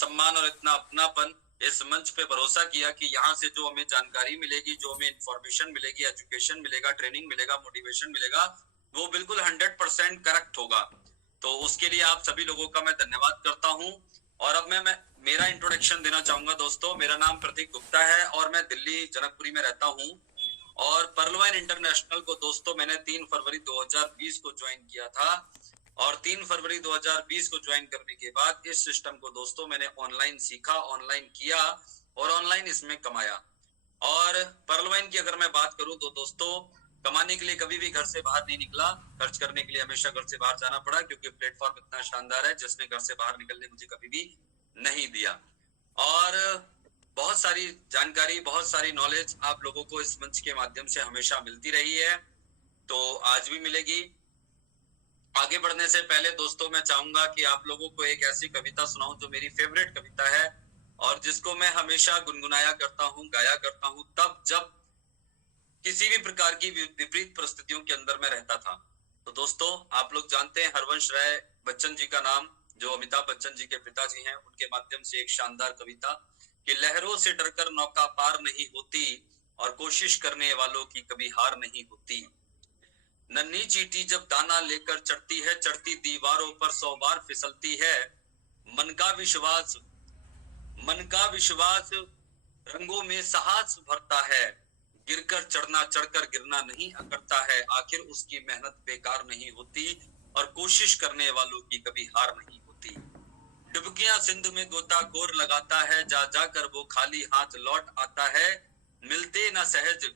सम्मान और इतना अपनापन इस मंच पे भरोसा किया कि यहाँ से जो हमें जानकारी मिलेगी, जो हमें इंफॉर्मेशन मिलेगी, एजुकेशन मिलेगा, ट्रेनिंग मिलेगा, मोटिवेशन मिलेगा, वो बिल्कुल 100% करेक्ट होगा। तो उसके लिए आप सभी लोगों का मैं धन्यवाद करता हूँ। और अब मैं मेरा इंट्रोडक्शन देना चाहूंगा। दोस्तों, मेरा नाम प्रतीक गुप्ता है और मैं दिल्ली जनकपुरी में रहता हूँ। और पर्लवाइन इंटरनेशनल को दोस्तों मैंने 3 फरवरी 2020 को ज्वाइन किया था। और 3 फरवरी 2020 को ज्वाइन करने के बाद इस सिस्टम को दोस्तों मैंने ऑनलाइन सीखा, ऑनलाइन किया और ऑनलाइन इसमें कमाया। और पर्लवाइन की अगर मैं बात करूं तो दोस्तों, कमाने के लिए कभी भी घर से बाहर नहीं निकला, खर्च करने के लिए हमेशा घर से बाहर जाना पड़ा, क्योंकि प्लेटफॉर्म इतना शानदार है जिसने घर से बाहर निकलने मुझे कभी भी नहीं दिया। और बहुत सारी जानकारी, बहुत सारी नॉलेज आप लोगों को इस मंच के माध्यम से हमेशा मिलती रही है, तो आज भी मिलेगी। आगे बढ़ने से पहले दोस्तों मैं चाहूंगा कि आप लोगों को एक ऐसी कविता सुनाऊं जो मेरी फेवरेट कविता है और जिसको मैं हमेशा गुनगुनाया करता हूं, गाया करता हूं, तब जब किसी भी प्रकार की विपरीत परिस्थितियों के अंदर मैं रहता था। तो दोस्तों, आप लोग जानते हैं हरवंश राय बच्चन जी का नाम, जो अमिताभ बच्चन जी के पिताजी हैं, उनके माध्यम से एक शानदार कविता कि लहरों से डरकर नौका पार नहीं होती और कोशिश करने वालों की कभी हार नहीं होती। नन्ही चींटी जब दाना लेकर चढ़ती है, चढ़ती दीवारों पर 100 बार फिसलती है। मन का विश्वास मन का विश्वास रंगों में साहस भरता है। गिरकर चढ़ना, चढ़कर गिरना नहीं अकड़ता है। आखिर उसकी मेहनत बेकार नहीं होती और कोशिश करने वालों की कभी हार नहीं होती। डुबकियां सिंध में गोताखोर लगाता है, जा जाकर वो खाली हाथ लौट आता है। मिलते न सहज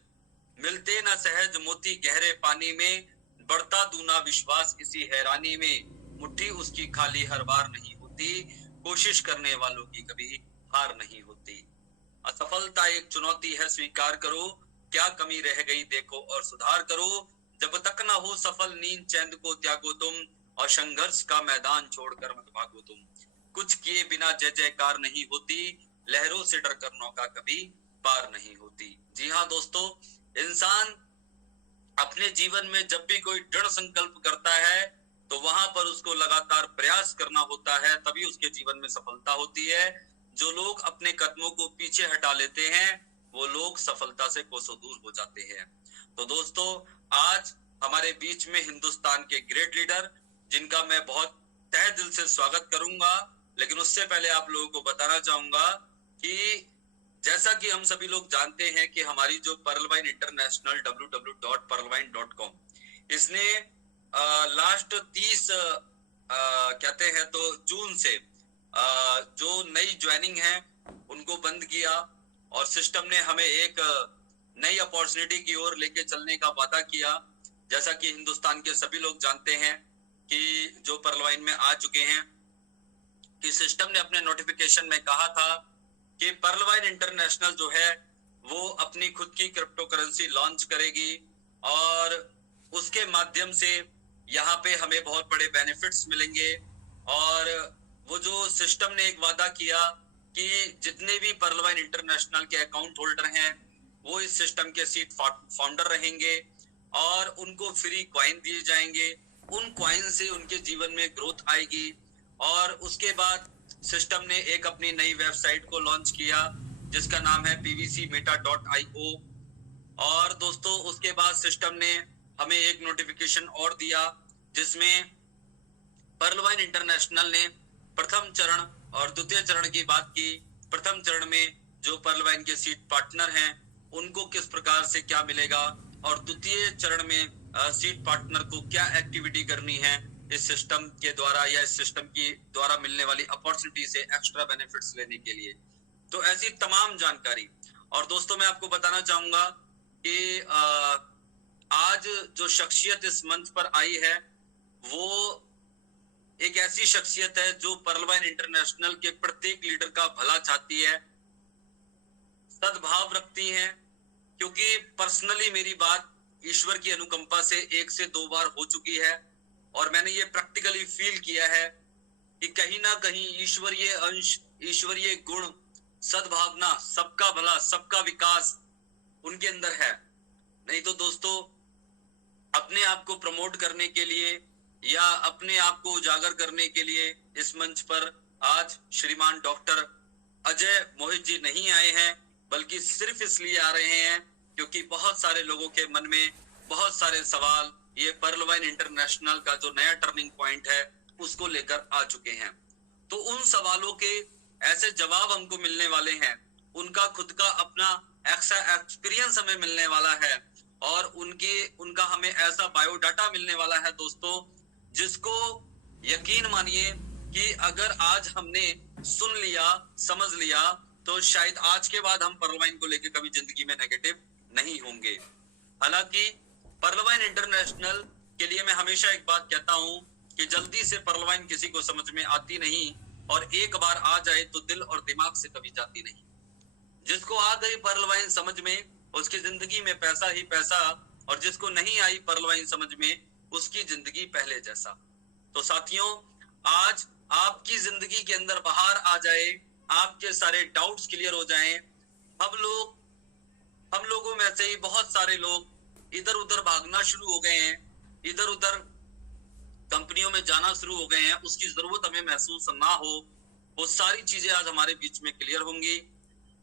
मिलते न सहज मोती गहरे पानी में, बढ़ता दूना विश्वास इसी हैरानी में। मुट्ठी उसकी खाली हर बार नहीं होती, कोशिश करने वालों की कभी हार नहीं होती। असफलता एक चुनौती है, स्वीकार करो। क्या कमी रह गई देखो और सुधार करो। जब तक न हो सफल नींद चैन को त्यागो तुम, और संघर्ष का मैदान छोड़कर मत भागो तुम। कुछ किए बिना जय जयकार नहीं होती, लहरों से डरकर नौका कभी पार नहीं होती। जी हाँ दोस्तों, इंसान अपने जीवन में जब भी कोई दृढ़ संकल्प करता है तो वहां पर उसको लगातार प्रयास करना होता है, तभी उसके जीवन में सफलता होती है। जो लोग अपने कदमों को पीछे हटा लेते हैं वो लोग सफलता से कोसों दूर हो जाते हैं। तो दोस्तों, आज हमारे बीच में हिंदुस्तान के ग्रेट लीडर, जिनका मैं बहुत तहे दिल से स्वागत करूंगा, लेकिन उससे पहले आप लोगों को बताना चाहूंगा कि जैसा कि हम सभी लोग जानते हैं कि हमारी जो पर्लवाइन इंटरनेशनल www.perlwine.com, इसने लास्ट 30 कहते हैं तो जून से जो नई ज्वाइनिंग है उनको बंद किया और सिस्टम ने हमें एक नई अपॉर्चुनिटी की ओर लेके चलने का वादा किया। जैसा कि हिंदुस्तान के सभी लोग जानते हैं कि जो पर्लवाइन में आ चुके हैं कि सिस्टम ने अपने नोटिफिकेशन में कहा था कि पर्लवाइन इंटरनेशनल जो है वो अपनी खुद की क्रिप्टो करेंसी लॉन्च करेगी और उसके माध्यम से यहाँ पे हमें बहुत बड़े बेनिफिट्स मिलेंगे। और वो जो सिस्टम ने एक वादा किया कि जितने भी पर्लवाइन इंटरनेशनल के अकाउंट होल्डर हैं वो इस सिस्टम के सीट फाउंडर रहेंगे और उनको फ्री कॉइन दिए जाएंगे। उन कॉइन से उनके जीवन में ग्रोथ आएगी। और उसके बाद सिस्टम ने एक अपनी नई वेबसाइट को लॉन्च किया जिसका नाम है pvcmeta.io। और दोस्तों, उसके बाद सिस्टम ने हमें एक नोटिफिकेशन और दिया जिसमें पर्लवाइन इंटरनेशनल ने प्रथम चरण और द्वितीय चरण की बात की। प्रथम चरण में जो पर्लवाइन के सीट पार्टनर हैं उनको किस प्रकार से क्या मिलेगा और द्वितीय चरण में सीट पार्टनर को क्या एक्टिविटी करनी है इस सिस्टम के द्वारा या इस सिस्टम की द्वारा मिलने वाली अपॉर्चुनिटी से एक्स्ट्रा बेनिफिट्स लेने के लिए। तो ऐसी तमाम जानकारी। और दोस्तों, मैं आपको बताना चाहूंगा कि आज जो शख्सियत इस मंच पर आई है वो एक ऐसी शख्सियत है जो पर्लवाइन इंटरनेशनल के प्रत्येक लीडर का भला चाहती है, सद्भाव रखती हैं। क्योंकि पर्सनली मेरी बात ईश्वर की अनुकंपा से 1 से 2 बार हो चुकी है और मैंने ये प्रैक्टिकली फील किया है कि कहीं ना कहीं ईश्वरीय अंश, ईश्वरीय गुण, सद्भावना, सबका भला, सबका विकास उनके अंदर है। नहीं तो दोस्तों, अपने आप को प्रमोट करने के लिए या अपने आप को उजागर करने के लिए इस मंच पर आज श्रीमान डॉक्टर अजय मोहित जी नहीं आए हैं, बल्कि सिर्फ इसलिए आ रहे हैं क्योंकि बहुत सारे लोगों के मन में बहुत सारे सवाल ये पर्ल वाइन इंटरनेशनल का जो नया टर्निंग पॉइंट है उसको लेकर आ चुके हैं। तो उन सवालों के ऐसे जवाब हमको मिलने वाले हैं, उनका खुद का अपना ऐसा एक्सपीरियंस हमें मिलने वाला है और उनका हमें ऐसा बायोडाटा मिलने वाला है दोस्तों, जिसको यकीन मानिए कि अगर आज हमने सुन लिया, समझ लिया, तो शायद आज के बाद हम पर्ल वाइन को लेकर कभी जिंदगी में नेगेटिव नहीं होंगे। हालांकि पर्ल वाइन इंटरनेशनल के लिए मैं हमेशा एक बात कहता हूं कि जल्दी से पर्ल वाइन किसी को समझ में आती नहीं, और एक बार आ जाए तो दिल और दिमाग से कभी जाती नहीं। जिसको आ गई पर्ल वाइन समझ में, उसकी जिंदगी में पैसा ही पैसा, और जिसको नहीं आई पर्ल वाइन समझ में, उसकी जिंदगी पहले जैसा। तो साथियों, आज आपकी जिंदगी के अंदर बाहर आ जाए, आपके सारे डाउट्स क्लियर हो जाएं। हम लोगों में से ही बहुत सारे लोग इधर उधर भागना शुरू हो गए हैं, इधर उधर कंपनियों में जाना शुरू हो गए हैं, उसकी जरूरत हमें महसूस ना हो। वो सारी चीजें आज हमारे बीच में क्लियर होंगी।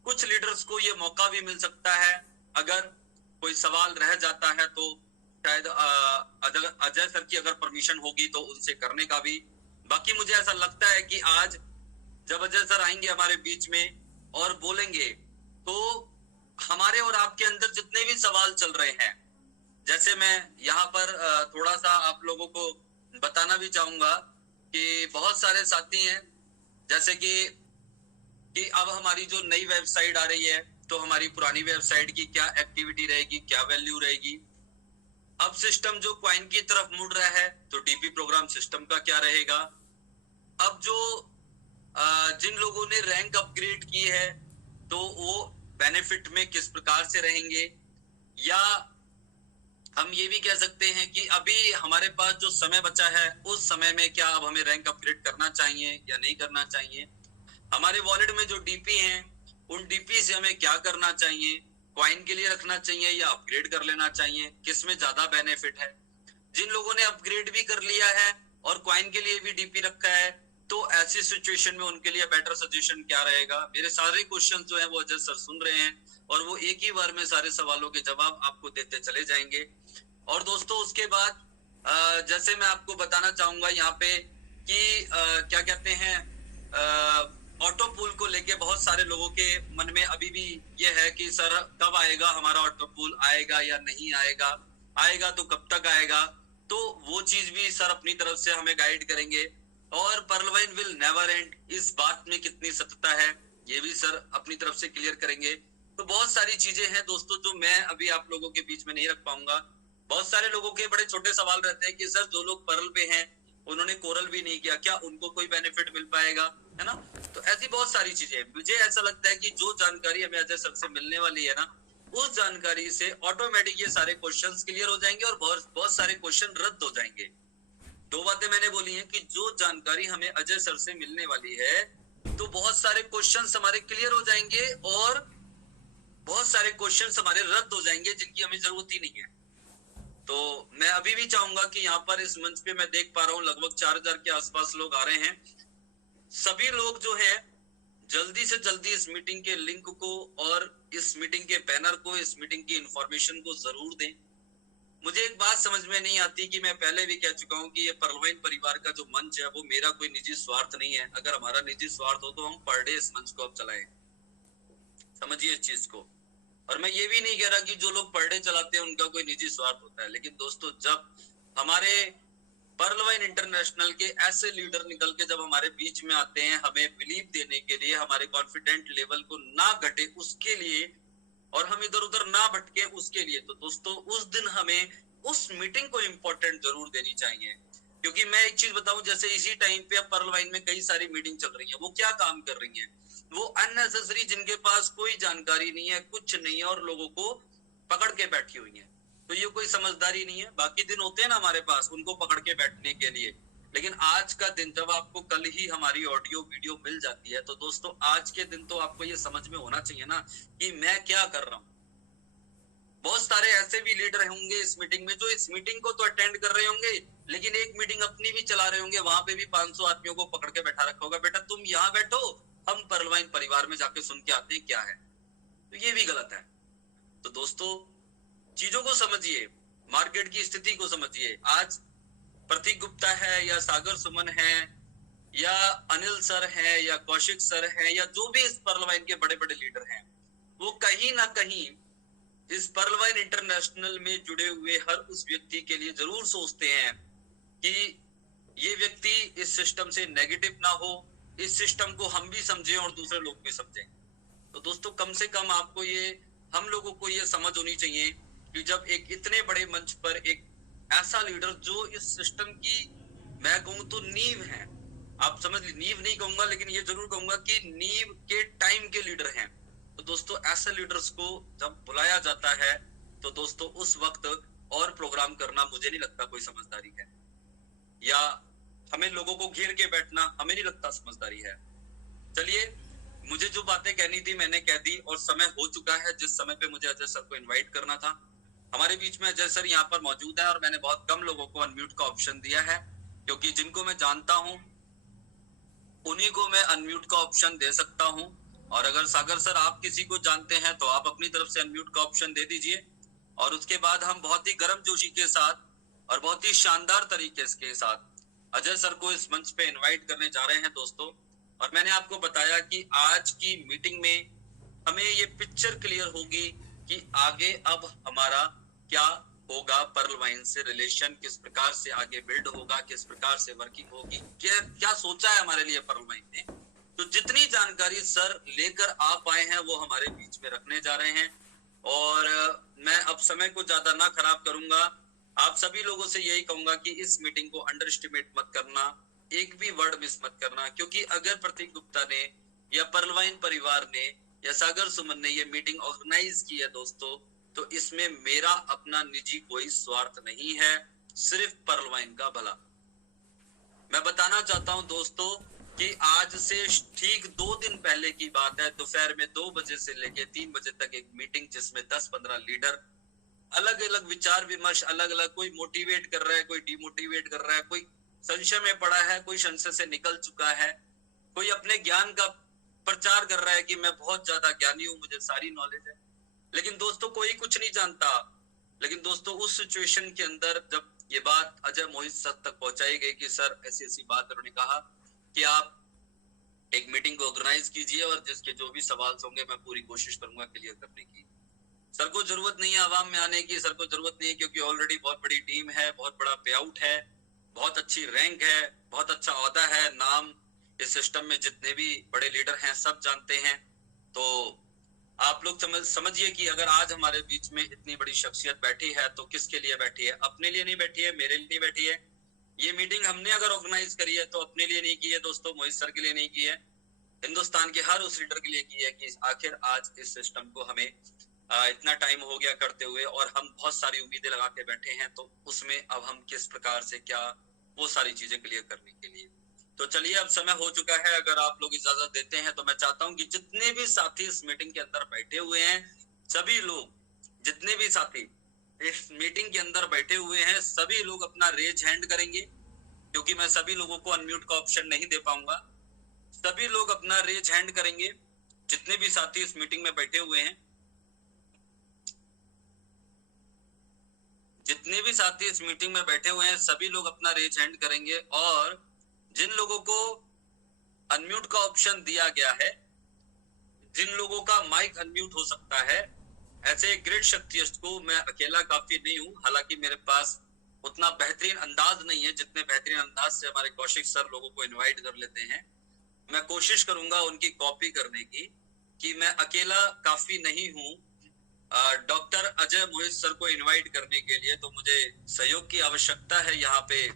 कुछ लीडर्स को ये मौका भी मिल सकता है, अगर कोई सवाल रह जाता है तो शायद अजय सर की अगर परमिशन होगी तो उनसे करने का भी। बाकी मुझे ऐसा लगता है कि आज जब अजय सर आएंगे हमारे बीच में और बोलेंगे, तो हमारे और आपके अंदर जितने भी सवाल चल रहे हैं, जैसे मैं यहाँ पर थोड़ा सा आप लोगों को बताना भी चाहूंगा कि बहुत सारे साथी हैं, जैसे कि अब हमारी जो नई वेबसाइट आ रही है, तो हमारी पुरानी वेबसाइट की क्या एक्टिविटी रहेगी, क्या वैल्यू रहेगी। अब सिस्टम जो क्वाइन की तरफ मुड़ रहा है, तो डीपी प्रोग्राम सिस्टम का क्या रहेगा। अब जो जिन लोगों ने रैंक अपग्रेड की है, तो वो बेनिफिट में किस प्रकार से रहेंगे। या हम ये भी कह सकते हैं कि अभी हमारे पास जो समय बचा है, उस समय में क्या अब हमें रैंक अपग्रेड करना चाहिए या नहीं करना चाहिए। हमारे वॉलेट में जो डीपी हैं, उन डीपी से हमें क्या करना चाहिए, क्वाइन के लिए रखना चाहिए या अपग्रेड कर लेना चाहिए, किसमें ज्यादा बेनिफिट है। जिन लोगों ने अपग्रेड भी कर लिया है और क्वाइन के लिए भी डीपी रखा है, तो ऐसी सिचुएशन में उनके लिए बेटर सजेशन क्या रहेगा। मेरे सारे क्वेश्चन जो है वो अजय सर सुन रहे हैं, और वो एक ही बार में सारे सवालों के जवाब आपको देते चले जाएंगे। और दोस्तों, उसके बाद जैसे मैं आपको बताना चाहूंगा यहाँ पे कि क्या कहते हैं, ऑटो पूल को लेके बहुत सारे लोगों के मन में अभी भी ये है कि सर कब आएगा हमारा ऑटो पूल, आएगा या नहीं आएगा, आएगा तो कब तक आएगा। तो वो चीज भी सर अपनी तरफ से हमें गाइड करेंगे। और Pearl Wine will never end, इस बात में कितनी सत्यता है, ये भी सर अपनी तरफ से क्लियर करेंगे। तो बहुत सारी चीजें हैं दोस्तों जो मैं अभी आप लोगों के बीच में नहीं रख पाऊंगा। बहुत सारे लोगों के बड़े छोटे सवाल रहते हैं कि सर जो लोग पर्ल पे हैं, उन्होंने कोरल भी नहीं किया, क्या उनको कोई बेनिफिट मिल पाएगा, है ना। तो ऐसी बहुत सारी चीजें, मुझे ऐसा लगता है कि जो जानकारी हमें अजय सर से मिलने वाली है ना, उस जानकारी से ऑटोमेटिक ये सारे क्वेश्चंस क्लियर हो जाएंगे और बहुत सारे क्वेश्चन रद्द हो जाएंगे। दो बातें मैंने बोली हैं कि जो जानकारी हमें अजय सर से मिलने वाली है, तो बहुत सारे क्वेश्चंस हमारे क्लियर हो जाएंगे और बहुत सारे क्वेश्चंस हमारे रद्द हो जाएंगे जिनकी हमें जरूरत ही नहीं है। तो मैं अभी भी चाहूंगा कि यहाँ पर इस मंच पे मैं देख पा रहा हूँ लगभग 4000 के आसपास लोग आ रहे हैं। सभी लोग जो है जल्दी से जल्दी इस मीटिंग के लिंक को और इस मीटिंग के बैनर को, इस मीटिंग की इंफॉर्मेशन को जरूर दें। मुझे एक बात समझ में नहीं आती कि मैं पहले भी कह चुका हूं कि ये पर्ल वाइन परिवार का जो मंच है वो मेरा कोई निजी स्वार्थ नहीं है। अगर हमारा निजी स्वार्थ हो तो हम पर डे इस मंच को अब चलाएं, समझिए इस चीज को। और मैं ये भी नहीं कह रहा कि जो लोग पर डे चलाते हैं उनका कोई निजी स्वार्थ होता है, लेकिन दोस्तों जब हमारे पर्ल वाइन इंटरनेशनल के ऐसे लीडर निकल के जब हमारे बीच में आते हैं, हमें बिलीव देने के लिए, हमारे कॉन्फिडेंट लेवल को ना घटे उसके लिए, और हम इधर उधर ना भटके उसके लिए, तो दोस्तों उस दिन हमें उस मीटिंग को इम्पोर्टेंट जरूर देनी चाहिए। क्योंकि मैं एक चीज बताऊं, जैसे इसी टाइम पे अब पर्ल वाइन में कई सारी मीटिंग चल रही है, वो क्या काम कर रही है, वो अननेसेसरी, जिनके पास कोई जानकारी नहीं है, कुछ नहीं है, और लोगों को पकड़ के बैठी हुई है। तो ये कोई समझदारी नहीं है। बाकी दिन होते हैं ना हमारे पास उनको पकड़ के बैठने के लिए, लेकिन आज का दिन जब आपको कल ही हमारी ऑडियो वीडियो मिल जाती है, तो दोस्तों आज के दिन तो आपको ये समझ में होना चाहिए ना कि मैं क्या कर रहा हूं। बहुत सारे ऐसे भी लीडर होंगे इस मीटिंग में जो इस मीटिंग को तो अटेंड कर रहे होंगे, लेकिन एक मीटिंग अपनी भी चला रहे होंगे, वहां पे भी 500 आदमियों को पकड़ के बैठा रखा होगा, बेटा तुम यहाँ बैठो, हम परलवाइन परिवार में जाके सुन के आते हैं क्या है। तो ये भी गलत है। तो दोस्तों चीजों को समझिए, मार्केट की स्थिति को समझिए। आज प्रतीक गुप्ता है या सागर सुमन है या अनिल सर है या कौशिक सर है या जो भी इस परलवाइन के बड़े बड़े लीडर हैं, वो कहीं ना कहीं इस परलवाइन इंटरनेशनल में जुड़े हुए हर उस व्यक्ति के लिए जरूर सोचते हैं कि ये व्यक्ति इस सिस्टम से नेगेटिव ना हो, इस सिस्टम को हम भी समझें और दूसरे लोग भी समझें। तो दोस्तों कम से कम आपको ये, हम लोगों को ये समझ होनी चाहिए कि जब एक इतने बड़े मंच पर एक ऐसा लीडर जो इस सिस्टम की, मैं कहूं तो नींव है, आप समझ ली, नींव नहीं कहूंगा लेकिन ये जरूर कहूंगा कि नींव के टाइम के लीडर हैं, तो दोस्तों ऐसे लीडर्स को जब बुलाया जाता है तो दोस्तों उस वक्त और प्रोग्राम करना मुझे नहीं लगता कोई समझदारी है, या हमें लोगों को घेर के बैठना हमें नहीं लगता समझदारी है। चलिए, मुझे जो बातें कहनी थी मैंने कह दी और समय हो चुका है जिस समय पे मुझे अजय सर को इनवाइट करना था। हमारे बीच में अजय सर यहाँ पर मौजूद है और मैंने बहुत कम लोगों को अनम्यूट का ऑप्शन दिया है, क्योंकि जिनको मैं जानता हूं उन्हीं को मैं अनम्यूट का ऑप्शन दे सकता हूं। और अगर सागर सर आप किसी को जानते हैं तो आप अपनी तरफ से अनम्यूट का ऑप्शन दे दीजिए, और उसके बाद हम बहुत ही गर्मजोशी के साथ और बहुत ही शानदार तरीके के साथ अजय सर को इस मंच पे इनवाइट करने जा रहे हैं दोस्तों। और मैंने आपको बताया कि आज की मीटिंग में हमें ये पिक्चर क्लियर होगी कि आगे अब हमारा क्या होगा, परलवाइन से रिलेशन किस प्रकार से आगे बिल्ड होगा, किस प्रकार से वर्किंग होगी, क्या सोचा है हमारे लिए परलवाइन ने। तो जितनी जानकारी सर लेकर आ पाए हैं वो हमारे बीच में रखने जा रहे हैं। और मैं अब समय को ज्यादा ना खराब करूंगा, आप सभी लोगों से यही कहूंगा कि इस मीटिंग को अंडर एस्टिमेट मत करना, एक भी वर्ड मिस मत करना, क्योंकि अगर प्रतीक गुप्ता ने या परलवाइन परिवार ने या सागर सुमन ने ये मीटिंग ऑर्गेनाइज की है दोस्तों, तो इसमें मेरा अपना निजी कोई स्वार्थ नहीं है, सिर्फ परलवाइन का भला। मैं बताना चाहता हूं दोस्तों कि आज से ठीक 2 दिन पहले की बात है, दोपहर में 2 बजे से लेके 3 बजे तक एक मीटिंग जिसमें 10-15 लीडर अलग अलग विचार विमर्श, अलग अलग, कोई मोटिवेट कर रहा है, कोई डिमोटिवेट कर रहा है, कोई संशय में पड़ा है, कोई संशय से निकल चुका है, कोई अपने ज्ञान का प्रचार कर रहा है कि मैं बहुत ज्यादा ज्ञानी हूं, मुझे सारी नॉलेज है। लेकिन दोस्तों कोई कुछ नहीं जानता। लेकिन दोस्तों उस सिचुएशन के अंदर जब ये बात अजय मोहित सर तक पहुंचाई गई कि सर ऐसी ऐसी बात, उन्होंने कहा कि आप एक मीटिंग को ऑर्गेनाइज कीजिए और जिसके जो भी सवाल होंगे मैं पूरी कोशिश करूंगा क्लियर करने की। सर को जरूरत नहीं है आवाम में आने की, सर को जरूरत नहीं है, क्योंकि ऑलरेडी बहुत बड़ी टीम है, बहुत बड़ा पे आउट है, बहुत अच्छी रैंक है, बहुत अच्छा ओहदा है, नाम इस सिस्टम में जितने भी बड़े लीडर हैं सब जानते हैं। तो आप लोग समझिए कि अगर आज हमारे बीच में इतनी बड़ी शख्सियत बैठी है तो किसके लिए बैठी है, अपने लिए नहीं बैठी है, मेरे लिए नहीं बैठी है। ये मीटिंग हमने अगर ऑर्गेनाइज करी है तो अपने लिए नहीं की है दोस्तों, मोहित सर के लिए नहीं की है, हिंदुस्तान के हर उस लीडर के लिए की है कि आखिर आज इस सिस्टम को हमें इतना टाइम हो गया करते हुए और हम बहुत सारी उम्मीदें लगा के बैठे हैं, तो उसमें अब हम किस प्रकार से क्या वो सारी चीजें क्लियर करने के लिए। तो चलिए अब समय हो चुका है, अगर आप लोग इजाजत देते हैं तो मैं चाहता हूं कि जितने भी साथी इस मीटिंग के अंदर बैठे हुए हैं, सभी लोग, जितने भी साथी इस मीटिंग के अंदर बैठे हुए हैं, सभी लोग अपना रेज हैंड करेंगे, क्योंकि मैं सभी लोगों को अनम्यूट का ऑप्शन नहीं दे पाऊंगा। सभी लोग अपना रेज हैंड करेंगे, जितने भी साथी इस मीटिंग में बैठे हुए हैं, जितने भी साथी इस मीटिंग में बैठे हुए हैं सभी लोग अपना रेज हैंड करेंगे। और जिन लोगों को अनम्यूट का ऑप्शन दिया गया है, जिन लोगों का माइक अनम्यूट हो सकता है, ऐसे ग्रेट शख्सियत को, मैं अकेला काफी नहीं हूं, हालांकि मेरे पास उतना बेहतरीन अंदाज नहीं है जितने बेहतरीन अंदाज से हमारे कौशिक सर लोगों को इनवाइट कर लेते हैं। मैं कोशिश करूंगा उनकी कॉपी करने की, कि मैं अकेला काफी नहीं हूं। डॉक्टर अजय मोहित सर को इनवाइट करने के लिए तो मुझे सहयोग की आवश्यकता है, यहाँ पे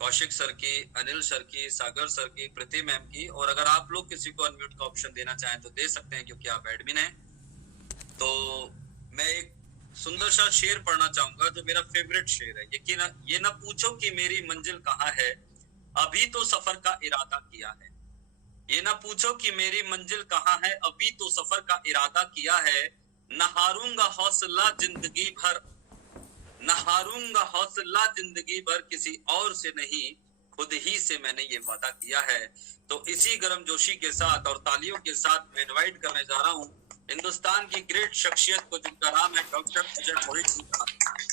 कौशिक सर की, अनिल सर की, सागर सर की, प्रीति मैम की, और अगर आप लोग किसी को अनम्यूट का ऑप्शन देना चाहें तो दे सकते हैं क्योंकि आप एडमिन हैं। तो मैं एक सुंदर सा शेर पढ़ना चाहूंगा जो मेरा फेवरेट शेर है, ये ना पूछो कि मेरी मंजिल कहाँ है, अभी तो सफर का इरादा किया है। ये ना पूछो कि मेरी मंजिल कहाँ है, अभी तो सफर का इरादा किया है। न हारूंगा हौसला जिंदगी भर, न हारूंगा हौसला जिंदगी भर, किसी और से नहीं खुद ही से मैंने ये वादा किया है। तो इसी गर्मजोशी के साथ और तालियों के साथ मैं इनवाइट करने जा रहा हूँ हिंदुस्तान की ग्रेट शख्सियत को, जिनका नाम है डॉक्टर अजय मोहित जी का।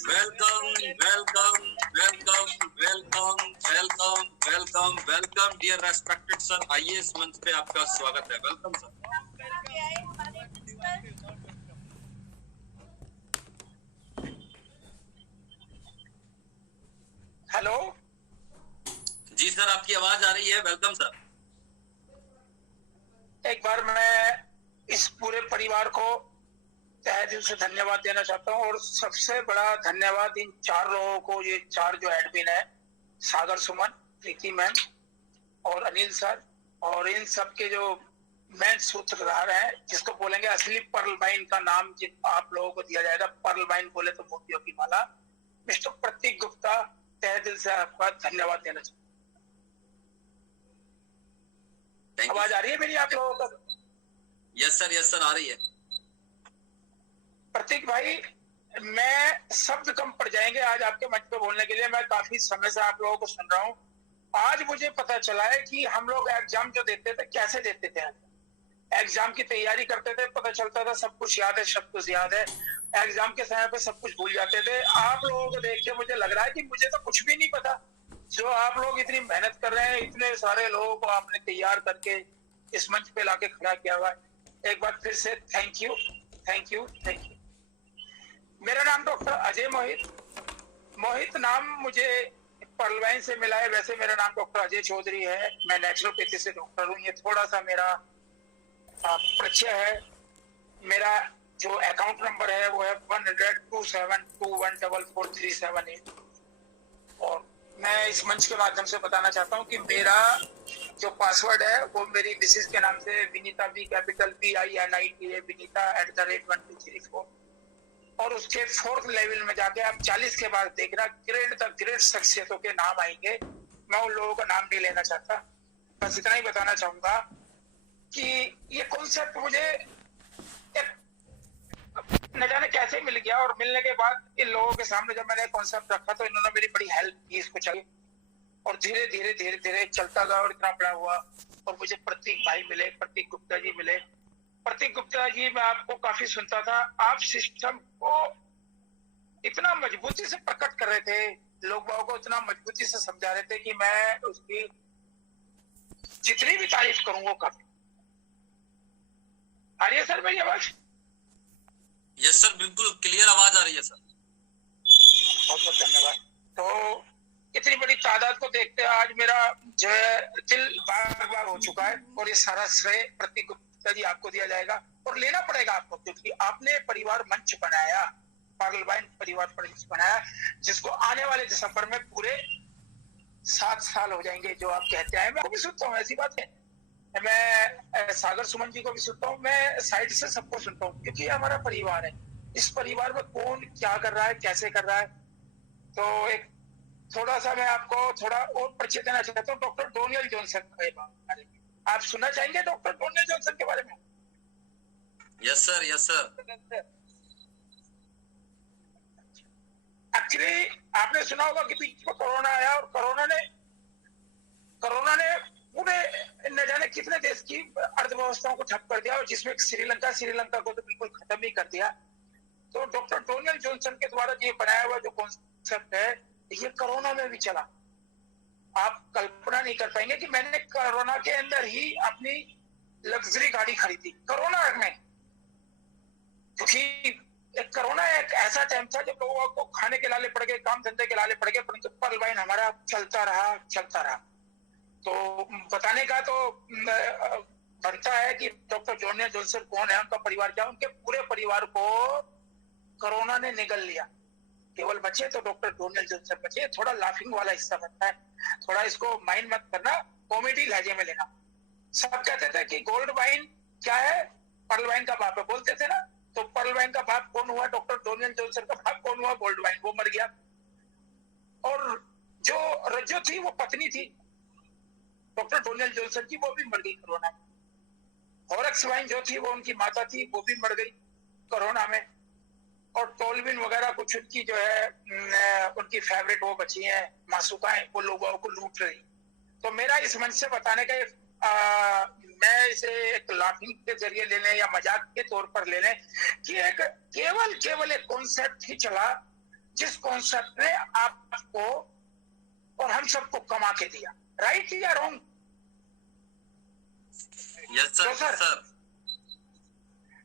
Welcome welcome welcome welcome welcome welcome welcome dear respected sir, आइए इस मंच पे आपका स्वागत है। Welcome sir. Hello ji sir, आपकी आवाज आ रही है। Welcome sir. एक बार मैं इस पूरे परिवार को तहे दिल से धन्यवाद देना चाहता हूँ, और सबसे बड़ा धन्यवाद इन 4 लोगों को, ये 4 जो एडमिन है, सागर सुमन, प्रीति मैम और अनिल सर, और इन सब के जो मेन सूत्रधार हैं, जिसको बोलेंगे असली पर्ल बाइन का नाम जिन आप लोगों को दिया जाएगा, पर्ल बाइन बोले तो मोतियों की माला, मिस्टर प्रतीक गुप्ता, तहे दिल से आपका धन्यवाद देना चाहता हूँ। आवाज आ रही है मेरी आप लोगों को? यस सर आ रही है। प्रतीक भाई, मैं शब्द कम पड़ जाएंगे आज आपके मंच पे बोलने के लिए। मैं काफी समय से आप लोगों को सुन रहा हूँ। आज मुझे पता चला है कि हम लोग एग्जाम जो देते थे, कैसे देते थे। एग्जाम की तैयारी करते थे, पता चलता था सब कुछ याद है, सब कुछ याद है। एग्जाम के समय पे सब कुछ भूल जाते थे। आप लोगों को देख के मुझे लग रहा है कि मुझे तो कुछ भी नहीं पता। जो आप लोग इतनी मेहनत कर रहे हैं, इतने सारे लोगों को आपने तैयार करके इस मंच पे लाके खड़ा किया हुआ है। एक बार फिर से thank you thank you thank you. मेरा नाम डॉक्टर अजय मोहित नाम मुझे पर्लवाइन से मिला है। वैसे मेरा नाम डॉक्टर अजय चौधरी है। मैं नेचुरोपैथी से डॉक्टर हूँ। ये थोड़ा सा मेरा परिचय है। मेरा जो अकाउंट नंबर है वो है 10027214437 और मैं इस मंच के माध्यम से बताना चाहता हूँ कि मेरा जो पासवर्ड है वो मेरी मिसेज के नाम से Vinita B capital BINITA Vinita @1234, और उसके 4th लेवल में जाके आप 40 के बाद देखना ग्रेट शख्सियतों के नाम आएंगे। मैं उन लोगों का नाम नहीं लेना चाहता, बस इतना ही बताना चाहूंगा कि ये कॉन्सेप्ट मुझे न जाने कैसे मिल गया, और मिलने के बाद इन लोगों के सामने जब मैंने कॉन्सेप्ट रखा तो इन्होंने मेरी बड़ी हेल्प की इसको चाहिए, और धीरे धीरे चलता गया और इतना बड़ा हुआ। और मुझे प्रतीक भाई मिले, प्रतीक गुप्ता जी मिले। प्रतीक गुप्ता जी, मैं आपको काफी सुनता था। आप सिस्टम को इतना मजबूती से प्रकट कर रहे थे, लोग बागों को इतना मजबूती से समझा रहे थे कि मैं उसकी जितनी भी तारीफ करूं वो कम। आ रही है सर मेरी आवाज? यस सर, बिल्कुल क्लियर आवाज आ रही है सर। बहुत बहुत धन्यवाद। तो इतनी बड़ी तादाद को देखते आज मेरा जो है दिल बाग हो चुका है, और ये सारा श्रेय प्रतीक गुप्ता जी आपको दिया जाएगा, और लेना पड़ेगा आपको, क्योंकि आपने परिवार मंच बनाया, पर्लवाइन परिवार मंच बनाया, जिसको आने वाले दिसंबर में पूरे 7 साल हो जाएंगे जो आप कहते हैं। मैं भी सुनता हूँ, ऐसी बात है। मैं सागर सुमन जी को भी सुनता हूँ, मैं साइड से सबको सुनता हूँ, क्योंकि हमारा परिवार है। इस परिवार में कौन क्या कर रहा है, कैसे कर रहा है। तो एक थोड़ा सा मैं आपको थोड़ा और परिचय देना चाहता हूँ डॉक्टर डोनियल जॉनसन के बारे में। आप सुनना चाहेंगे डॉक्टर डोनियल जॉनसन के बारे में? Yes sir. एक्चुअली आपने सुना होगा कि बीच में कोरोना आया, और कोरोना ने पूरे न जाने कितने देश की अर्थव्यवस्थाओं को ठप कर दिया, और जिसमें श्रीलंका को तो बिल्कुल खत्म ही कर दिया। तो डॉक्टर डोनियल जॉनसन के द्वारा ये बनाया हुआ जो कॉन्सेप्ट है, ये कोरोना में भी चला। आप कल्पना नहीं कर पाएंगे कि मैंने कोरोना के अंदर ही अपनी लग्जरी गाड़ी खरीदी, कोरोना में। क्योंकि कोरोना एक ऐसा टाइम था जब लोगों को खाने के लाले पड़ गए, काम धंधे के लाले पड़ गए, परंतु पर्लवाइन हमारा चलता रहा। तो बताने का तो बनता है कि डॉक्टर डोनियल जॉनसन कौन है, उनका परिवार क्या, उनके पूरे परिवार को कोरोना ने निगल लिया। केवल बचे तो डॉक्टर डोनियल जॉनसन बचे। थोड़ा लाफिंग वाला हिस्सा बनता है, थोड़ा इसको माइंड मत करना, कॉमेडी लहजे में लेना। सब कहते थे कि गोल्ड वाइन क्या है, पर्लवाइन का बाप है, बोलते थे ना। तो पर्लवाइन का बाप कौन हुआ? डॉक्टर डोनियल जॉनसन का बाप कौन हुआ? Gold wine. वो मर गया, और जो रज्जो थी वो पत्नी थी डॉक्टर डोनियल जॉनसन की, वो भी मर गई कोरोना में। हॉरेक्स वाइन जो थी वो उनकी माता थी, वो भी मर गई। कोरोना में, और टोलविन वगैरह कुछ उनकी जो है उनकी फेवरेट वो बची हैं मासूकाएं, वो लोगों को लूट रही। तो मेरा इस मंच से बताने का मैं इसे एक लाफिंग के जरिए ले लें या मजाक के तौर पर ले लें कि एक केवल एक कॉन्सेप्ट ही चला, जिस कॉन्सेप्ट ने आपको और हम सबको कमा के दिया। राइट या रॉन्ग? Yes sir.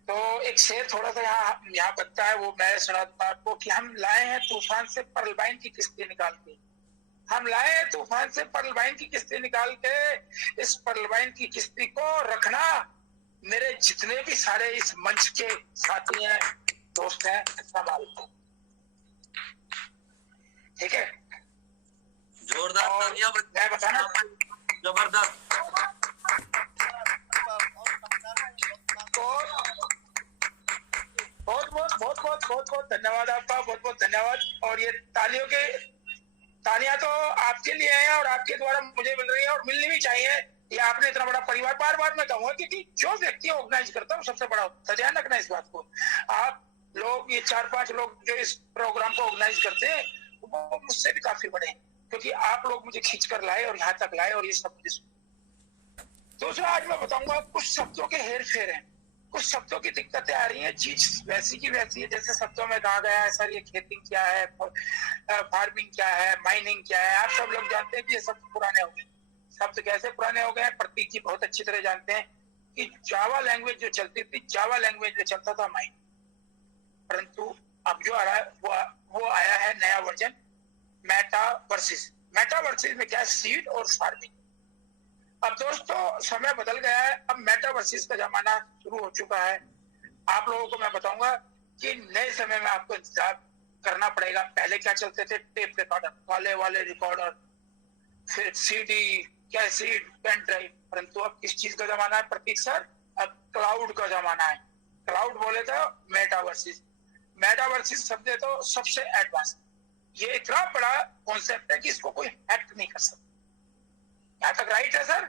तो एक शेर थोड़ा सा यहाँ बनता है, वो मैं सुनाता हूं आपको कि हम लाए हैं तूफान से पर्लबाइन की किस्ती निकाल के, हम लाए हैं तूफान से पर्लबाइन की किस्ती निकाल के, इस पर्लबाइन की किस्ती को रखना मेरे जितने भी सारे इस मंच के साथी हैं, दोस्त हैं, संभाल को। ठीक है, जोरदार तालियां। मैं बताना जबरदस्त। बहुत धन्यवाद आपका, बहुत बहुत धन्यवाद। और ये तालियां तो आपके लिए हैं और आपके द्वारा मुझे मिल रही है और मिलनी भी चाहिए। ये आपने इतना बड़ा परिवार, बार बार मैं कहूंगा क्योंकि जो व्यक्ति ऑर्गेनाइज करता है वो सबसे बड़ा होता है, ध्यान रखना इस बात को। आप लोग, ये 4-5 लोग जो इस प्रोग्राम को ऑर्गेनाइज करते हैं वो मुझसे भी काफी बड़े हैं, क्योंकि आप लोग मुझे खींच कर लाए और यहाँ तक लाए और ये सब मुझे। दूसरा, आज मैं बताऊंगा कुछ शब्दों के हेर फेर हैं, कुछ शब्दों की दिक्कतें आ रही हैं, चीज वैसी की वैसी है जैसे शब्दों में कहा गया है। सर ये खेती क्या है, फार्मिंग क्या है, माइनिंग क्या है, आप सब लोग जानते हैं कि ये शब्द पुराने हो गए। शब्द कैसे पुराने हो गए? प्रतीक जी बहुत अच्छी तरह जानते हैं कि जावा लैंग्वेज जो चलती थी, जावा लैंग्वेज में चलता था माइन, परंतु अब जो आ रहा है वो आया है नया वर्जन मेटावर्सिस। मेटावर्सिस में क्या है? सीड और फार्मिंग। अब दोस्तों समय बदल गया है, अब मेटावर्सिस का जमाना शुरू हो चुका है। आप लोगों को मैं बताऊंगा कि नए समय में आपको इंतजार करना पड़ेगा। पहले क्या चलते थे? टेप रिकॉर्डर, वाले रिकॉर्डर, फिर सीडी, कैसेट, पेन ड्राइव। परंतु अब किस चीज का जमाना है प्रतीक सर? अब क्लाउड का जमाना है। क्लाउड बोले तो मेटावर्सिस। मेटावर्सिस शब्द है तो सबसे एडवांस। ये इतना बड़ा कॉन्सेप्ट है कि इसको कोई हैक नहीं कर सकता। यहाँ तक राइट है sir?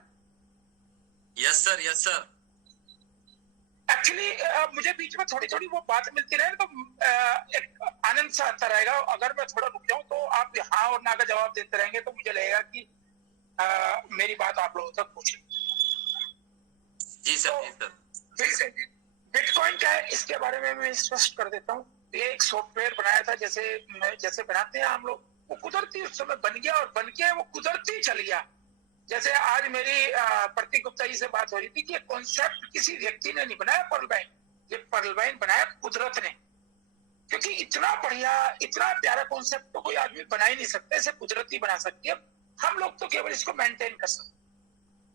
Yes sir, yes sir. Actually मुझे बीच में थोड़ी थोड़ी वो बात मिलती रहे तो एक आनंद सा आता रहेगा। अगर मैं थोड़ा रुक जाऊं तो आप हाँ और ना का जवाब देते रहेंगे तो मुझे लगेगा कि मेरी बात आप लोगों तक पहुंचे। जी सर, जी सर। बिटकॉइन क्या है इसके बारे में मैं स्पष्ट कर देता हूँ। ये एक सॉफ्टवेयर बनाया था, जैसे बनाते हैं हम लोग, वो कुदरती उस समय बन गया और बन के वो कुदरती चल गया। जैसे आज मेरी प्रतीक गुप्ता जी से बात हो रही थी कि ये कॉन्सेप्ट किसी व्यक्ति ने नहीं बनाया पर्लबाइन, ये पर्लबाइन बनाया कुदरत ने। क्योंकि इतना बढ़िया, इतना प्यारा कॉन्सेप्ट तो कोई आदमी बना ही नहीं सकता, इसे कुदरत ही बना सकती है। हम लोग तो केवल इसको मेंटेन कर सकते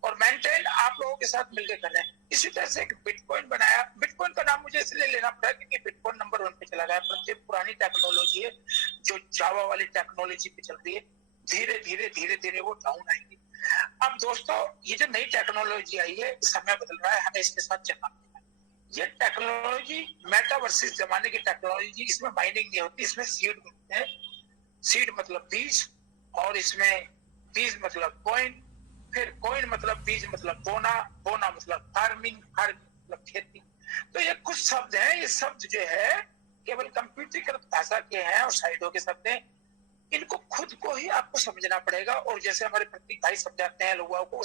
और मेंटेन आप लोगों के साथ मिलकर कर रहे हैं। इसी तरह से एक बिटकॉइन बनाया। बिटकॉइन का नाम मुझे इसलिए लेना पड़ा क्योंकि बिटकॉइन नंबर 1 पे चला गया। पर पुरानी टेक्नोलॉजी है जो जावा वाली टेक्नोलॉजी पे चल रही है, धीरे धीरे वो डाउन आएगी। अब दोस्तों ये जो नई टेक्नोलॉजी आई है, समय बदल रहा है, हमें इसके साथ चलना पड़ेगा। ये टेक्नोलॉजी मेटावर्सिस जमाने की टेक्नोलॉजी, इसमें माइनिंग नहीं होती, इसमें सीड मिलते हैं। सीड मतलब बीज, और इसमें बीज मतलब कॉइन, फिर कॉइन मतलब बीज मतलब बोना, बोना मतलब फार्मिंग, फार्मिंग मतलब खेती। तो ये कुछ शब्द हैं, ये शब्द जो है केवल कंप्यूटरीकृत भाषा के हैं और साइडों के शब्द हैं। इनको खुद को ही आपको समझना पड़ेगा और जैसे हमारे प्रतीक भाई समझाते हैं लोगों को,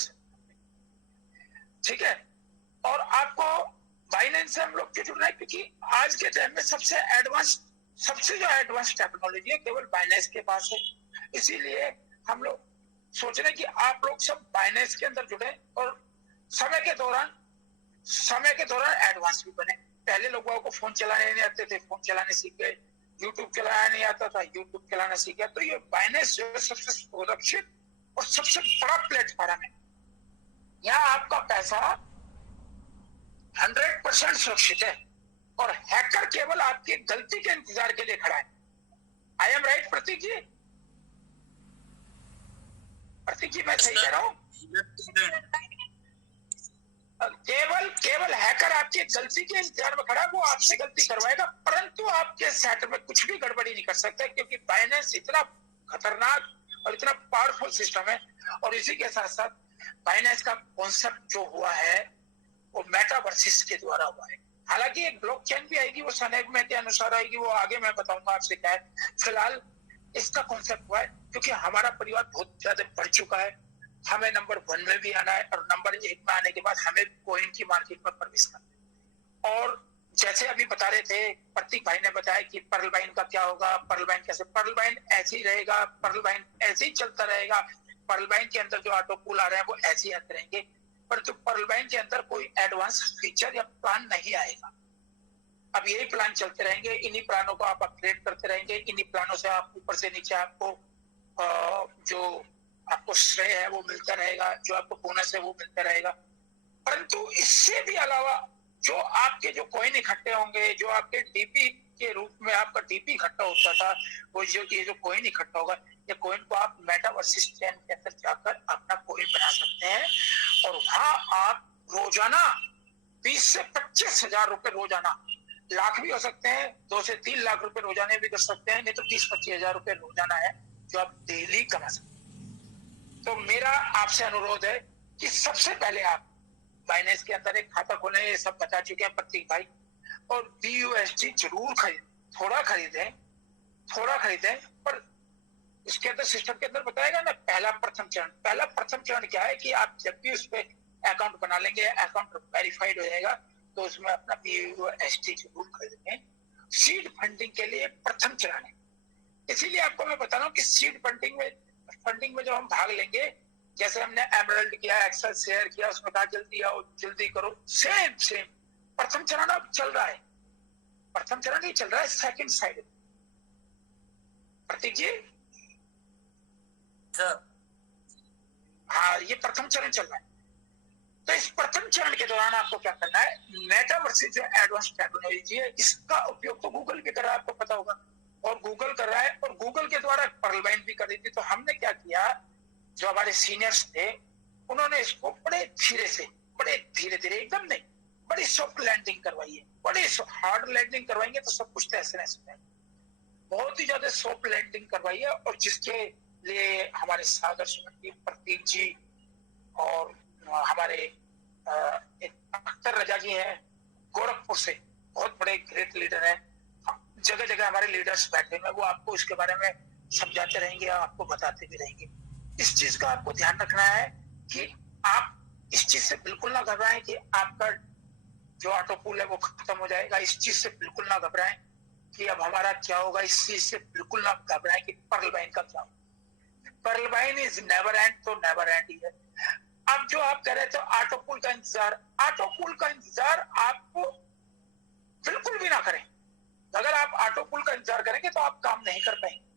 ठीक है। और आपको बाइनेंस से हम लोग क्यों जुड़ना है? क्योंकि आज के टाइम में सबसे जो एडवांस टेक्नोलॉजी है केवल बाइनेंस के पास है। इसीलिए हम लोग सोच रहे हैं कि आप लोग सब बाइनेंस के अंदर जुड़े और समय के दौरान एडवांस भी बने। पहले लोगों को फोन चलाने नहीं आते थे, फोन चलाने सीख गए। यूट्यूब चलाना नहीं आता था, यूट्यूब चलाना सीख गया। तो ये बाइनेंस जो है सबसे सुरक्षित और सबसे बड़ा प्लेटफॉर्म है। यहाँ आपका पैसा 100% सुरक्षित है और हैकर केवल आपकी गलती के इंतजार के लिए खड़ा है। आई एम राइट प्रतीक जी? प्रतीक जी मैं सही कह रहा हूँ? केवल हैकर आपकी गलती के इंतजार में खड़ा है, वो आपसे गलती करवाएगा, परंतु आपके सेट में कुछ भी गड़बड़ी नहीं कर सकता क्योंकि बाइनेंस इतना खतरनाक और इतना पावरफुल सिस्टम है। और इसी के साथ साथ बाइनेंस का कॉन्सेप्ट जो हुआ है वो मेटावर्सिस के द्वारा हुआ है। हालांकि एक ब्लॉकचेन भी आएगी, वो सनेक में के अनुसार आएगी, वो आगे मैं बताऊंगा आपसे क्या है। फिलहाल इसका कॉन्सेप्ट हुआ है क्योंकि हमारा परिवार बहुत ज्यादा बढ़ चुका है, हमें नंबर 1 में भी आना है और नंबर 1 में आने के बाद हमें कॉइन की मार्केट में प्रवेश करना है। और जैसे अभी बता रहे थे प्रतीक भाई ने बताया कि पर्ल बाइन का क्या होगा, पर्ल बाइन कैसे, पर्ल बाइन ऐसे ही रहेगा, पर्ल बाइन ऐसे ही चलता रहेगा, पर्ल बाइन के अंदर जो ऑटो पूल आ रहे हैं वो ऐसे ही आते रहेंगे, परंतु पर्ल बाइन के अंदर कोई एडवांस फीचर या प्लान नहीं आएगा। अब यही प्लान चलते रहेंगे, इन्हीं प्लानों को आप अपग्रेड करते रहेंगे, इन्हीं प्लानों से आप ऊपर से नीचे आपको जो आपको श्रेय है वो मिलता रहेगा, जो आपको बोनस है वो मिलता रहेगा। परंतु इससे भी अलावा जो आपके जो कॉइन इकट्ठे होंगे, जो आपके डीपी के रूप में आपका डीपी इकट्ठा होता था, वो ये जो कॉइन इकट्ठा होगा, ये कॉइन को आप मेटावर्सिस चेन के अंदर जाकर अपना कॉइन बना सकते हैं और वहां आप रोजाना 20 से 25 हजार रुपए रोजाना, लाख भी हो सकते हैं, 2 से 3 लाख रुपए रोजाना भी कर सकते हैं, नहीं तो 30-25 हजार रुपए रोजाना है जो आप डेली कमा सकते हैं। तो मेरा आपसे अनुरोध है कि सबसे पहले आप बाइनेंस के अंदर एक खाता खोलें, ये सब बता चुके हैं प्रतीक भाई, और BUSD जरूर खरीदें, थोड़ा खरीदें, पर इसके अंदर सिस्टम के अंदर बताएगा ना पहला प्रथम चरण क्या है कि आप जब भी उस पर अकाउंट बना लेंगे, अकाउंट वेरीफाइड हो जाएगा, तो उसमें अपना BUSD जरूर खरीदेंगे। सीड फंडिंग के लिए प्रथम चरण है, इसीलिए आपको मैं बता रहा हूँ कि सीड फंडिंग में जब हम भाग लेंगे, जैसे हमने एमरल्ड किया, एक्सेल शेयर किया, उसमें कहा जल्दी आओ जल्दी करो, सेम प्रथम चरण अब चल रहा है, प्रथम चरण नहीं चल रहा है, सेकंड साइड। प्रतीक जी सर, हाँ, ये प्रथम चरण चल रहा है। तो इस प्रथम चरण के दौरान आपको क्या करना है, मेटावर्सिस जो एडवांस टेक्नोलॉजी है, इसका उपयोग तो गूगल भी कर रहा है, आपको पता होगा, और गूगल कर रहा है, और गूगल के द्वारा पर्ल बाइन भी कर रही थी। तो हमने क्या किया, जो हमारे सीनियर्स थे उन्होंने इसको बड़े धीरे धीरे एकदम नहीं, बड़ी सॉफ्ट लैंडिंग करवाई है, बड़ी हार्ड लैंडिंग करवाएंगे तो सब कुछ तहस नहस हो जाएगा, बहुत ही ज्यादा सॉफ्ट लैंडिंग करवाई है। और जिसके लिए हमारे सागर सुमन प्रतीक जी और हमारे अख्तर रजा जी हैं गोरखपुर से, बहुत बड़े ग्रेट लीडर हैं, जगह जगह हमारे लीडर्स बैठे हैं, वो आपको इसके बारे में समझाते रहेंगे, आपको बताते भी रहेंगे। इस चीज का आपको ध्यान रखना है कि आप इस चीज से बिल्कुल ना घबराएं कि आपका जो ऑटो पूल है वो खत्म हो जाएगा, इस चीज से बिल्कुल ना घबराएं कि अब हमारा क्या होगा, इस चीज से बिल्कुल ना घबराएं कि पर्ल बाइन का क्या होगा। पर्ल बाइन इज नेवर एंड, तो नेवर एंड ही है। अब जो आप कह रहे थे ऑटो पूल का इंतजार आपको बिल्कुल भी ना करें। अगर आप ऑटो पूल का इंतजार करेंगे तो आप काम नहीं कर पाएंगे।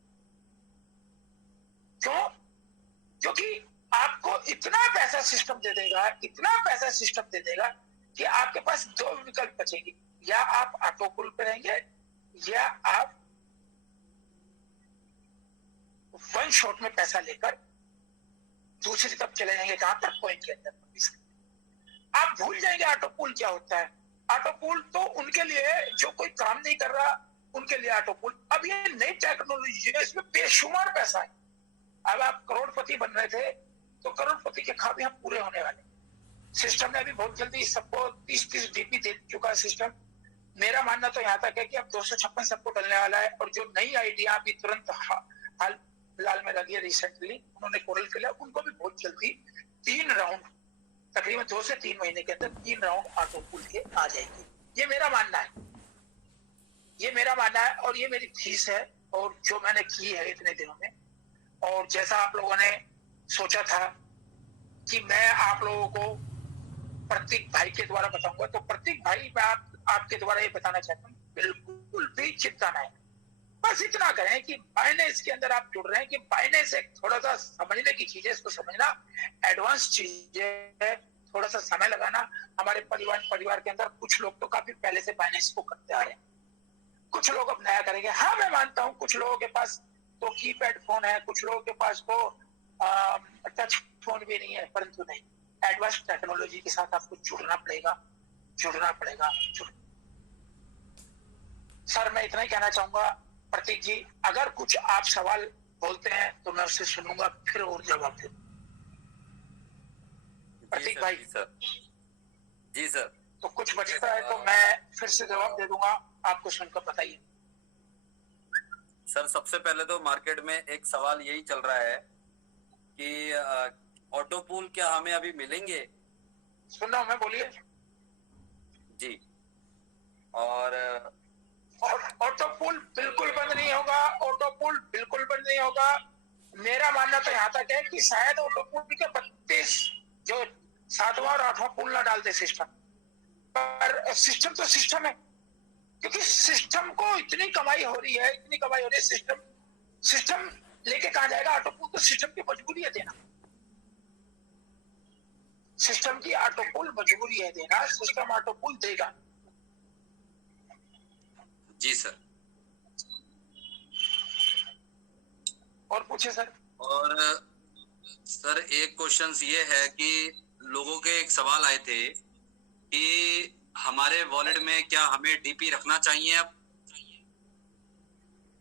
क्यों? क्योंकि आपको इतना पैसा सिस्टम दे देगा कि आपके पास 2 विकल्प बचेंगे, या आप ऑटो पूल पे रहेंगे या आप वन शॉट में पैसा लेकर दूसरी तरफ चले जाएंगे, कहां पर, पॉइंट के अंदर। आप भूल जाएंगे ऑटो पूल क्या होता है। ऑटो पूल तो उनके लिए जो कोई काम नहीं कर रहा, उनके लिए ऑटो पूल। अब ये नई टेक्नोलॉजी है, इसमें बेशुमार पैसा है। अब आप करोड़पति बन रहे थे तो करोड़पति के ख्वाब यहाँ पूरे होने वाले। सिस्टम ने अभी बहुत जल्दी सबको 30-30 डीपी दे चुका है सिस्टम। मेरा मानना तो यहाँ तक है कि अब 256 सबको डलने वाला है, और जो नई आइडिया अभी तुरंत हाल फिलहाल में लगी है, रिसेंटली उन्होंने कोरल के लिए, उनको भी बहुत जल्दी 3 राउंड, तकरीबन 2 से 3 महीने के अंदर 3 राउंड ऑटो पूल के आ जाएगी। ये मेरा मानना है, और ये मेरी फीस है, और जो मैंने की है इतने दिनों में। और जैसा आप लोगों ने सोचा था कि मैं आप लोगों को प्रतीक भाई के द्वारा बताऊंगा, तो प्रतीक भाई मैं आपके द्वारा ये बताना चाहता हूँ, बिल्कुल भी चिंता नहीं। बस इतना करें कि बाइनेंस के अंदर आप जुड़ रहे हैं, कि बाइनेंस एक थोड़ा सा समझने की चीज है, इसको समझना एडवांस चीज है, थोड़ा सा समय लगाना। हमारे परिवार के अंदर कुछ लोग तो काफी पहले से बाइनेंस को करते आ रहे हैं, कुछ लोग अब नया करेंगे। हाँ, मैं मानता हूँ कुछ लोगों के पास तो कीपैड फोन है, कुछ लोगों के पास तो टच फोन भी नहीं है, परंतु नहीं, एडवांस टेक्नोलॉजी के साथ आपको जुड़ना पड़ेगा। सर, मैं इतना ही कहना चाहूंगा। प्रतीक जी, अगर कुछ आप सवाल बोलते हैं तो मैं उससे सुनूंगा, फिर और जवाब दूं। प्रतीक भाई। जी सर। तो कुछ बचता है तो मैं फिर से जवाब दे दूंगा, आपको सुनकर बताइए। सर सबसे पहले तो मार्केट में एक सवाल यही चल रहा है कि ऑटो पूल क्या हमें अभी मिलेंगे? सुन रहा हूं मैं, बोलिए जी। और ऑटो पूल बिल्कुल बंद नहीं होगा, ऑटो पूल बिल्कुल बंद नहीं होगा। मेरा मानना तो यहाँ तक है कि शायद ऑटो पूल के 32 जो 7वां और 8वां पुल ना डालते सिस्टम पर, सिस्टम तो सिस्टम है, क्योंकि सिस्टम को इतनी कमाई हो रही है, इतनी कमाई हो रही है। सिस्टम लेके कहा जाएगा ऑटो पूल? तो सिस्टम की मजबूरी है देना, सिस्टम की ऑटो पूल मजबूरी है देना, सिस्टम ऑटो पूल देगा। जी सर। और पूछे सर। और सर एक क्वेश्चन ये है कि लोगों के एक सवाल आए थे कि हमारे वॉलेट में क्या हमें डीपी रखना चाहिए अब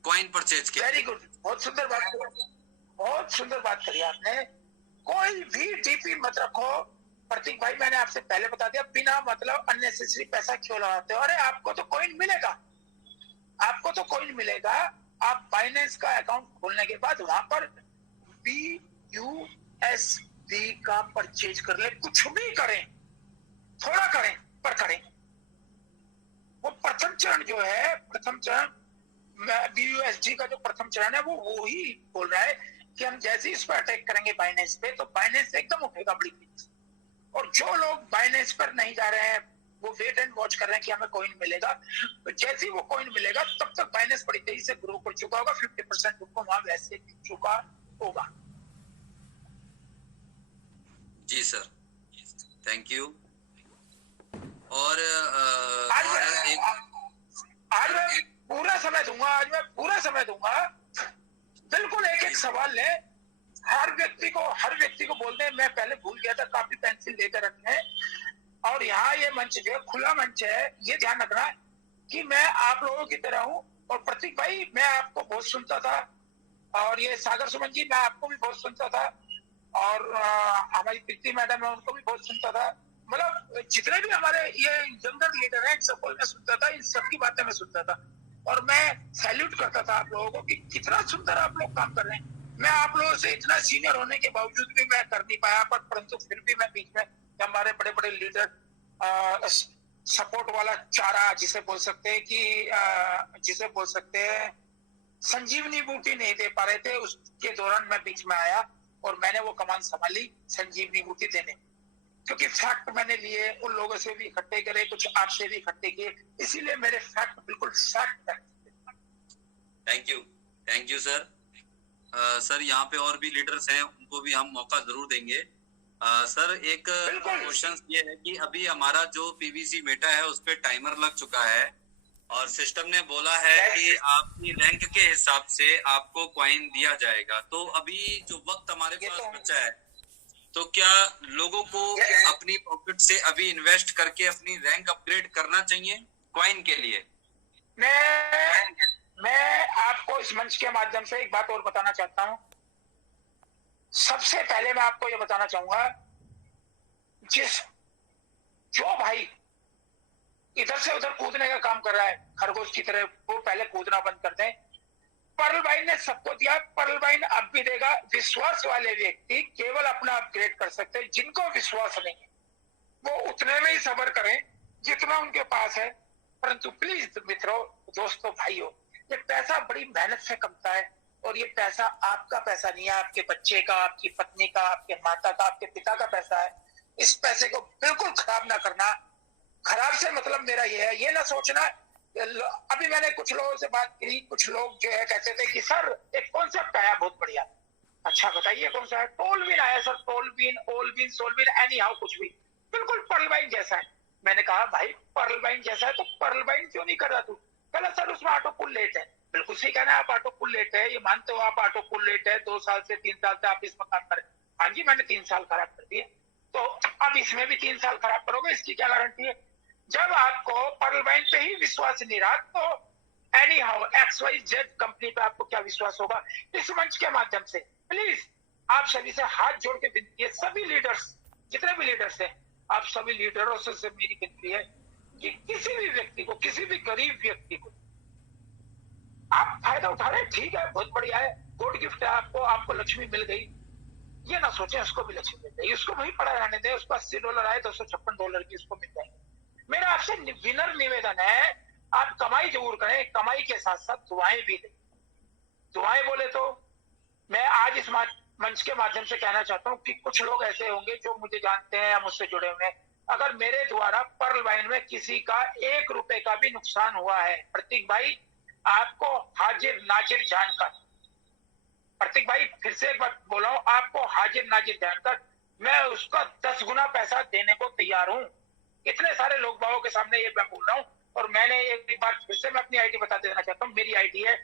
कॉइन परचेज के? वेरी गुड, बहुत सुंदर बात करी, बहुत सुंदर बात करी आपने। कोई भी डीपी मत रखो। प्रतीक भाई, मैंने आपसे पहले बता दिया, बिना मतलब अननेसेसरी पैसा क्यों लगाते हो? अरे आपको तो कॉइन मिलेगा, आपको तो कॉइन मिलेगा। आप बाइनेंस का अकाउंट खोलने के बाद वहां पर BUSD का परचेज कर ले, कुछ भी करें, थोड़ा करें पर करें। वो प्रथम चरण जो है, प्रथम चरण BUSD का जो प्रथम चरण है, वो ही बोल रहा है कि हम जैसे ही इस पर अटैक करेंगे बाइनेंस पे, तो बाइनेंस एकदम उठेगा बड़ी तेजी से। और जो लोग बाइनेंस पर नहीं जा रहे हैं, वो वेट एंड वॉच कर रहे हैं कि हमें कॉइन मिलेगा, तो जैसे ही वो कॉइन मिलेगा तब तक बाइनेंस बड़ी तेजी से ग्रो कर चुका होगा, 50% उनको वहां वैसे मिल चुका होगा। जी सर, थैंक यू। और आज मैं पूरा समय दूंगा, बिल्कुल एक एक सवाल ले। हर व्यक्ति को बोल दे, मैं पहले भूल गया था काफी पेंसिल लेकर रखने। और यहाँ ये मंच जो है खुला मंच है, ये ध्यान रखना कि मैं आप लोगों की तरह हूँ। और प्रतीक भाई, मैं आपको बहुत सुनता था, और ये सागर सुमन जी, मैं आपको भी बहुत सुनता था, और हमारी प्रीति मैडम है, उनको भी बहुत सुनता था। मतलब जितने भी हमारे ये यंगर लीडर हैं, सबको मैं सुनता था, इन सबकी बातें मैं सुनता था, और मैं सैल्यूट करता था आप लोगों को कि कितना सुंदर आप लोग काम कर रहे हैं। मैं आप लोगों से इतना सीनियर होने के बावजूद भी मैं कर नहीं पाया, पर परंतु फिर भी मैं बीच में हमारे बड़े बड़े लीडर सपोर्ट वाला चारा जिसे बोल सकते हैं कि जिसे बोल सकते हैं संजीवनी बूटी नहीं दे पा रहे थे, उसके दौरान मैं बीच में आया और मैंने वो कमान संभाली संजीवनी बूटी देने, क्योंकि फैक्ट मैंने लिए, उन लोगों से भी इकट्ठे करे, कुछ आपसे भी इकट्ठे किए, इसीलिए मेरे फैक्ट बिल्कुल फैक्ट है। Thank you sir. सर यहाँ पे और भी लीडर्स हैं, उनको भी हम मौका जरूर देंगे। सर एक क्वेश्चन ये है कि अभी हमारा जो PVC मेटा है उस पे टाइमर लग चुका है और सिस्टम ने बोला है कि आपकी रैंक के हिसाब से आपको कॉइन दिया जाएगा। तो अभी जो वक्त हमारे पास बचा है, तो क्या लोगों को अपनी पॉकेट से अभी इन्वेस्ट करके अपनी रैंक अपग्रेड करना चाहिए कॉइन के लिए? मैं आपको इस मंच के माध्यम से एक बात और बताना चाहता हूं। सबसे पहले मैं आपको यह बताना चाहूंगा, जो भाई इधर से उधर कूदने का काम कर रहा है खरगोश की तरह, वो पहले कूदना बंद कर दें। पर्ल बाइन ने सबको दिया, पर्ल बाइन अब भी देगा। विश्वास वाले व्यक्ति केवल अपना अपग्रेड कर सकते हैं, जिनको विश्वास नहीं है वो उतने में ही सब्र करें जितना उनके पास है। परंतु प्लीज मित्रों, दोस्तों, भाइयों, ये पैसा बड़ी मेहनत से कमता है, और ये पैसा आपका पैसा नहीं है, आपके बच्चे का, आपकी पत्नी का, आपके माता का, आपके पिता का पैसा है। इस पैसे को बिल्कुल खराब ना करना। खराब से मतलब मेरा ये है, ये ना सोचना। अभी मैंने कुछ लोगों से बात की, कुछ लोग जो है कहते थे कि सर एक कॉन्सेप्ट आया बहुत बढ़िया। अच्छा बताइए कौन सा है? टोलबिन आया सर, टोलबिन, ओलबिन, सोलबिन, एनी हाउ कुछ भी, बिल्कुल पर्लबाइन जैसा है। मैंने कहा भाई पर्लबाइन जैसा है तो पर्लबाइन क्यों नहीं कर रहा तू? कहला सर उसमें ऑटो पुल लेट है। बिल्कुल सही कहना, आप ऑटो पुल लेट है, ये मानते हो आप ऑटो पुल लेट है, 2 साल से 3 साल से आप इसमें काम करें। हाँ जी, मैंने 3 साल खराब कर दिए, तो अब इसमें भी 3 साल खराब करोगे, इसकी क्या गारंटी है? जब आपको पर्लबाइन पे ही विश्वास नहीं रहा तो एनी हाउ XYZ कंपनी पे आपको क्या विश्वास होगा? इस मंच के माध्यम से प्लीज आप सभी से हाथ जोड़ के विनती है, सभी लीडर्स, जितने भी लीडर्स हैं, आप सभी लीडरों से मेरी विनती है फायदा उठा रहे हैं, ठीक है, बहुत बढ़िया है, गुड गिफ्ट है आपको, आपको लक्ष्मी मिल गई। ये ना सोचें उसको भी लक्ष्मी मिल गई, उसको वही पड़ा रहने दें, उसको $80 आए, $256 की उसको मिल जाएंगे। मेरा आपसे विनर निवेदन है, आप कमाई जरूर करें, कमाई के साथ साथ दुआएं भी दें। दुआएं बोले तो मैं आज इस मंच के माध्यम से कहना चाहता हूं कि कुछ लोग ऐसे होंगे जो मुझे जानते हैं या मुझसे जुड़े हुए हैं, अगर मेरे द्वारा पर्ल वाइन में किसी का ₹1 का भी नुकसान हुआ है, प्रतीक भाई आपको हाजिर नाजिर जानकर, प्रतीक भाई फिर से एक बार बोला हूं, आपको हाजिर नाजिर जानकर मैं उसका 10 गुना पैसा देने को तैयार हूं। इतने सारे लोग बाबों के सामने ये मैं बोल रहा हूं। और मैंने एक बार फिर से मैं अपनी आईडी बता देना चाहता हूँ, मेरी आईडी है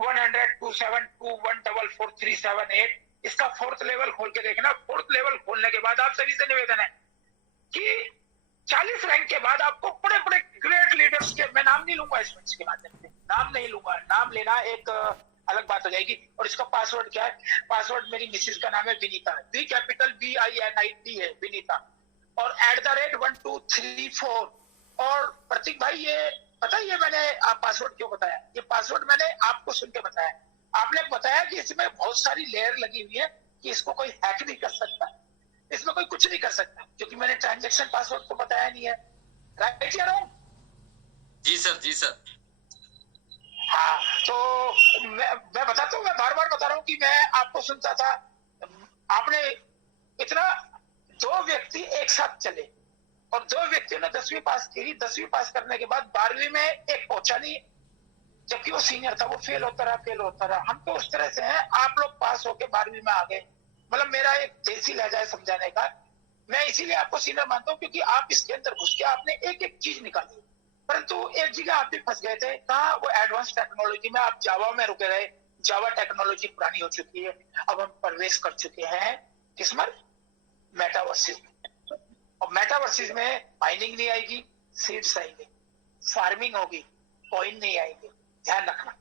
10027214437 इसका 4th लेवल खोल के देखना। 4th लेवल खोलने के बाद आप सभी से निवेदन है कि 40 रैंक के बाद आपको बड़े बड़े ग्रेट लीडर्स के, मैं नाम नहीं लूंगा इस मंच के माध्यम से, नाम नहीं लूंगा, नाम लेना एक अलग बात हो जाएगी। और इसका पासवर्ड क्या है? पासवर्ड मेरी मिसिस का नाम है विनीता, BVINIT है विनीता, और @1234। और प्रतीक भाई ये पता है, ये मैंने आप पासवर्ड क्यों बताया? ये पासवर्ड मैंने आपको सुन के बताया। आपने बताया कि इसमें बहुत सारी लेयर लगी हुई है कि इसको कोई हैक नहीं कर सकता, इसमें कोई कुछ नहीं कर सकता, क्योंकि मैंने ट्रांजैक्शन पासवर्ड को बताया नहीं है। राइट या रॉन्ग? जी सर, जी सर। हाँ, तो मैं बताता हूँ, मैं बार बार बता रहा हूँ कि मैं आपको सुनता था, आपने इतना 2 व्यक्ति एक साथ चले और 2 व्यक्तियों ने 10वीं पास की, 10वीं पास करने के बाद 12वीं में एक पहुंचा नहीं, जबकि वो सीनियर था, वो फेल होता रहा। हम तो उस तरह से हैं, आप लोग पास होके 12वीं में आ गए। मतलब मेरा एक देसी लहजा है समझाने का, मैं इसीलिए आपको सीनियर मानता हूँ क्योंकि आप इसके अंदर घुस के आपने एक एक चीज निकाली, परंतु एक जगह आप भी फंस गए थे। कहा? वो एडवांस टेक्नोलॉजी में, आप जावा में रुके रहे। जावा टेक्नोलॉजी पुरानी हो चुकी है, अब हम प्रवेश कर चुके हैं किसमें? मेटावर्सिस। और मेटावर्सिस में माइनिंग नहीं आएगी, सीड्स आएंगे, फार्मिंग होगी, कॉइन नहीं आएंगे, ध्यान रखना।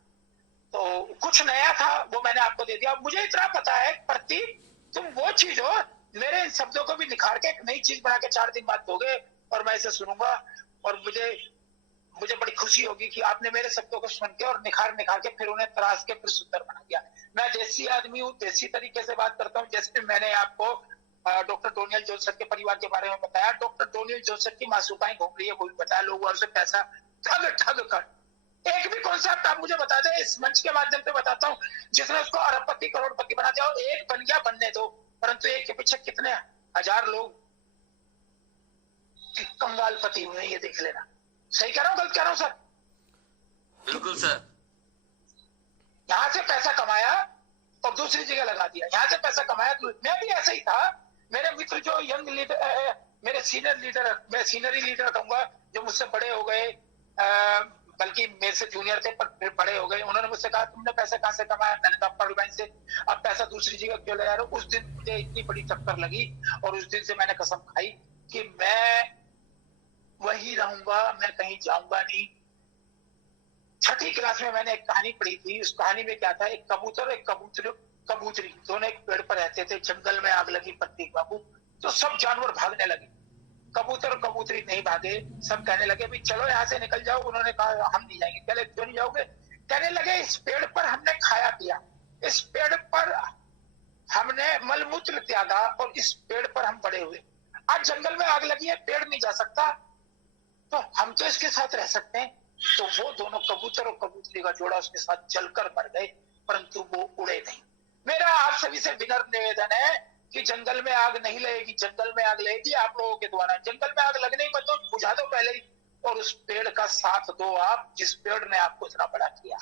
तो कुछ नया था वो मैंने आपको दे दिया। मुझे इतना पता है प्रतीक, तुम वो चीज हो, मेरे इन शब्दों को भी निखार के एक नई चीज बना के 4 दिन बाद दोगे और मैं इसे सुनूंगा, और मुझे बड़ी खुशी होगी कि आपने मेरे शब्दों को सुन के और निखार के फिर उन्हें तराश के फिर सुंदर बना दिया। मैं देसी आदमी हूँ, देसी तरीके से बात करता हूँ। जैसे मैंने आपको डॉक्टर डोनियल जोसेफ के परिवार के बारे में बताया, डॉक्टर डोनियल जोसेफ की मासूकाएं घूम रही है, वो भी बताया, लोग उसे पैसा ठग कर। एक भी कॉन्सेप्ट आप मुझे बता दें, इस मंच के माध्यम से बताता हूँ, जिसने उसको अरबपति करोड़पति बना दिया। और एक बन गया, बनने दो, परंतु एक के पीछे कितने हजार लोग कंगालपति हुए, ये देख लेना। सही कह रहा हूँ, गलत कह रहा हूँ सर? बिल्कुल सर। यहाँ से पैसा कमाया और दूसरी जगह लगा दिया, यहाँ से पैसा कमाया। मैं भी ऐसा ही था। मेरे मित्र जो यंग लीडर, मेरे सीनियर लीडर, मैं सीनियर ही लीडर कहूंगा, जो मुझसे बड़े हो गए, बल्कि मेरे से जूनियर थे पर फिर बड़े हो गए, उन्होंने मुझसे कहा तुमने पैसा कहाँ से कमाया? मैंने कहा पर्ल वाइन से। अब पैसा दूसरी जगह क्यों ले जा रहे हो? उस दिन मुझे इतनी बड़ी चक्कर लगी और उस दिन से मैंने कसम खाई कि मैं वही रहूंगा, मैं कहीं जाऊंगा नहीं। 6ठी क्लास में मैंने एक कहानी पढ़ी थी। उस कहानी में क्या था? एक कबूतर, एक कबूतरी दोनों एक पेड़ पर रहते थे। जंगल में आग लगी प्रतीक बाबू, तो सब जानवर भागने लगे। कबूतर और कबूतरी नहीं भागे, सब कहने लगे भी चलो यहाँ से निकल जाओ। उन्होंने कहा हम नहीं जाएंगे। चले, क्यों नहीं जाओगे? कहने लगे इस पेड़ पर हमने खाया पिया, इस पेड़ पर हमने मलमूत्र त्यागा और इस पेड़ पर हम बड़े हुए। आज जंगल में आग लगी है, पेड़ नहीं जा सकता, तो हम तो इसके साथ रह सकते हैं। तो वो दोनों कबूतर और कबूतरी का जोड़ा उसके साथ जलकर मर गए, परंतु वो उड़े नहीं। मेरा आप सभी से विनम्र निवेदन है कि जंगल में आग नहीं लगेगी, जंगल में आग लगेगी आप लोगों के द्वारा। जंगल में आग लगने ही मत दो, बुझा दो पहले ही, और उस पेड़ का साथ दो आप, जिस पेड़ ने आपको इतना बड़ा किया।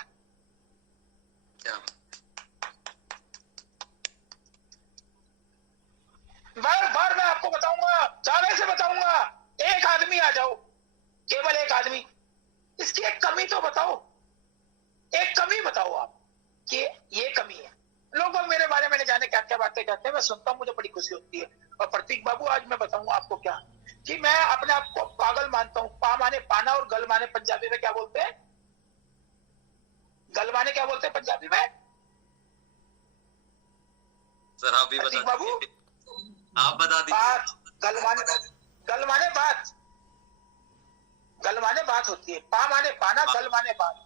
बार बार मैं आपको बताऊंगा, जावे से बताऊंगा, एक आदमी आ जाओ, केवल एक आदमी, इसकी एक कमी तो बताओ, एक कमी बताओ आप कि ये कमी है। लोग मेरे बारे में जाने क्या क्या बातें कहते हैं, मैं सुनता हूँ, मुझे बड़ी खुशी होती है। और प्रतीक बाबू आज मैं बताऊं आपको क्या, कि मैं अपने आप को पागल मानता हूँ। पा माने पाना और गल माने पंजाबी में क्या बोलते हैं? गल माने क्या बोलते हैं पंजाबी में? सर आप भी बता बाबू, आप बता दीजिए। गल माने बात, गल माने बात होती है। पा माने पाना, गल माने बात।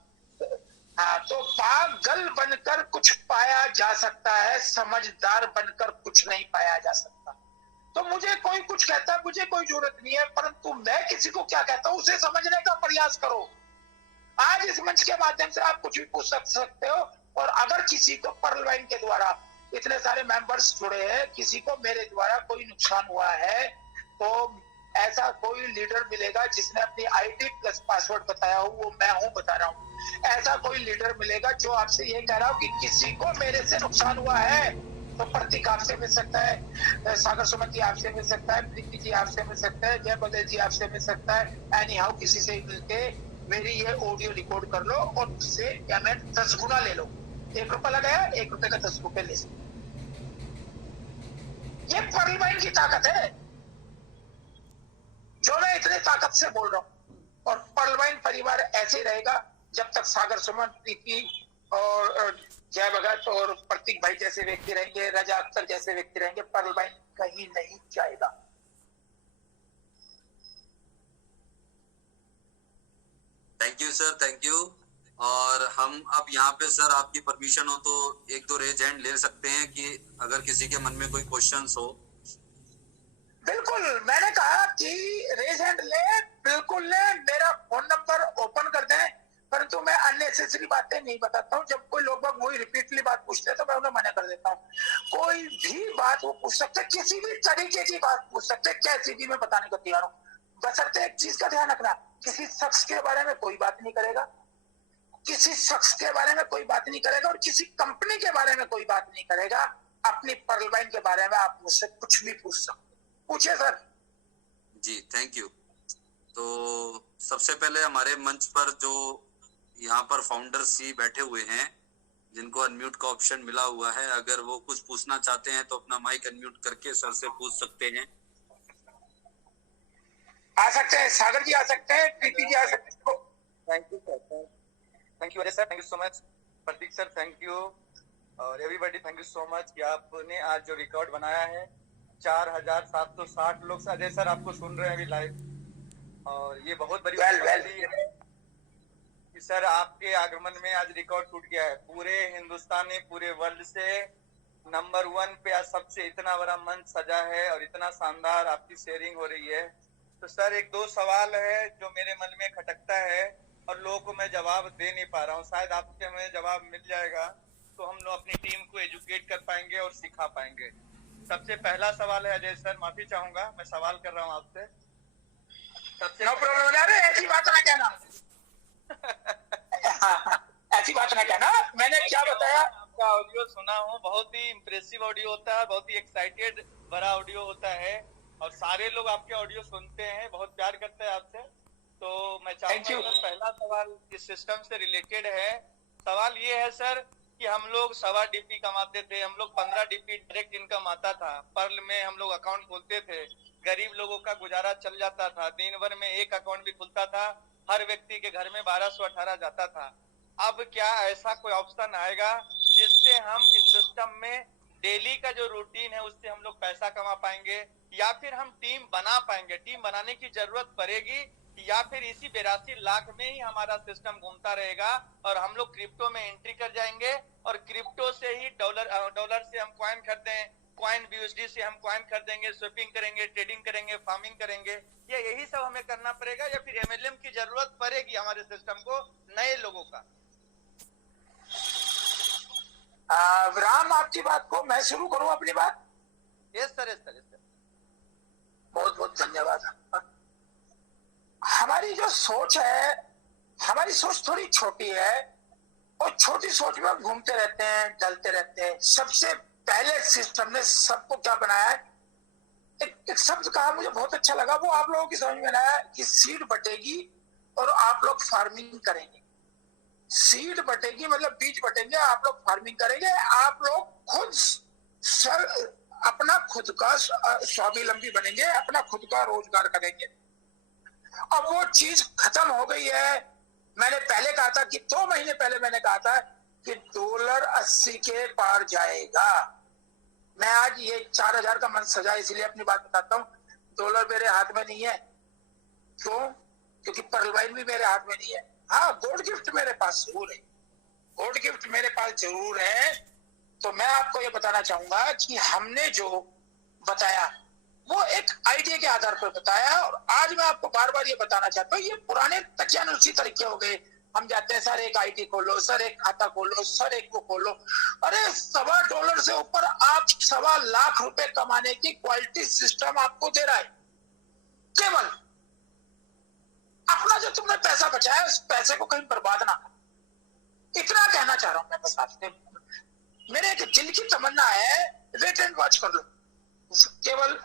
हाँ, तो पागल बनकर कुछ पाया जा सकता है, समझदार बनकर कुछ नहीं पाया जा सकता। तो मुझे कोई कुछ कहता है, मुझे कोई जरूरत नहीं है, परंतु मैं किसी को क्या कहता हूं उसे समझने का प्रयास करो। आज इस मंच के माध्यम से आप कुछ भी पूछ सकते हो। और अगर किसी को पर्ल वाइन के द्वारा, इतने सारे मेंबर्स जुड़े हैं, किसी को मेरे द्वारा कोई नुकसान हुआ है तो ऐसा कोई लीडर मिलेगा जिसने अपनी आईडी प्लस पासवर्ड बताया हो, वो मैं हूं, बता रहा हूं। ऐसा कोई लीडर मिलेगा जो आपसे ये कह रहा हो कि किसी को मेरे से नुकसान हुआ है, तो प्रतीक आपसे मिल सकता है, सागर सुमन जी आपसे मिल सकता है, प्रीति जी आपसे मिल सकता है, जय बदल जी आपसे मिल सकता है। एनी हाउ किसी से मिलके मेरी ये ऑडियो रिकॉर्ड कर लो और उससे पेमेंट 10 गुना ले लो। 1 रुपया लगाया, 1 रुपए का 10 रुपए ले सकते। ये पर्ल वाइन की ताकत है जो मैं इतनी ताकत से बोल रहा हूं। और पर्ल वाइन परिवार ऐसे ही रहेगा जब तक सागर सुमन, प्रीति और जय भगत और प्रतीक भाई जैसे व्यक्ति रहेंगे, रजा अख्तर जैसे व्यक्ति रहेंगे, पर्ल वाइन कहीं नहीं जाएगा। Thank you sir, thank you. और हम अब यहाँ पे सर आपकी परमिशन हो तो 1-2 रेज हैंड ले सकते हैं कि अगर किसी के मन में कोई क्वेश्चंस हो। बिल्कुल, मैंने कहा कि रेज हैंड ले, बिल्कुल ले, मेरा फोन नंबर ओपन कर दें, परंतु मैं अननेसेसरी बातें नहीं बताता हूँ। जब कोई लोग वही रिपीटली बात पूछते हैं तो मैं उन्हें मना कर देता हूँ। कोई भी बात वो पूछ सकते, किसी भी तरीके की बात पूछ सकते, कैसी भी मैं बताने को तैयार हूँ। बशर्ते एक चीज का ध्यान रखना, किसी शख्स के बारे में कोई बात नहीं करेगा, किसी शख्स के बारे में कोई बात नहीं करेगा और किसी कंपनी के बारे में कोई बात नहीं करेगा। अपनी पर्ल वाइन के बारे में आप मुझसे कुछ भी पूछ सकते, पूछिए सर। Ji thank you. तो सबसे पहले हमारे मंच पर जो यहाँ पर फाउंडर सी बैठे हुए हैं जिनको अनम्यूट का ऑप्शन मिला हुआ है, अगर वो कुछ पूछना चाहते हैं तो अपना माइक अनम्यूट करके सर से पूछ सकते हैं। आ सकते हैं, सागर जी आ सकते हैं, प्रीति जी आ सकते हैं। Thank you sir, thank you Ajay sir, thank you so much. Prateek sir thank you, और everybody thank you so much कि आपने आज जो रिकॉर्ड बनाया है 4760 लोग अजय सर आपको सुन रहे हैं अभी लाइव, और ये बहुत बड़ी उपलब्धि है कि सर आपके आगमन में आज रिकॉर्ड टूट गया है। पूरे हिंदुस्तान में, पूरे वर्ल्ड से नंबर 1 पे आज सबसे इतना बड़ा मंच सजा है और इतना शानदार आपकी शेयरिंग हो रही है। तो सर 1-2 सवाल है जो मेरे मन में खटकता है और लोगों को मैं जवाब दे नहीं पा रहा हूँ, शायद आपसे हमें जवाब मिल जाएगा तो हम लोग अपनी टीम को एजुकेट कर पाएंगे और सिखा पाएंगे। सबसे पहला सवाल है अजय सर, माफी चाहूंगा मैं सवाल कर रहा हूँ आपसे। सबसे नो प्रॉब्लम, अरे ऐसी बात ना कहना। ऐसी बात ना कहना, मैंने क्या बताया। आपका ऑडियो सुना हूँ, बहुत ही इम्प्रेसिव ऑडियो होता है, बहुत ही एक्साइटेड बड़ा ऑडियो होता है और सारे लोग आपके ऑडियो सुनते हैं, बहुत प्यार करते हैं आपसे। तो मैं चाहूंगा सर पहला सवाल इस सिस्टम से रिलेटेड है। सवाल ये है सर कि हम लोग 1.25 DP कमाते थे, हम लोग 15 DP डायरेक्ट इनकम आता था, पर्ल में हम लोग अकाउंट खोलते थे, गरीब लोगों का गुजारा चल जाता था, दिन भर में एक अकाउंट भी खुलता था, हर व्यक्ति के घर में 1218 जाता था। अब क्या ऐसा कोई ऑप्शन आएगा जिससे हम इस सिस्टम में डेली का जो रूटीन है उससे हम लोग पैसा कमा पाएंगे, या फिर हम टीम बना पाएंगे? टीम बनाने की जरूरत पड़ेगी या फिर इसी 82 लाख में ही हमारा सिस्टम घूमता रहेगा और हम लोग क्रिप्टो में एंट्री कर जाएंगे और क्रिप्टो से ही डॉलर से हम कॉइन खरीदें, कॉइन BUSD से हम कॉइन खरीदेंगे, स्विपिंग करेंगे, ट्रेडिंग करेंगे, फार्मिंग करेंगे, या यही सब हमें करना पड़ेगा या फिर MLM की जरूरत पड़ेगी हमारे सिस्टम को नए लोगों का? राम, आपकी बात को मैं शुरू करूं अपनी बात? Yes sir, yes sir, yes sir. बहुत बहुत धन्यवाद। हमारी जो सोच है, हमारी सोच थोड़ी छोटी है और छोटी सोच में हम घूमते रहते हैं, चलते रहते हैं। सबसे पहले सिस्टम ने सबको क्या बनाया है, एक शब्द कहा मुझे बहुत अच्छा लगा, वो आप लोगों की समझ में आया कि सीड बटेगी और आप लोग फार्मिंग करेंगे। सीड बटेगी मतलब बीज बटेंगे, आप लोग फार्मिंग करेंगे, आप लोग खुद अपना खुद का स्वावलंबी बनेंगे, अपना खुद का रोजगार करेंगे। अब वो चीज खत्म हो गई है। मैंने पहले कहा था कि 2 महीने पहले मैंने कहा था कि डॉलर 80 के पार जाएगा। मैं आज ये 4000 का मंच सजा, इसलिए अपनी बात बताता हूँ। डॉलर मेरे हाथ में नहीं है, क्यों? क्योंकि पर्ल वाइन भी मेरे हाथ में नहीं है। हाँ, गोल्ड गिफ्ट मेरे पास जरूर है, गॉड गिफ्ट मेरे पास जरूर है। तो मैं आपको ये बताना चाहूंगा कि हमने जो बताया वो एक आइडिया के आधार पर बताया, और आज मैं आपको बार बार ये बताना चाहता हूँ, ये पुराने तकियानुसी तरीके हो गए। हम जाते हैं सर एक आईडी खोलो, सर एक खाता खोलो, सर एक वो खोलो। अरे $1.25 से ऊपर आप $1.25 लाख रुपए कमाने की क्वालिटी सिस्टम आपको दे रहा है। केवल अपना जो तुमने पैसा बचाया उस पैसे को कहीं बर्बाद ना कर, इतना कहना चाह रहा हूं मैं बस आपसे। मेरे एक दिल की तमन्ना है, वेट एंड वॉच कर लो। केवल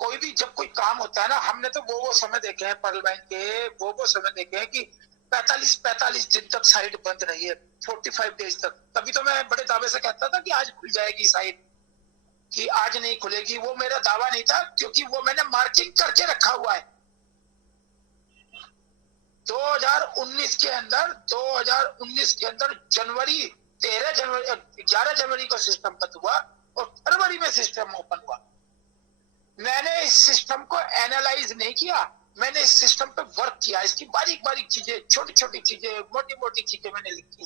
कोई भी जब कोई काम होता है ना, हमने तो वो समय देखे हैं पर्ल बैंक के, वो समय देखे हैं कि 45 दिन तक साइट बंद रही है, 45 डेज तक। तभी तो मैं बड़े दावे से कहता था कि आज खुल जाएगी साइट, कि आज नहीं खुलेगी। वो मेरा दावा नहीं था, क्योंकि वो मैंने मार्किंग करके रखा हुआ है। 2019 के अंदर जनवरी 11 जनवरी को सिस्टम बंद हुआ और फरवरी में सिस्टम ओपन हुआ। मैंने इस सिस्टम को एनालाइज नहीं किया, मैंने इस सिस्टम पे वर्क किया। इसकी बारीक बारीक चीजें, छोटी छोटी चीजें, मोटी मोटी चीजें मैंने लिखी।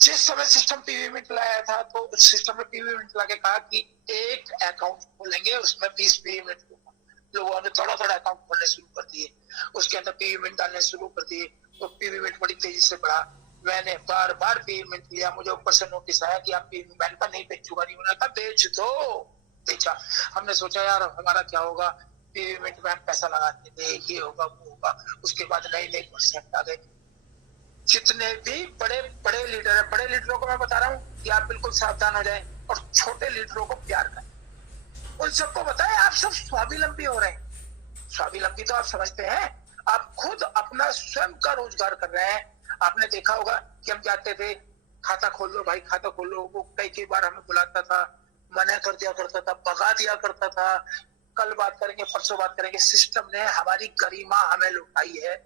जिस समय सिस्टम पीवीमिंट लाया था, तो उस सिस्टम में पीवीमिंट ला के कहा कि एक अकाउंट खोलेंगे, उसमें 20 पीवीमिंट। लोगों ने थोड़ा थोड़ा अकाउंट खोलने शुरू कर दिए, उसके अंदर पीवीमिंट डालने शुरू कर दिए, तो पीवीमिंट बड़ी तेजी से बढ़ा। मैंने बार बार पीवीमिंट लिया, मुझे ऊपर से नोटिस आया कि आप पीवीमिंट का नहीं बेचूंगा, नहीं। उन्होंने कहा बेच दो, बेचा। हमने सोचा यार हमारा क्या होगा, पीवीमिंट में हम पैसा लगाते थे, ये होगा वो होगा। उसके बाद नए नए कॉन्सेप्ट आ गए। जितने भी बड़े बड़े लीडर है, बड़े लीडरों को मैं बता रहा हूँ कि आप बिल्कुल सावधान हो जाएं, और छोटे लीडरों को प्यार करें। उन सबको बताएं आप सब स्वावलंबी हो रहे हैं। स्वावलंबी तो आप समझते हैं, आप खुद अपना स्वयं का रोजगार कर रहे हैं। आपने देखा होगा कि हम जाते थे, खाता खोल लो भाई, खाता खोल लो। वो कई बार हमें बुलाता था, मना कर दिया करता था, भगा दिया करता था, कल बात करेंगे, परसों बात करेंगे। सिस्टम ने हमारी गरिमा हमें लुटाई है,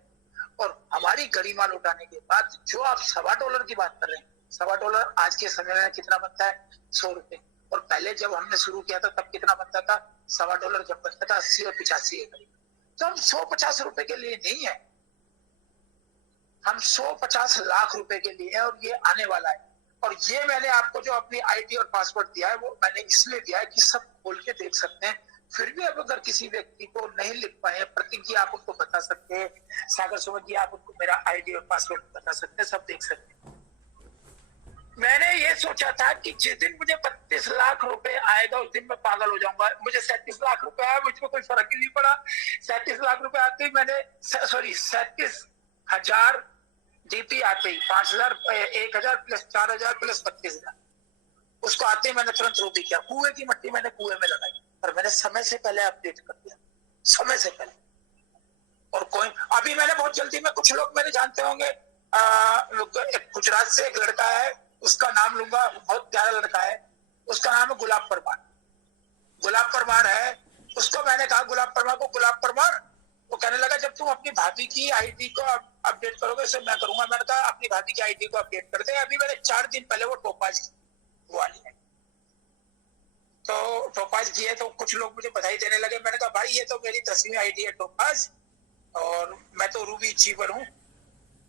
और हमारी गरिमा लुटाने के बाद जो आप $1.25 की बात कर रहे हैं, $1.25 आज के समय में कितना बनता है? 100 रुपए। और पहले जब हमने शुरू किया था तब कितना बनता था? $1.25 जब बनता था 80 और 85 के करीब। तो हम 150 रुपए के लिए नहीं है, हम 150 लाख रुपए के लिए है, और ये आने वाला है। और ये मैंने आपको जो अपनी आईडी और पासवर्ड दिया है, वो मैंने इसलिए दिया है कि सब खोल के देख सकते हैं। फिर भी अब अगर किसी व्यक्ति को नहीं लिख पाए, प्रतीक जी आप उनको बता सकते हैं, सागर सुमन जी आप उनको मेरा आईडी और पासवर्ड बता सकते हैं, सब देख सकते हैं। मैंने ये सोचा था कि जिस दिन मुझे 32 लाख रुपए आएगा उस दिन मैं पागल हो जाऊंगा। मुझे 37 लाख रुपए आया, मुझको कोई फर्क ही नहीं पड़ा। 37 लाख रुपए आते ही मैंने 37,000 डीपी आते ही 5,000, 1,000 प्लस 4,000 प्लस 32,000, उसको आते ही मैंने तुरंत रोक किया। कुएं की मट्टी मैंने कुएं में लगाई, और मैंने समय से पहले अपडेट कर दिया, समय से पहले। और कोई अभी मैंने बहुत जल्दी में, कुछ लोग मेरे जानते होंगे, गुजरात से एक लड़का है, उसका नाम लूंगा, बहुत प्यारा लड़का है, उसका नाम है गुलाब परमार। गुलाब परमार है, उसको मैंने कहा गुलाब परमार को, गुलाब परमार, वो कहने लगा जब तुम अपनी भाभी की आईडी को अपडेट करोगे उसे मैं करूंगा। मैंने कहा अपनी भाभी की आईडी को अपडेट कर दे। अभी मैंने 4 दिन पहले वो टोपाज वाली है, तो टोपाज की है, तो कुछ लोग मुझे बधाई देने लगे। मैंने कहा भाई ये तो मेरी 10वीं आईडी है टोपाज, और मैं तो रूबी अचीवर हूँ।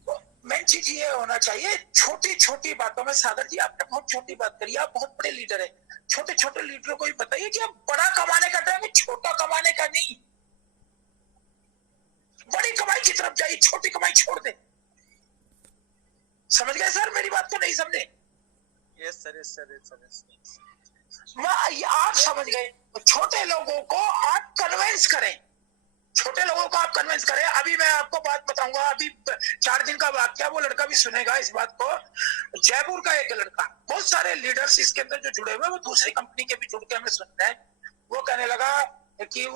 तो मेन चीज ये होना चाहिए, छोटी छोटी बातों में। सागर जी आपने बहुत छोटी बात करी, आप बहुत बड़े लीडर है। छोटे छोटे लीडरों को भी बताइए कि अब बड़ा कमाने का टाइम है, छोटा कमाने का नहीं। बड़ी कमाई की तरफ जाइए, छोटी कमाई छोड़ दे। समझ गए सर मेरी बात को? नहीं समझे? Yes sir, yes sir, yes sir, yes sir. आप समझ गए। छोटे लोगों को आप कन्विंस करें, छोटे लोगों को आप कन्विंस करें। अभी मैं आपको बात बताऊंगा, अभी 4 दिन का वाक्या, वो लड़का भी सुनेगा इस बात को। जयपुर का एक लड़का, बहुत सारे लीडर्स इसके अंदर जो जुड़े हुए, वो दूसरी कंपनी के भी जुड़ के हमें सुनना है। वो कहने लगा कि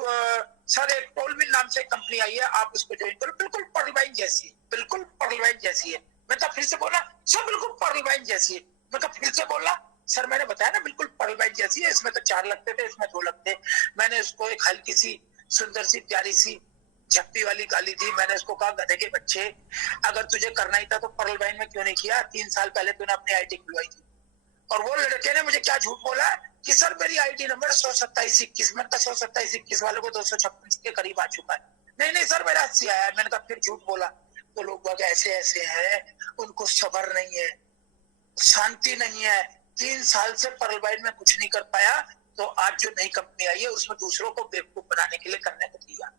सर एक टोलविन नाम से कंपनी आई है, आप उसको ज्वाइन करो, बिल्कुल पर्लवाइन जैसी है, बिल्कुल पर्लवाइन जैसी है। मैं तो फिर से बोला सर बिल्कुल पर्लवाइन जैसी है। मैं तो फिर से बोला सर, मैंने बताया ना बिल्कुल पर्लवाइन जैसी है। इसमें तो 4 लगते थे, इसमें 2 लगते। मैंने उसको एक हल्की सी, सुंदर सी, प्यारी सी, झप्पी वाली गाली दी। मैंने उसको कहा गधे के बच्चे, अगर तुझे करना ही था तो पर्लवाइन में क्यों नहीं किया? 3 साल पहले तूने अपनी आईडी खुलवाई थी। और वो लड़के ने मुझे क्या झूठ बोला कि सर मेरी आईडी नंबर 12721, मैं 12721 वाले को 256 के करीब आ चुका है। नहीं नहीं सर मेरा 80 आया। मैंने कहा फिर झूठ बोला। तो लोग बाग ऐसे ऐसे हैं, उनको सब्र नहीं है, शांति नहीं है। 3 साल से परलबाइन में कुछ नहीं कर पाया, तो आज जो नई कंपनी आई है उसमें दूसरों को बेवकूफ बनाने के लिए करने को दिया।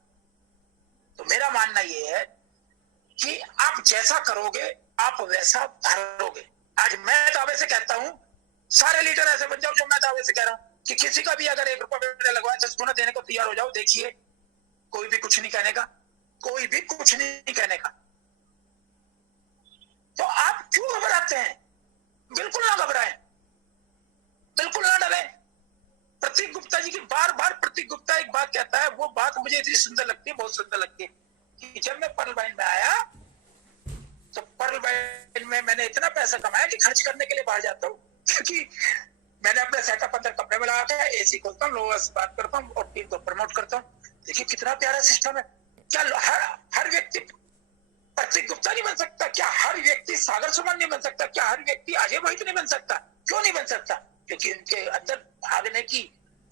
तो मेरा मानना ये है कि आप जैसा करोगे आप वैसा भरोगे। आज मैं दावे से कहता हूं, सारे लीडर ऐसे बन जाओ जो मैं दावे से कह रहा हूं कि किसी का भी अगर 1 रुपया मैंने लगवाया 10 गुना देने को तैयार हो जाओ। देखिए कोई भी कुछ नहीं कहने का, कोई भी कुछ नहीं कहने का। तो आप क्यों घबराते हैं? बिल्कुल ना घबराएं, बिल्कुल ना डरे। प्रतीक गुप्ता जी की बार बार प्रतीक गुप्ता एक बात कहता है, वो बात मुझे इतनी सुंदर लगती है, बहुत सुंदर लगती है कि जब मैं परलबाइन में आया तो परलबाइन में मैंने इतना पैसा कमाया कि खर्च करने के लिए बाहर जाता हूँ, क्योंकि मैंने अपने सेटअप अंदर कमरे में लगा के एसी खोलता हूँ, लोगों से बात करता हूँ और टीम को प्रमोट करता हूँ। देखिए कितना प्यारा सिस्टम है। क्या हर व्यक्ति प्रतीक गुप्ता नहीं बन सकता? क्या हर व्यक्ति सागर सुमन नहीं बन सकता? क्या हर व्यक्ति अजय मोहित नहीं बन सकता? क्यों नहीं बन सकता? क्योंकि उनके अंदर भागने की,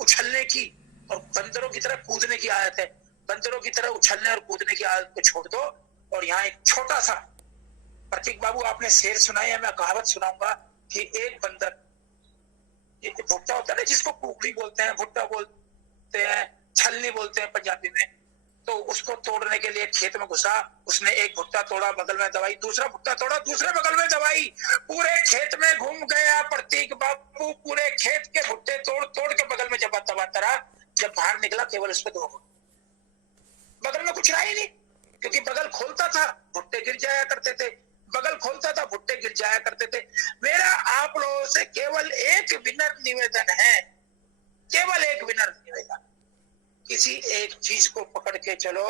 उछलने की और बंदरों की तरह कूदने की आदत है। बंदरों की तरह उछलने और कूदने की आदत को छोड़ दो। और यहाँ एक छोटा सा, प्रतीक बाबू आपने शेर सुनाई है, मैं कहावत सुनाऊंगा कि एक बंदर, भुट्टा होता है ना जिसको कुकड़ी बोलते हैं, भुट्टा बोलते हैं, छलनी बोलते हैं पंजाबी में, तो उसको तोड़ने के लिए खेत में घुसा, उसने एक भुट्टा तोड़ा, बगल में दवाई, दूसरा भुट्टा तोड़ा, दूसरे बगल में दवाई, पूरे खेत में घूम गया प्रतीक बाबू, पूरे खेत के भुट्टे तोड़ तोड़ के बगल में जब दबाता रहा। जब बाहर निकला केवल उस पर 2 बगल में कुछ रहा ही नहीं, क्योंकि बगल खोलता था भुट्टे गिर जाया करते थे, बगल खोलता था भुट्टे गिर जाया करते थे। मेरा आप लोगों से केवल एक विनर निवेदन है, केवल एक विनर निवेदन, किसी एक चीज को पकड़ के चलो,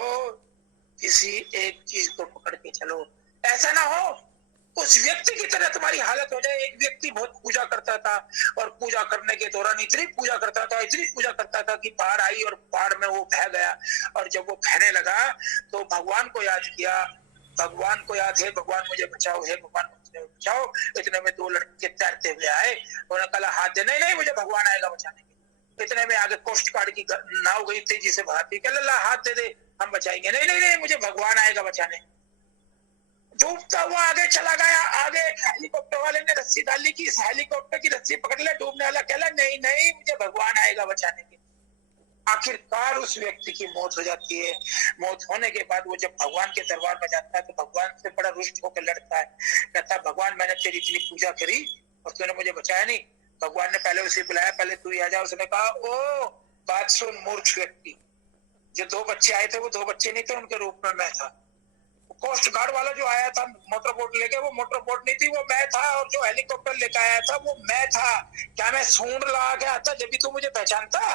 किसी एक चीज को पकड़ के चलो। ऐसा ना हो उस व्यक्ति की तरह तुम्हारी हालत हो जाए। एक व्यक्ति बहुत पूजा करता था और पूजा करने के दौरान इतनी पूजा करता था, इतनी पूजा करता था कि बाढ़ आई और बाढ़ में वो बह गया। और जब वो बहने लगा तो भगवान को याद किया, भगवान को याद है, भगवान मुझे बचाओ, हे भगवान मुझे बचाओ। इतने में 2 लड़के तैरते हुए आए, उन्होंने कहा हाथ दे, नहीं नहीं मुझे भगवान आएगा बचाने। इतने में आगे कोस्ट गार्ड की नाव गई तेजी से भागती, कह अल्लाह हाथ दे दे हम बचाएंगे, नहीं नहीं नहीं मुझे भगवान आएगा बचाने। डूबता हुआ आगे चला गया। आगे हेलीकॉप्टर वाले ने रस्सी डाली कि इस हेलीकॉप्टर की रस्सी पकड़ ले, डूबने वाला कहला नहीं नहीं मुझे भगवान आएगा बचाने के। आखिरकार उस व्यक्ति की मौत हो जाती है। मौत होने के बाद वो जब भगवान के दरबार में जाता है तो भगवान से बड़ा रुष्ट होकर लड़ता है, कहता है भगवान मैंने तेरी इतनी पूजा करी और तूने मुझे बचाया नहीं। भगवान ने पहले उसे बुलाया, पहले तू ही आ जा। उसने कहा ओ बात सुन मूर्ख व्यक्ति, जो 2 बच्चे आए थे वो 2 बच्चे नहीं थे, उनके रूप में मैं था। कोस्ट गार्ड वाला जो आया था मोटर बोट लेके, वो मोटर बोट नहीं थी, वो मैं था। और जो हेलीकॉप्टर लेकर आया था वो मैं था। क्या मैं सूंड लगा के आता जब भी तू मुझे पहचानता?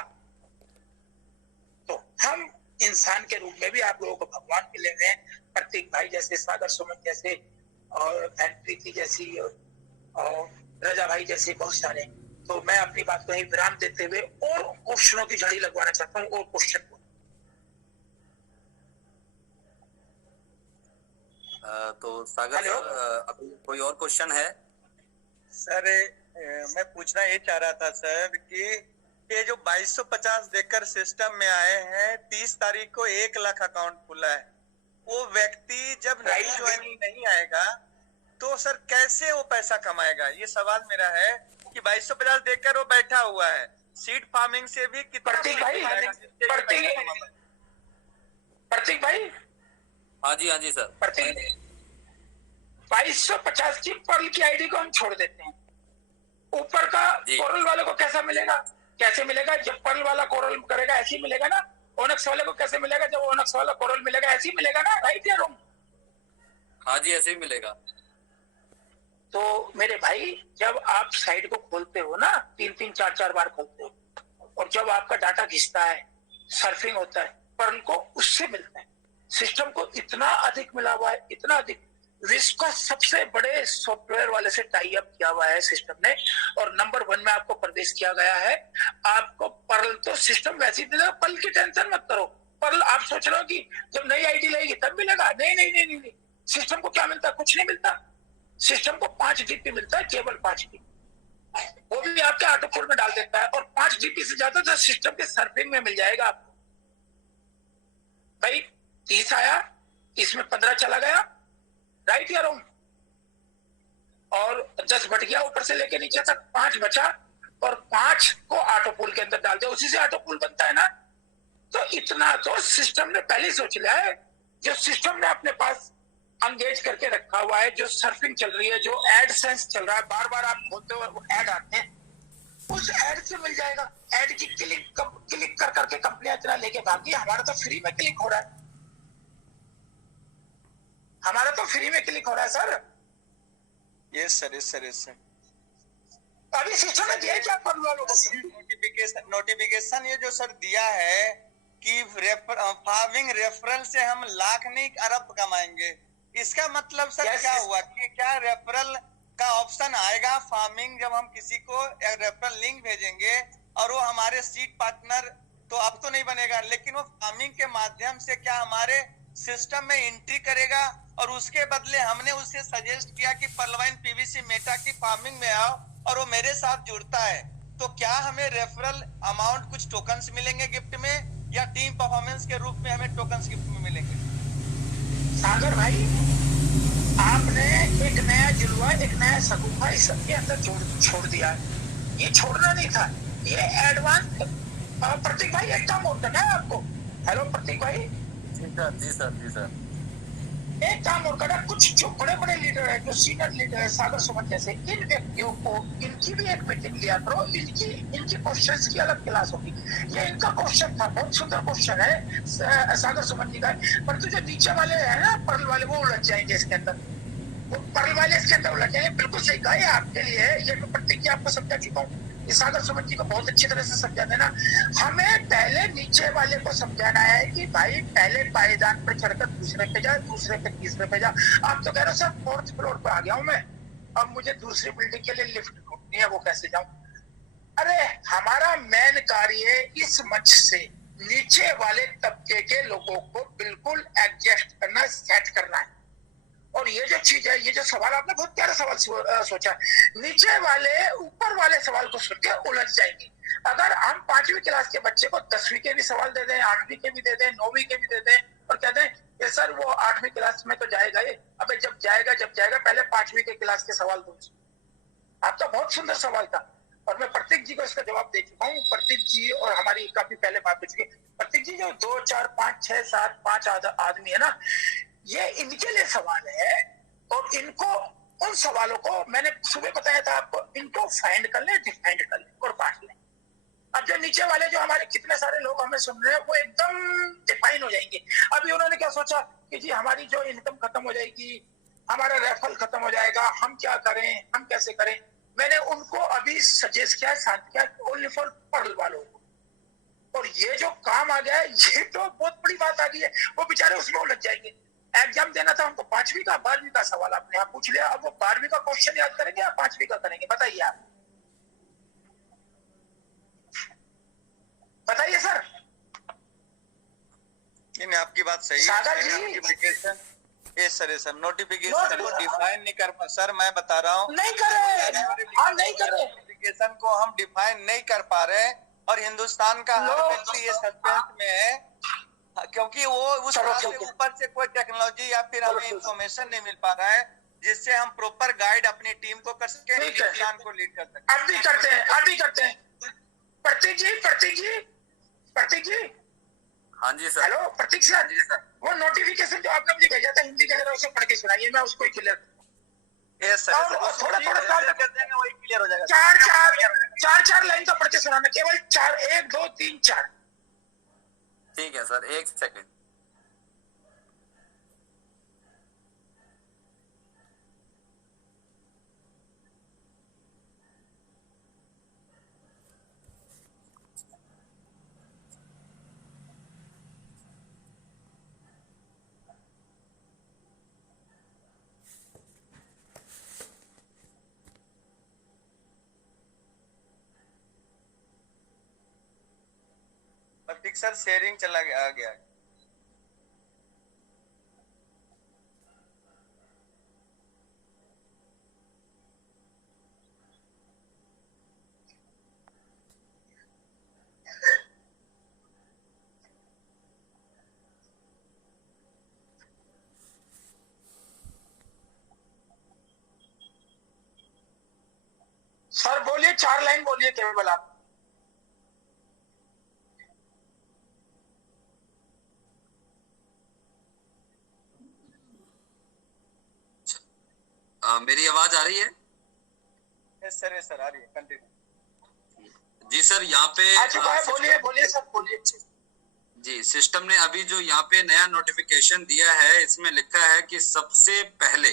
तो हम इंसान के रूप में भी आप लोगों को भगवान मिले हुए हैं, प्रतीक भाई जैसे, सागर सुमन जैसे, और प्रीति जैसी, और रजा भाई जैसे बहुत सारे। तो मैं अपनी बात को यही विराम देते हुए और क्वेश्चनों की झड़ी लगवाना चाहता हूँ। और क्वेश्चन को तो सागर अभी कोई और क्वेश्चन है? सर मैं पूछना ये चाह रहा था सर कि ये जो 2250 देकर सिस्टम में आए हैं, 30 तारीख को 1 लाख अकाउंट खुला है, वो व्यक्ति जब नई ज्वाइनिंग नहीं आएगा तो सर कैसे वो पैसा कमाएगा? ये सवाल मेरा है कि 2250 देकर वो बैठा हुआ है, सीड फार्मिंग से भी कितना प्रतीक भाई हाँ जी सर। प्रतीक 2250 की पर्ल की आईडी को हम छोड़ देते हैं, ऊपर का कोरल वाले को कैसा मिलेगा? कैसे मिलेगा? जब पर्ल वाला कोरल करेगा ऐसे ही मिलेगा ना। ओनक्स वाले को कैसे मिलेगा? जब ओनक्स वाला कोरल मिलेगा ऐसे ही मिलेगा ना, राइट या रॉन्ग? हाँ जी ऐसे ही मिलेगा। तो मेरे भाई जब आप साइट को खोलते हो ना, 3-3 4-4 बार खोलते हो, और जब आपका डाटा घिसता है, सर्फिंग होता है, पर्ल को उससे मिलता है। सिस्टम को इतना अधिक मिला हुआ है, इतना अधिक। विश्व का सबसे बड़े सॉफ्टवेयर वाले से टाई अप किया हुआ है सिस्टम ने, और नंबर 1 में आपको प्रवेश किया गया है। आपको पर्ल तो सिस्टम वैसे ही देगा, पर्ल की टेंशन मत करो। पर्ल आप सोच रहे हो कि जब नई आईडी लगेगी तब मिलेगा, नहीं नहीं नहीं नहीं। सिस्टम को क्या मिलता? कुछ नहीं मिलता। सिस्टम को 5 जीपी मिलता है, केवल 5 जीपी, वो भी आपके ऑटोफोर में डाल देता है। और 5 जीपी से ज्यादा तो सिस्टम के सर्फिंग में मिल जाएगा आपको। भाई 30 आया, इसमें 15 चला गया, राइट या रॉन्ग? और 10 बढ़ गया ऊपर से लेके नीचे तक, 5 बचा, और 5 को ऑटो पूल के अंदर डाल दिया, उसी से ऑटो पूल बनता है ना। तो इतना तो सिस्टम ने पहले ही सोच लिया है। जो सिस्टम ने अपने पास अंगेज करके रखा हुआ है, जो सर्फिंग चल रही है, जो एडसेंस चल रहा है, बार बार आप खोलते हो वो ऐड आते हैं, उस ऐड से मिल जाएगा। ऐड की क्लिक कर करके कंपनियां इतना लेके भागी। हमारा तो फ्री में क्लिक हो रहा है, हमारा तो फ्री में क्लिक हो रहा है sir. Yes sir, yes sir, yes sir. अभी सिस्टम ने दिया क्या फंड वालों को? नोटिफिकेशन ये जो सर दिया है कि फार्मिंग रेफरल से हम लाख नहीं अरब कमाएंगे, इसका मतलब सर क्या हुआ कि क्या रेफरल का ऑप्शन आएगा फार्मिंग, जब हम किसी को रेफरल लिंक भेजेंगे और वो हमारे सीट पार्टनर, तो अब तो नहीं बनेगा, लेकिन वो फार्मिंग के माध्यम से क्या हमारे सिस्टम में एंट्री करेगा, और उसके बदले हमने उसे सजेस्ट किया कि पर्लवाइन पीवीसी मेटा की फार्मिंग में आओ, और वो मेरे साथ जुड़ता है, तो क्या हमें रेफरल अमाउंट कुछ टोकन्स मिलेंगे गिफ्ट में, या टीम परफॉर्मेंस के रूप में हमें टोकन्स गिफ्ट में मिलेंगे? सागर भाई, आपने एक नया जुलवा, एक नया सगुफा इस सबके अंदर छोड़ दिया। ये छोड़ना नहीं था, ये एडवांस। प्रतीक भाई एक काम और करना है आपको। हेलो प्रतीक भाई। जी सर, जी सर, जी सर। एक काम और करना, कुछ जो बड़े बड़े लीडर है, जो सीनियर लीडर है, सागर सुमन जैसे, इन व्यक्तियों को, इनकी भी एक मीटिंग लिया करो। इनकी क्वेश्चंस की अलग क्लास होगी। ये इनका क्वेश्चन था, बहुत सुंदर क्वेश्चन है सागर सुमन जी का, पर जो नीचे वाले है ना पर्ल वाले, वो उलझ जाएंगे इसके अंदर, वो पर्ल वाले इसके अंदर उलझ जाएंगे। बिल्कुल सही कहा, ये आपके लिए है, ये मैं प्रतीक जी आपको समझा चुका हूँ, सागर सुमन जी को बहुत अच्छी तरह से समझा देना। हमें पहले नीचे वाले को समझाना है कि भाई पहले पायदान पर चढ़कर दूसरे पे जा, दूसरे पे तीसरे पे जा। आप तो कह रहे हो सर 4th फ्लोर पे आ गया हूं मैं, अब मुझे दूसरी बिल्डिंग के लिए लिफ्ट ढूंढनी है, वो कैसे जाऊं? अरे हमारा मेन कार्य इस मंच से नीचे वाले तबके के लोगों को बिल्कुल एडजस्ट करना, सेट करना है। और ये जो चीज है, ये जो सवाल आपने बहुत प्यारा सवाल सोचा, नीचे वाले ऊपर वाले सवाल को सुन के उलझ जाएंगे। अगर हम 5वीं क्लास के बच्चे को 10वीं के भी सवाल दे दें, 8वीं के भी दे दें, 9वीं के भी दे दें, और कहते हैं ये सर वो 8वीं क्लास में तो जाएगा ये, अबे जब जाएगा पहले 5वीं के क्लास के सवाल दो। आपका बहुत सुंदर सवाल था, और मैं प्रतीक जी को इसका जवाब दे चुका हूँ। प्रतीक जी और हमारी काफी पहले बात हो चुकी है। प्रतीक जी जो 2, 4, 5, 6, 7, 5 आदमी है ना, ये इनके लिए सवाल है, और इनको, उन सवालों को मैंने सुबह बताया था आपको, इनको फाइंड कर ले, डिफाइंड कर ले और बांट ले। अब जो नीचे वाले जो हमारे कितने सारे लोग हमें सुन रहे हैं, वो एकदम डिफाइन हो जाएंगे। अभी उन्होंने क्या सोचा कि जी हमारी जो इनकम खत्म हो जाएगी, हमारा रेफरल खत्म हो जाएगा, हम क्या करें, हम कैसे करें। मैंने उनको अभी सजेस्ट किया, शांत किया, ओनली फॉर पर्ल वालों को। और ये जो काम आ गया है, ये तो बहुत बड़ी बात आ गई है, वो बेचारे उसमें उलझ जाएंगे। एग्जाम देना था उनको 5वीं का, 12वीं का सवाल आपने यहाँ पूछ लिया, अब वो 12वीं का क्वेश्चन याद करेंगे या 5वीं का करेंगे, बताइए आप, बताइए सर। नहीं, आपकी बात सही सागर जी, ये सर नोटिफिकेशन को डिफाइन नहीं कर पा, सर मैं बता रहा हूँ नहीं कर रहे, हाँ नहीं कर रहे, नोटिफिकेशन को हम डिफाइन नहीं कर पा रहे, और हिंदुस्तान का हर व्यक्ति ये सस्पेंस में है, क्योंकि वो उस ऊपर से कोई टेक्नोलॉजी या फिर हमें इंफॉर्मेशन नहीं मिल पा रहा है जिससे हम प्रॉपर गाइड अपनी टीम को कर सके, हिंदुस्तान को लीड कर सके। अब भी करते हैं। प्रतीक जी, हाँ जी सर। हेलो प्रतीक सर, वो नोटिफिकेशन जो आपने मुझे भेजा था हिंदी के अंदर, उसे पढ़ के सुनाइए, मैं उसको ही क्लियर थोड़ा कर देंगे, वही क्लियर हो जाएगा। 4 लाइन तो पढ़ के सुनाना, केवल 4, 1, 2, 3, 4। ठीक है सर, 1 सेकंड। सर शेयरिंग चला गया। 4 लाइन बोलिए केवल आप। मेरी आवाज आ रही है? यस सर आ रही है, कंटिन्यू। जी सर, यहाँ पे आ चुका है, बोलिए बोलिए सर बोलिए। जी, सिस्टम ने अभी जो यहाँ पे नया नोटिफिकेशन दिया है, इसमें लिखा है कि सबसे पहले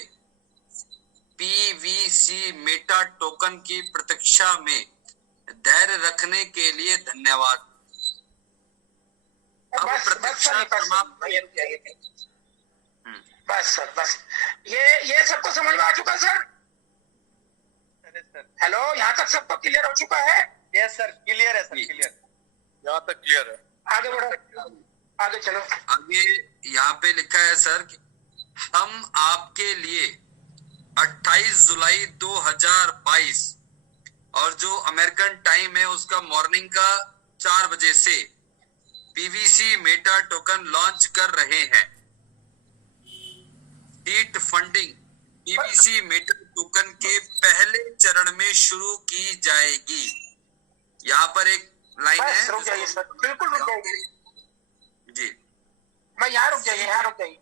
पीवीसी मेटा टोकन की प्रतीक्षा में धैर्य रखने के लिए धन्यवाद। अब प्रतीक्षा बस सर, बस ये सबको समझ में आ चुका सर? हेलो, यहाँ तक सबको क्लियर हो चुका है? यस सर, क्लियर है सर, क्लियर, यहाँ तक क्लियर है। आगे बढ़ो, आगे चलो। आगे यहाँ पे लिखा है सर कि हम आपके लिए 28 जुलाई 2022 और जो अमेरिकन टाइम है उसका मॉर्निंग का 4 बजे से पीवीसी मेटा टोकन लॉन्च कर रहे हैं। Seed funding PVC Meta token के पहले चरण में शुरू की जाएगी। यहाँ पर एक लाइन है, रुक जाइए सर, बिल्कुल रुक जाइए जी, मैं यहाँ रुक जाइए, यहाँ रुक जाइए।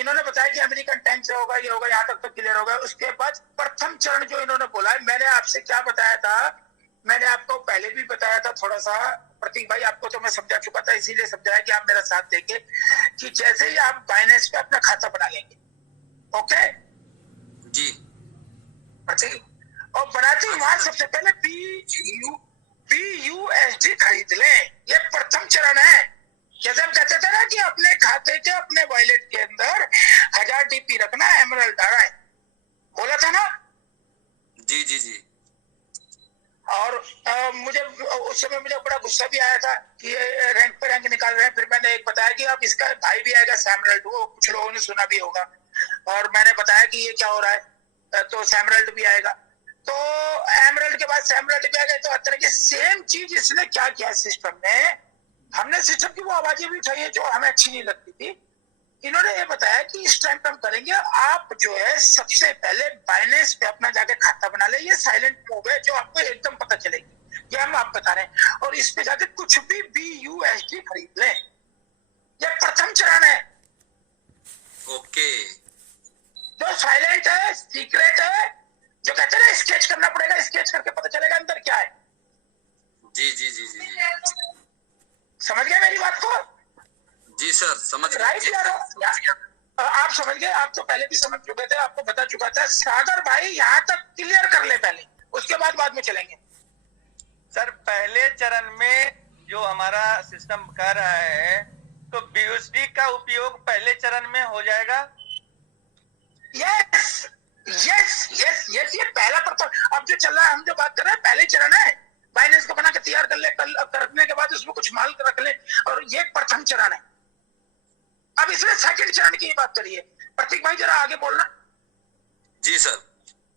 इन्होंने बताया कि अमेरिकन टाइम से होगा, ये होगा, यहाँ तक तो क्लियर होगा। उसके बाद प्रथम चरण जो इन्होंने बोला है, मैंने आपसे क्या बताया था, मैंने आपको पहले भी बताया था थोड़ा सा प्रतीक भाई, आपको तो मैं समझा चुका था, इसीलिए समझाया कि आप मेरा साथ देंगे कि जैसे ही आप बाइनेंस पे अपना खाता बना लेंगे, ओके जी प्रतीक, और बनाते ही वहां सबसे पहले PUSD खरीद लें। ये प्रथम चरण है। जैसे हम कहते थे ना कि अपने खाते के अपने वॉलेट के अंदर 1000 DP रखना, एमरल्ड है, बोला था ना? जी जी जी। और मुझे उस समय मुझे बड़ा गुस्सा भी आया था कि ये रैंक पे रैंक निकाल रहे हैं। फिर मैंने एक बताया कि अब इसका भाई भी आएगा सैमरल्ड, वो कुछ लोगों ने सुना भी होगा, और मैंने बताया कि ये क्या हो रहा है, तो सैमरल्ड भी आएगा, तो एमरल्ड के बाद सैमरल्ड भी आएगा। तो तरह की सेम चीज इसने क्या किया सिस्टम ने, हमने सिस्टम की वो आवाजें भी उठाई है जो हमें अच्छी नहीं लगती थी। इन्होंने ये बताया कि इस टाइम पे हम करेंगे, आप जो है सबसे पहले बाइनेंस पे अपना जाके खाता बना ले। ये साइलेंट मूव है जो आपको एकदम पता चलेगी, ये हम आप बता रहे हैं, और इस पे जाके कुछ भी BUSD खरीद लें। ये प्रथम चरण है, ओके। जो साइलेंट है, सीक्रेट है, जो कहते हैं स्केच करना पड़ेगा, स्केच करके पता चलेगा अंदर क्या है। जी जी जी जी जी, समझ गए मेरी बात को? जी सर, समझ गए। राइट यार, आप समझ गए, आप तो पहले भी समझ चुके थे, आपको बता चुका था। सागर भाई यहाँ तक क्लियर कर ले पहले, उसके बाद में चलेंगे। सर पहले चरण में जो हमारा सिस्टम कर रहा है, तो BUSD का उपयोग पहले चरण में हो जाएगा। यस यस यस यस, ये पहला प्रथम। अब जो चल रहा है, हम जो बात कर रहे हैं पहले चरण है। बाइनेंस को बना के तैयार कर ले, कल करने के बाद उसमें कुछ माल रख ले, और ये प्रथम चरण है। अब इसमें सेकंड चरण की बात करिए। प्रतीक भाई जरा आगे बोलना। जी सर,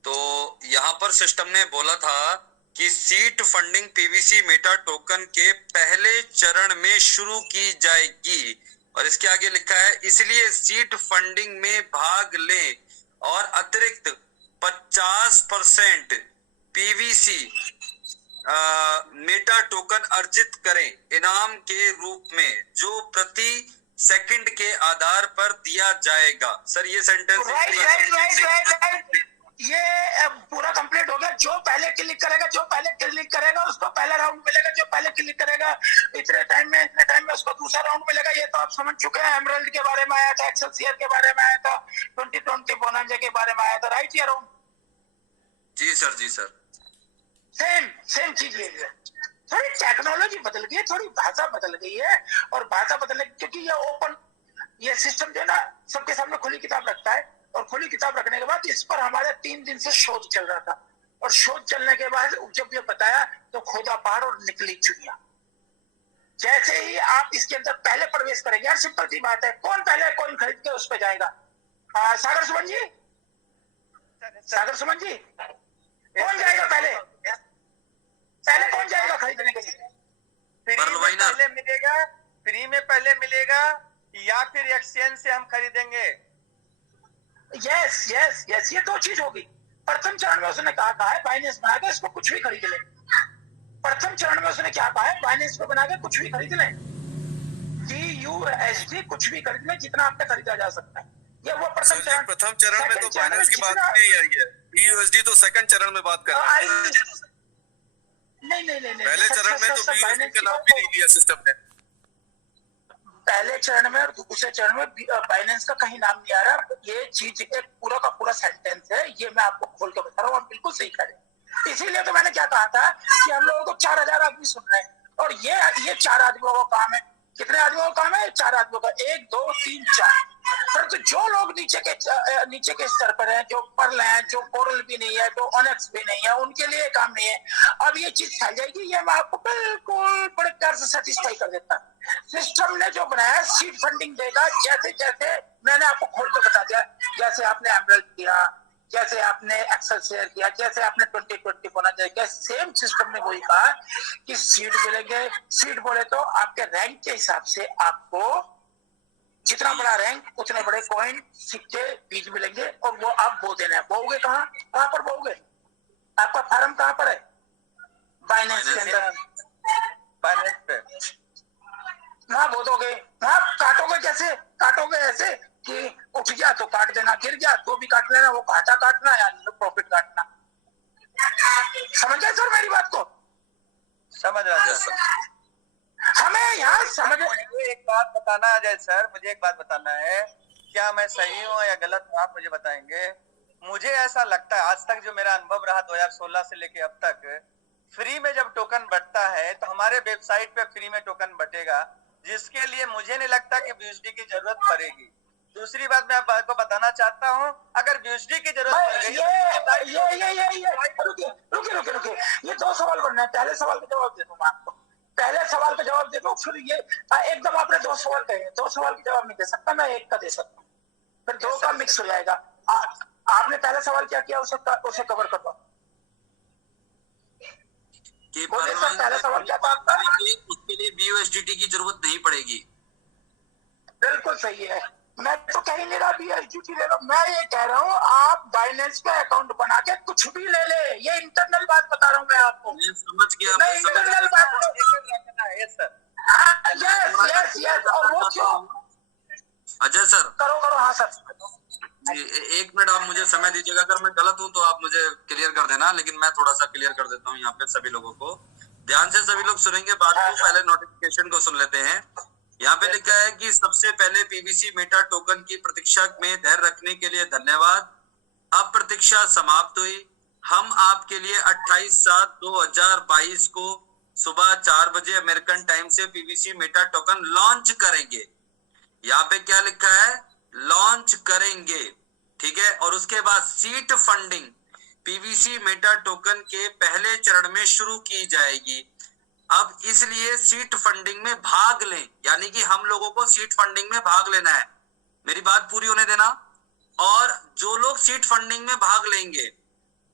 तो यहाँ पर सिस्टम ने बोला था कि seed funding PVC Meta token के पहले चरण में शुरू की जाएगी, और इसके आगे लिखा है इसलिए सीट फंडिंग में भाग लें और अतिरिक्त 50% पीवीसी मेटा टोकन अर्जित करें इनाम के रूप में, जो प्रति सेकंड के आधार पर दिया जाएगा। सर ये सेंटेंस राइट, ये पूरा कंप्लीट हो गया। जो पहले क्लिक करेगा उसको पहला राउंड मिलेगा, जो पहले क्लिक करेगा इतने टाइम में उसको दूसरा राउंड मिलेगा। ये तो आप समझ चुके हैं। एमरल्ड के बारे में आया था, एक्सेलसियर के बारे में आया था, 2020 बोनांजा के बारे में आया था, राइट या रॉन्ग? जी सर, जी सर, सेम चीज ये है। थोड़ी टेक्नोलॉजी बदल गई है, थोड़ी भाषा बदल गई है, और भाषा बदलने क्योंकि ये ओपन, ये सिस्टम जो है ना सबके सामने खुली किताब रखता है, और खुली किताब रखने के बाद इस पर हमारे 3 दिन से शोध चल रहा था, और शोध चलने के बाद जब ये बताया तो खोदा पहाड़ और निकली चिड़िया। जैसे ही आप इसके अंदर पहले प्रवेश करेंगे, यार सिंपल सी बात है, कौन पहले कॉइन खरीद के उस पर जाएगा? सागर सुमन जी, कौन जाएगा पहले कौन जाएगा खरीदने के लिए? फ्री में पहले मिलेगा या फिर एक्सचेंज से हम खरीदेंगे? यस, ये 2 चीज होगी। प्रथम चरण में उसने कहा है बाइनेंस बना के इसको कुछ भी खरीद ले। प्रथम चरण में उसने क्या कहा है, बाइनेंस को बना के कुछ भी खरीद ले, BUSD कुछ भी खरीद ले जितना आप पे खरीदा जा सकता है। ये वो प्रथम चरण में तो बाइनेंस की बात नहीं आई है, BUSD तो सेकंड चरण में बात कर रहे हैं। नहीं पहले चरण में तो BUSD का नाम भी नहीं लिया सिस्टम ने। पहले चरण में और दूसरे चरण में बाइनेंस का कहीं नाम नहीं आ रहा। ये चीज एक पूरा का पूरा सेंटेंस है, ये मैं आपको खोल के बता रहा हूँ, आप बिल्कुल सही कह रहे हैं। इसीलिए तो मैंने क्या कहा था कि हम लोगों को 4000 आदमी सुन रहे हैं, और ये 4 आदमियों का काम है। कितने आदमियों का काम है? 4 आदमियों का, 1 2 3 4। परंतु जो लोग नीचे के स्तर पर हैं, जो पर्ल हैं, जो कोरल भी नहीं है, जो ऑनेक्स भी नहीं है, उनके लिए काम नहीं है। अब ये चीज फैल जाएगी, ये मैं आपको बिल्कुल बड़े प्यार से सेटिस्फाई कर देता हूँ। सिस्टम ने जो बनाया सीड फंडिंग देगा, जैसे जैसे मैंने आपको खोल के बता दिया, जैसे आपने एमरल्ड किया, जैसे आपने एक्सेल शेयर किया, जैसे आपने 2020 बोना किया, सेम सिस्टम ने वही कहा कि सीड मिलेंगे। सीड बोले तो आपके रैंक के हिसाब से आपको जितना बड़ा रैंक उतने बड़े कॉइन, सिक्के, बीज मिलेंगे, और वो आप बो देना है। बोओगे कहाँ पर बोओगे? आपका फार्म कहाँ पर है? बाइनेंस के अंदर, बाइनेंस पे वहां बो दोगे। वहां काटोगे कैसे? काटोगे ऐसे कि उठ गया तो काट देना, गिर गया तो भी काट लेना, वो घाटा काटना या प्रॉफिट काटना। समझ गए सर मेरी बात को? समझ रहा सर। हमें यहाँ समझ, मुझे एक बात बताना है अजय सर, मुझे एक बात बताना है, क्या मैं सही हूँ या गलत हूँ आप मुझे बताएंगे। मुझे ऐसा लगता है, आज तक जो मेरा अनुभव रहा 2016 से लेके अब तक, फ्री में जब टोकन बंटता है तो हमारे वेबसाइट पे फ्री में टोकन बंटेगा, जिसके लिए मुझे नहीं लगता कि BUSD की जरूरत पड़ेगी। दूसरी बात मैं आपको बताना चाहता हूँ, अगर BUSD की जरूरत पड़ गई, रुकिए, ये 2 सवाल करना है। पहले सवाल का जवाब दे दूंगा आपको, पहले सवाल का जवाब दे दो, फिर ये एकदम आपने 2 सवाल कहे, 2 सवाल का जवाब नहीं दे सकता मैं, एक का दे सकता हूँ, फिर 2 का मिक्स हो जाएगा। आपने पहले सवाल क्या किया, उसे कवर कर दो। पहले सवाल क्या था आपका? उसके लिए BUSDT की जरूरत नहीं पड़ेगी। बिल्कुल सही है, मैं तो कहीं नहीं रहा BUSDT ले लो, मैं ये कह रहा हूँ आप बाइनेंस पे अकाउंट बना के कुछ भी ले ले। ये इंटरनल बात बता रहा हूँ मैं आपको। मैं समझ गया, मैं इंटरनल बात यस, और वो क्यों? अजय सर करो हाँ सर। एक मिनट आप मुझे समय दीजिएगा, अगर मैं गलत हूं तो आप मुझे क्लियर कर देना, लेकिन मैं थोड़ा सा क्लियर कर देता हूं यहाँ पे सभी लोगों को। ध्यान से सभी लोग सुनेंगे बात को, पहले नोटिफिकेशन को सुन लेते हैं। यहाँ पे लिखा है कि सबसे पहले PVC मेटा टोकन की प्रतीक्षा में धैर्य रखने के लिए धन्यवाद। अब प्रतीक्षा समाप्त हुई। हम आपके लिए 28/7/2022 को सुबह 4 बजे अमेरिकन टाइम से PVC मेटा टोकन लॉन्च करेंगे। यहाँ पे क्या लिखा है? लॉन्च करेंगे, ठीक है। और उसके बाद seed funding PVC Meta token के पहले चरण में शुरू की जाएगी। अब इसलिए सीट फंडिंग में भाग लें, यानी कि हम लोगों को सीट फंडिंग में भाग लेना है। मेरी बात पूरी होने देना। और जो लोग सीट फंडिंग में भाग लेंगे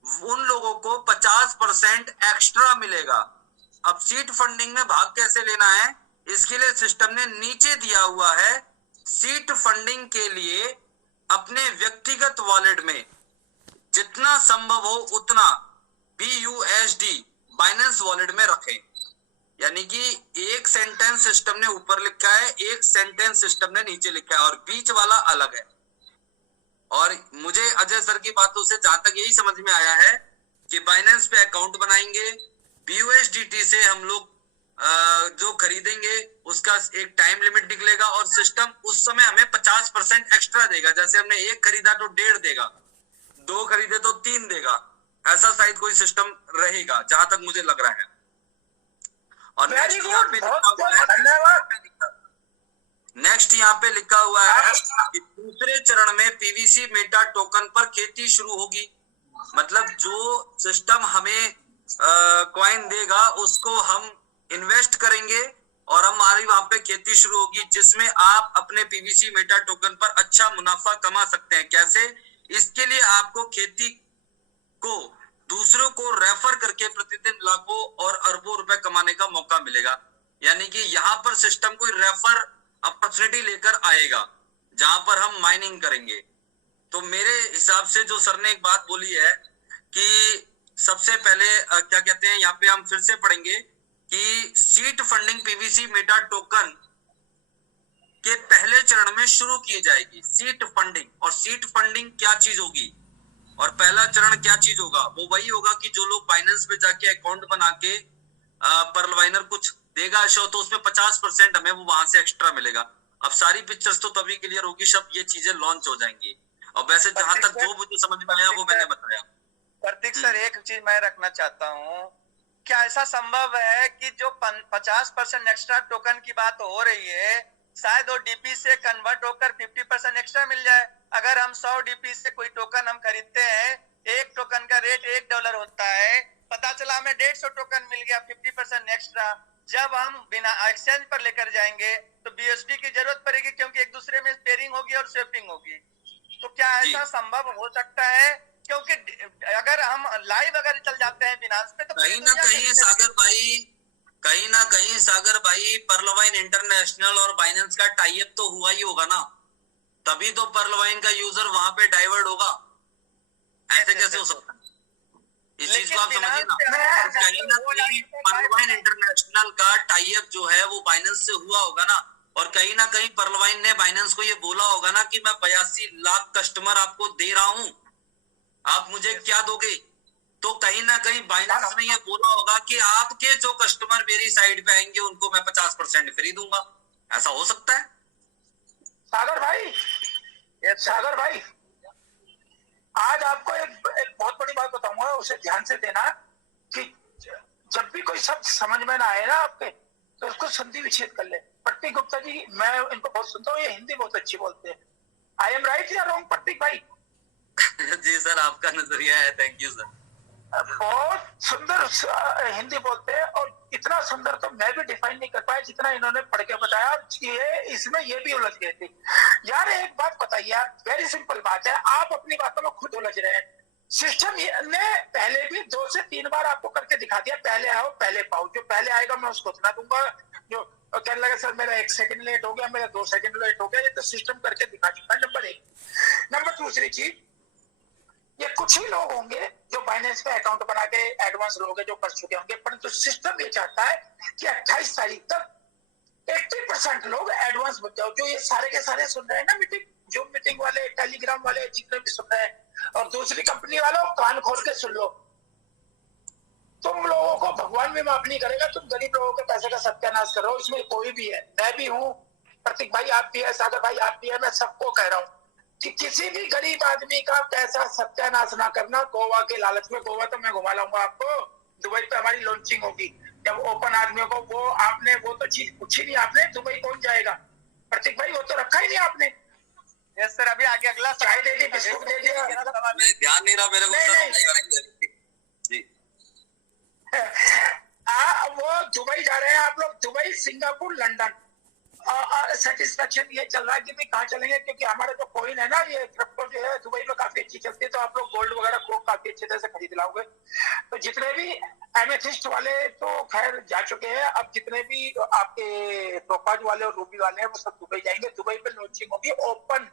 उन लोगों को 50% एक्स्ट्रा मिलेगा। अब सीट फंडिंग में भाग कैसे लेना है, इसके लिए सिस्टम ने नीचे दिया हुआ है, सीट फंडिंग के लिए अपने व्यक्तिगत वॉलेट में जितना संभव हो उतना BUSD बाइनेंस वॉलेट में रखें। यानी कि एक सेंटेंस सिस्टम ने ऊपर लिखा है, एक सेंटेंस सिस्टम ने नीचे लिखा है, और बीच वाला अलग है। और मुझे अजय सर की बातों से जहां तक यही समझ में आया है कि बाइनेंस पे अकाउंट बनाएंगे, BUSDT से हम लोग जो खरीदेंगे उसका एक टाइम लिमिट निकलेगा, और सिस्टम उस समय हमें 50% एक्स्ट्रा देगा। जैसे हमने 1 खरीदा तो 1.5 देगा, 2 खरीदे तो 3 देगा, ऐसा शायद कोई सिस्टम रहेगा जहां तक मुझे लग रहा है। और नेक्स्ट यहाँ पे लिखा हुआ है कि दूसरे चरण में PVC मेटा टोकन पर खेती शुरू होगी। मतलब जो सिस्टम हमें कॉइन देगा उसको हम इन्वेस्ट करेंगे और हमारी वहां पे खेती शुरू होगी, जिसमें आप अपने PVC मेटा टोकन पर अच्छा मुनाफा कमा सकते हैं। कैसे? इसके लिए आपको खेती को दूसरों को रेफर करके प्रतिदिन लाखों और अरबों रुपए कमाने का मौका मिलेगा। यानी कि यहाँ पर सिस्टम कोई रेफर अपॉर्चुनिटी लेकर आएगा जहां पर हम माइनिंग करेंगे। तो मेरे हिसाब से जो सर ने एक बात बोली है कि सबसे पहले क्या कहते हैं, यहाँ पे हम फिर से पढ़ेंगे कि seed funding PVC Meta token के पहले चरण में शुरू की जाएगी सीट फंडिंग। और सीट फंडिंग क्या चीज होगी और पहला चरण क्या चीज होगा, वो वही होगा कि जो लोग बाइनेंस पे जाके अकाउंट बना के पर्ल वाइनर कुछ देगा शो, तो उसमें 50% हमें वो वहां से एक्स्ट्रा मिलेगा। अब सारी पिक्चर्स तो तभी क्लियर होगी जब ये चीजें लॉन्च हो जाएंगी। और वैसे जहां तक जो मुझे समझ में आया वो मैंने बताया। प्रतीक सर, एक चीज मैं रखना चाहता हूँ, क्या ऐसा संभव है कि जो 50% एक्स्ट्रा टोकन की बात हो रही है, शायद वो डीपी से कन्वर्ट होकर 50% एक्स्ट्रा मिल जाए? अगर हम 100 डीपी से कोई टोकन हम खरीदते हैं, एक टोकन का रेट $1 होता है, पता चला हमें 150 टोकन मिल गया 50% एक्स्ट्रा। जब हम बिना एक्सचेंज पर लेकर जाएंगे तो बीएसडी की जरूरत पड़ेगी, क्योंकि एक दूसरे में पेयरिंग होगी और स्वेपिंग होगी। तो क्या ऐसा संभव हो सकता है? क्योंकि अगर हम लाइव अगर चल जाते हैं बिनांस पे तो कहीं ना कहीं सागर भाई पर्लवाइन इंटरनेशनल और बाइनेंस का टाइप तो हुआ ही होगा ना, तभी तो पर्लवाइन का यूजर वहां पे डाइवर्ट होगा। ऐसे कैसे हो सकता है? इस चीज को आप समझिए ना। कहीं ना कहीं पर्लवाइन इंटरनेशनल का टाइप जो है वो बाइनेंस से हुआ होगा ना, और कहीं ना कहीं पर्लवाइन ने बाइनेंस को ये बोला होगा ना कि मैं 82 लाख कस्टमर आपको दे रहा हूं, आप मुझे क्या दोगे? तो कहीं ना कहीं बाइनेंस ने ये बोला होगा कि आपके जो कस्टमर मेरी साइड पे आएंगे उनको मैं 50% फ्री दूंगा। ऐसा हो सकता है? सागर भाई आज आपको एक बहुत बड़ी बात बताऊंगा, उसे ध्यान से देना कि जब भी कोई शब्द समझ में ना आए ना आपके, तो उसको संधि विच्छेद कर ले। प्रतीक गुप्ता जी, मैं इनको बहुत सुनता हूँ, ये हिंदी बहुत अच्छी बोलते हैं। आई एम राइट या रॉन्ग प्रतीक भाई? जी सर, आपका नजरिया है, थैंक यू सर। बहुत सुंदर हिंदी बोलते हैं, और इतना सुंदर तो मैं भी डिफाइन नहीं कर पाया जितना इन्होंने पढ़ के बताया। ये इसमें ये भी उलझ गए थे यार। एक बात बताइए यार, वेरी सिंपल बात है, आप अपनी बातों में खुद उलझ रहे हैं। सिस्टम ने पहले भी 2 से 3 बार आपको करके दिखा दिया, पहले आओ पहले पाओ। जो पहले आएगा मैं उसको उतना दूंगा। जो कहने लगे सर मेरा 1 सेकंड लेट हो गया, मेरा 2 सेकंड लेट हो गया, ये तो सिस्टम करके दिखा चुका है। नंबर 1। नंबर दूसरी चीज, ये कुछ ही लोग होंगे जो बाइनेंस पे अकाउंट बना के एडवांस लोग हैं जो कर चुके होंगे, परंतु सिस्टम ये चाहता है कि 28 तारीख तक 80% लोग एडवांस बन जाओ। जो ये सारे के सारे सुन रहे हैं ना मीटिंग, जो मीटिंग वाले, टेलीग्राम वाले, जितने भी सुन रहे हैं, और दूसरी कंपनी वालों कान खोल के सुन लो, तुम लोगों को भगवान भी माफ नहीं करेगा। तुम गरीब लोगों के पैसे का सत्यानाश कर रहे हो, इसमें कोई भी है, मैं भी हूँ, प्रतीक भाई आप भी है, सागर भाई आप भी है। मैं सबको कह रहा हूँ कि किसी भी गरीब आदमी का पैसा सत्यानाश ना करना गोवा के लालच में। गोवा तो मैं घुमा लाऊंगा आपको, दुबई पे हमारी लॉन्चिंग होगी जब ओपन आदमियों को, वो आपने वो तो चीज पूछी नहीं आपने, दुबई कौन जाएगा प्रतीक भाई? वो तो रखा ही नहीं आपने। यस सर, अभी आगे अगला चाय दे दी, बिस्कुट दे दिया, ध्यान नहीं रहा मेरे को। जी वो दुबई जा रहे हैं आप लोग, दुबई, सिंगापुर, लंदन। सेटिस्फेक्शन ये चल रहा है कि भाई कहाँ चलेंगे, क्योंकि हमारे जो कॉइन है ना, ये क्रिप्टो जो है दुबई में काफी अच्छी चलती है, तो आप लोग गोल्ड वगैरह को काफी अच्छे तरह से खरीद लाओगे। तो जितने भी एमेथिस्ट वाले तो खैर जा चुके हैं, अब जितने भी आपके टोपाज वाले और रूबी वाले हैं वो सब दुबई जाएंगे। दुबई पे लॉन्चिंग होगी ओपन,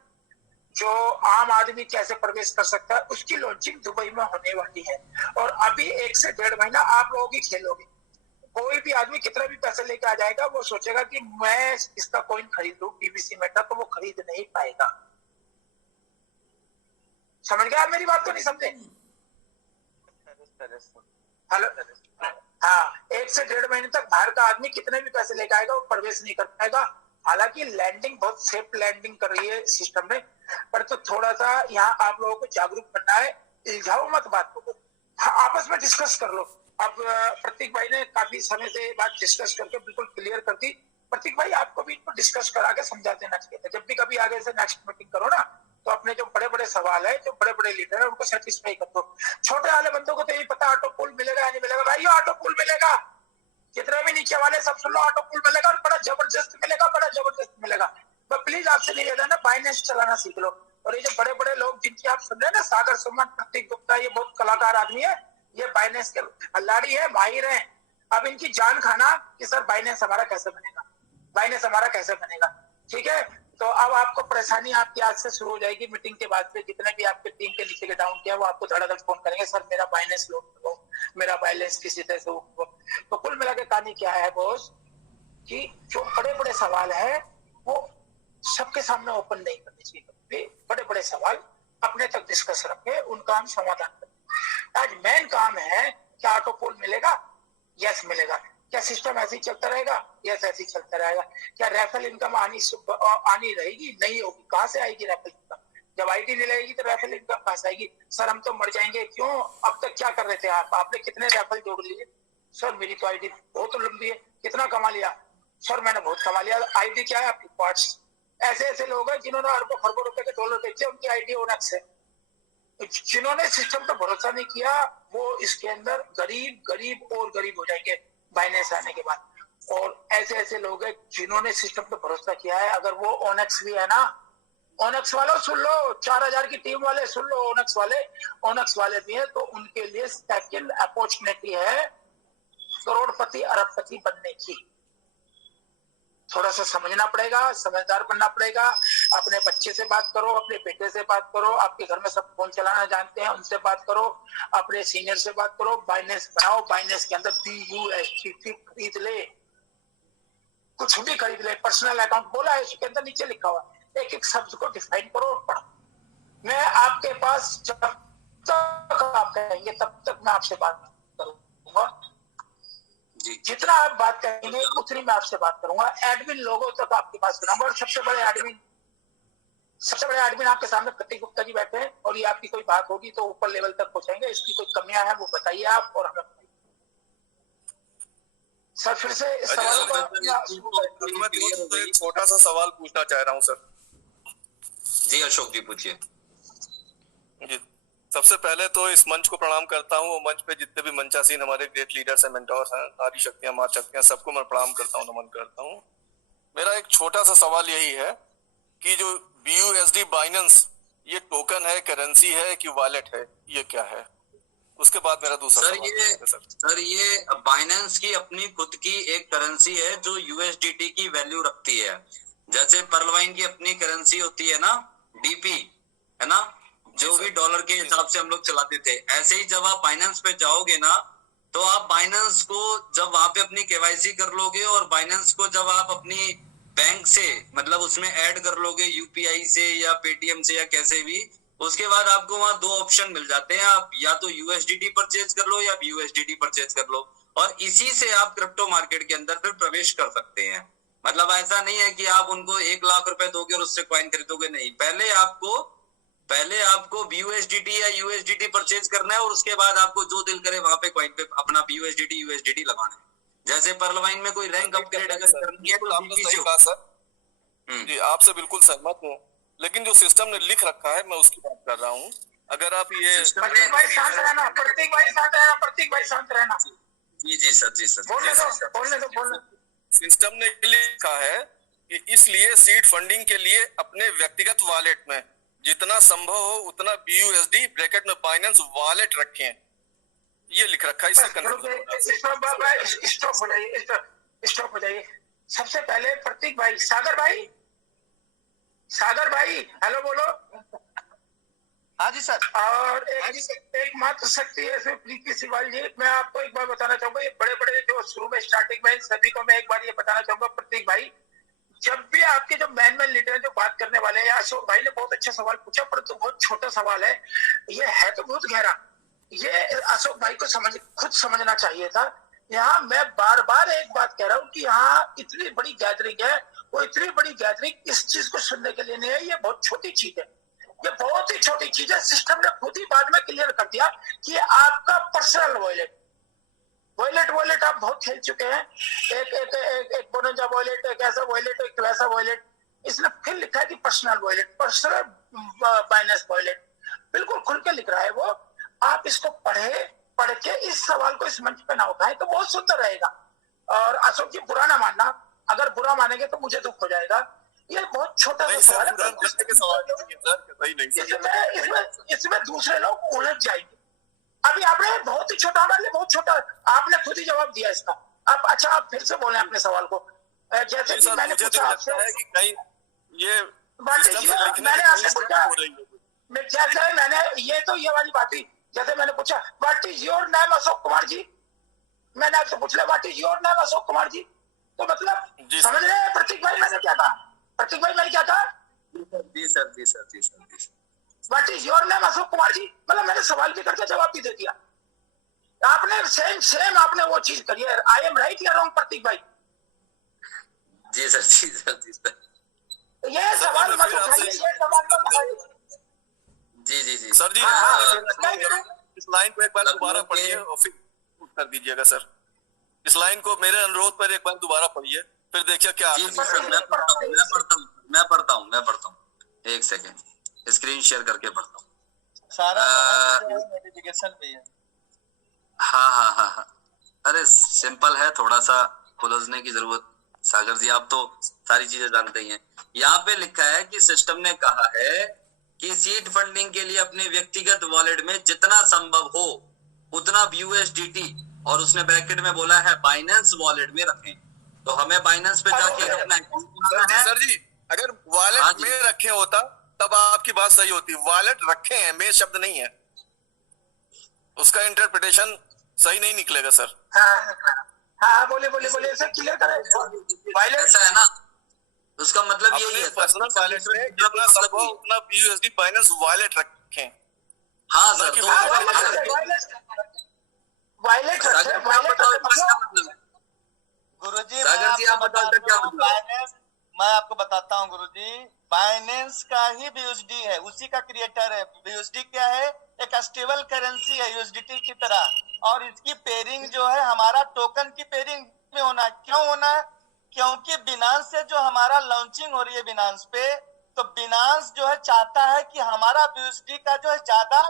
जो आम आदमी कैसे प्रवेश कर सकता है उसकी लॉन्चिंग दुबई में होने वाली है। और अभी 1 से 1.5 महीना आप लोगों की खेल होगी। कोई भी आदमी कितना भी पैसे लेके आ जाएगा, वो सोचेगा कि मैं इसका कॉइन खरीद लूं पीवीसी मेटा, तो वो खरीद नहीं पाएगा। समझ गया आप मेरी बात? तो नहीं समझे? हेलो, हाँ, 1 से 1.5 महीने तक बाहर का आदमी कितने भी पैसे लेके आएगा वो प्रवेश नहीं कर पाएगा। हालांकि लैंडिंग बहुत सेफ लैंडिंग कर रही है सिस्टम में, पर तो थोड़ा सा यहाँ आप लोगों को जागरूक करना है। इल्झाओ मत बात को, आपस में डिस्कस कर लो। अब प्रतीक भाई ने काफी समय से बात डिस्कस करके बिल्कुल क्लियर कर दी। प्रतीक भाई आपको भी इनको डिस्कस करा के समझा देना चाहिए। जब भी कभी आगे से नेक्स्ट मीटिंग करो ना, तो अपने जो बड़े बड़े सवाल है, जो बड़े बड़े लीडर है, उनको सेटिस्फाई कर दो। छोटे वाले बंदों को तो यही पता ऑटो पुल मिलेगा या नहीं मिलेगा। भाई ऑटो पुल मिलेगा, जितने भी नीचे वाले सब सुन लो, ऑटो पुल मिलेगा और बड़ा जबरदस्त मिलेगा, बड़ा जबरदस्त मिलेगा। तो प्लीज आपसे निवेदन है, बाइनेंस चलाना सीख लो। और ये जो बड़े बड़े लोग जिनकी आप सुन रहे हैं ना, सागर सुमन, प्रतीक गुप्ता, ये बहुत कलाकार आदमी है, ये बाइनेंस के अल्लाड़ी है, माहिर है। अब इनकी जान खाना कि सर बाइनेंस हमारा कैसे बनेगा, बाइनेंस हमारा कैसे बनेगा, ठीक है? तो अब आपको परेशानी आपकी आज से शुरू हो जाएगी। मीटिंग के बाद से जितने भी आपके टीम के नीचे के डाउन किया वो आपको धड़ाधड़ फोन करेंगे, सर मेरा बाइनेंस लोड करो, मेरा बैलेंस किसी तरह से। तो कुल मिला के कहानी क्या है बॉस, कि जो बड़े बड़े सवाल है वो सबके सामने ओपन नहीं करने चाहिए। बड़े बड़े सवाल अपने तक डिस्कस रखे, उनका हम समाधान करें। आज मेन काम है क्या ऑटो पोल मिलेगा? यस मिलेगा। क्या सिस्टम ऐसे ही चलता रहेगा? यस ऐसे ही चलता रहेगा। क्या रेफरल इनकम आनी रहेगी? नहीं होगी। कहाँ से आएगी रेफरल इनकम? जब आईडी नहीं लगेगी तो रेफरल इनकम कहाँ से आएगी? सर हम तो मर जाएंगे। क्यों? अब तक क्या कर रहे थे आप? आपने कितने रेफरल जोड़ लिए? सर मेरी तो आईडी बहुत लंबी है। कितना कमा लिया? सर मैंने बहुत कमा लिया। आईडी क्या है आपकी? पार्ट्स। ऐसे ऐसे लोग हैं जिन्होंने अरबों खरबों रुपए के डॉलर बेचे, उनकी आईडी ओनेक्स है। जिन्होंने सिस्टम पर भरोसा नहीं किया वो इसके अंदर गरीब गरीब और गरीब हो जाएंगे बाइनेंस आने के बाद। और ऐसे ऐसे लोग हैं जिन्होंने सिस्टम पर भरोसा किया है। अगर वो ओनेक्स भी है ना, ओनेक्स वालों सुन लो, 4000 की टीम वाले सुन लो, ओनेक्स वाले भी है, तो उनके लिए सेकंड अपॉर्चुनिटी है करोड़पति अरबपति बनने की। थोड़ा सा समझना पड़ेगा, समझदार बनना पड़ेगा। अपने बच्चे से बात करो, अपने बेटे से बात करो, आपके घर में सब फोन चलाना जानते हैं उनसे बात करो, अपने सीनियर से बात करो, बाइनेंस बनाओ। बाइनेंस के अंदर BUSD खरीद ले, कुछ भी खरीद ले। पर्सनल अकाउंट बोला है इसके अंदर, नीचे लिखा हुआ, एक एक शब्द को डिफाइन करो और पढ़ो। मैं आपके पास जब तक आप कहेंगे तब तक मैं आपसे बात करूंगा। जितना आप बात करेंगे उतनी मैं आपसे बात करूंगा। एडमिन लोगों तक आपके पास बनाऊंगा। और सबसे बड़े एडमिन आपके सामने प्रतीक गुप्ता जी बैठे हैं, और ये आपकी कोई बात होगी तो ऊपर लेवल तक पहुंचाएंगे। इसकी कोई कमियां हैं वो बताइए आप और हमें बताइए। सर फिर से इस सवाल मैं तो एक छोटा सा सवाल पूछना चाह रहा हूँ सर। जी अशोक जी पूछिए। जी सबसे पहले तो इस मंच को प्रणाम करता हूँ। मंच पे जितने भी मंचासीन हमारे ग्रेट लीडर्स हैं, मेंटोर्स हैं, आदि शक्तियां, मार शक्तियां, सबको मैं प्रणाम करता हूँ, नमन करता हूँ। मेरा एक छोटा सा सवाल यही है कि जो BUSD बाइनेंस ये टोकन है, करेंसी है कि वॉलेट है, ये क्या है? उसके बाद मेरा दूसरा सर ये बाइनेंस की अपनी खुद की एक करेंसी है जो USDT की वैल्यू रखती है। जैसे पर्लवाइन की अपनी करेंसी होती है ना, DP है ना, जो भी डॉलर के हिसाब से हम लोग चलाते थे। ऐसे ही जब आप बाइनेंस पे जाओगे ना, तो आप बाइनेंस को जब वहां पे अपनी KYC कर लोगे और बाइनेंस को जब आप अपनी बैंक से मतलब उसमें ऐड कर लोगे, UPI से या पेटीएम से या कैसे भी, उसके बाद आपको वहां दो ऑप्शन मिल जाते हैं। आप या तो USDT परचेज कर लो या BUSDT परचेज कर लो, और इसी से आप क्रिप्टो मार्केट के अंदर फिर प्रवेश कर सकते हैं। मतलब ऐसा नहीं है कि आप उनको 1 लाख रुपए दोगे और उससे कॉइन खरीदोगे, नहीं। पहले आपको BUSDT या USDT परचेज करना है और उसके बाद आपको जो दिल करे वहां पे कॉइन पे अपना BUSDT USDT लगाना है। जैसे पर्लवाइन में कोई रैंक अपग्रेड अगर करनी है तो आपने सही कहा सर। जी आपसे बिल्कुल सहमत हूँ, लेकिन जो सिस्टम ने लिख रखा है मैं उसकी बात कर रहा हूँ। अगर आप ये प्रतीक भाई शांत रहना, प्रतीक भाई शांत रहना। जी सर बोलने दो। सिस्टम ने लिखा है कि इसलिए सीड फंडिंग के लिए अपने व्यक्तिगत वॉलेट में जितना संभव हो उतना BUSD ब्रैकेट में बाइनेंस वॉलेट रखें, ये लिख रखा है। स्टॉप हो जाइए। सबसे पहले प्रतीक भाई, सागर भाई हेलो बोलो। हाँ जी सर। और एक मात्र शक्ति है इसमें प्रीति सिवाल जी। मैं आपको एक बार बताना चाहूंगा, ये बड़े बड़े जो शुरू में स्टार्टिंग में सभी को मैं एक बार ये बताना चाहूंगा, प्रतीक भाई जब भी आपके जो मैन लीडर जो बात करने वाले हैं, अशोक भाई ने बहुत अच्छा सवाल पूछा, परंतु बहुत छोटा सवाल है, ये है तो बहुत गहरा। ये अशोक भाई को खुद समझना चाहिए था। यहाँ मैं बार बार एक बात कह रहा हूँ कि यहाँ इतनी बड़ी गैदरिंग है, वो इतनी बड़ी गैदरिंग इस चीज को सुनने के लिए नहीं है। ये बहुत छोटी चीज है, ये बहुत ही छोटी चीज है। सिस्टम ने खुद ही बाद में क्लियर कर दिया कि आपका पर्सनल वॉलेट आप बहुत खेल चुके हैं। एक बोनंजा वॉलेट, एक ऐसा वॉलेट, एक वैसा वॉलेट। इसने फिर लिखा है कि personal wallet, personal Binance wallet, बिल्कुल खुल के लिख रहा है वो। आप इसको पढ़ के इस सवाल को इस मंच पे ना उठाएं तो बहुत सुंदर रहेगा। और अशोक जी बुरा ना मानना, अगर बुरा मानेंगे तो मुझे दुख हो जाएगा। ये बहुत छोटा सा सवाल है, इसमें दूसरे लोग उलझ जाएंगे। अभी आपने बहुत ही छोटा, हमारे लिए बहुत छोटा, आपने खुद ही जवाब दिया इसका। अब अच्छा आप फिर से बोले अपने सवाल को। जैसे कि मैंने पूछा आपसे ये बात सिस्टम से ये लिखने मैंने में आपसे कोई पूछा, हो रही है। मैं जैसे मैंने ये तो ये वाली बात हुई, जैसे मैंने पूछा what is your name Ashok Kumar ji, मैंने आपसे पूछ लिया what is your name Ashok Kumar ji, तो मतलब जी समझ रहे हैं प्रतीक भाई मैंने क्या कहा, प्रतीक भाई मैंने क्या कहा, जी सर जी सर जी सर जी what is your name Ashok Kumar ji, मतलब मैंने सवाल भी करके जवाब भी दे दिया, आपने सेम आपने वो चीज करी है। आई एम राइट या रॉन्ग प्रतीक भाई? जी सर जी सर जी सर ये सवाल मत उठाइए, ये सवाल मत उठाइए। जी जी जी सर जी इस लाइन को एक बार दोबारा पढ़िए और फिर उत्तर दीजिएगा सर। इस लाइन को मेरे अनुरोध पर एक बार दोबारा पढ़िए, फिर देखिए क्या जी जी सर, मैं पढ़ता हूँ एक सेकेंड स्क्रीन शेयर करके पढ़ता हूँ। सारा नोटिफिकेशन पे है। हाँ, अरे सिंपल है, थोड़ा सा खुलने की जरूरत। सागर जी आप तो सारी चीजें जानते ही हैं। यहाँ पे लिखा है कि सिस्टम ने कहा है कि सीड फंडिंग के लिए अपने व्यक्तिगत वॉलेट में जितना संभव हो उतना USDT, और उसने ब्रैकेट में बोला है बाइनेंस वॉलेट में रखें। तो हमें बाइनेंस पे जाके अपना अकाउंट बनाना है। सर जी अगर वॉलेट में रखे होता तब आपकी बात सही होती, वॉलेट रखे हैं में शब्द नहीं है, उसका इंटरप्रिटेशन सही नहीं निकलेगा सर। हाँ बोले ऐसे क्लियर करें। ऐसा है ना, उसका मतलब यही है पर्सनल वॉलेट में जितना संभव हो उतना USD बाइनेंस वॉलेट रखें। हाँ सर, तो वायलेट गुरुजी सागर जी आप बताओ क्या मतलब? मैं आपको बताता हूँ गुरुजी, बाइनेंस का ही BUSD है, उसी का क्रिएटर है। BUSD क्या है? एक स्टेबल करेंसी है USDT की तरह, और इसकी पेयरिंग जो है हमारा टोकन की पेयरिंग में होना है। क्यों होना है? क्योंकि बिनांस से जो हमारा लॉन्चिंग हो रही है बिनांस पे, तो बिनांस जो है चाहता है कि हमारा BUSD का जो है ज्यादा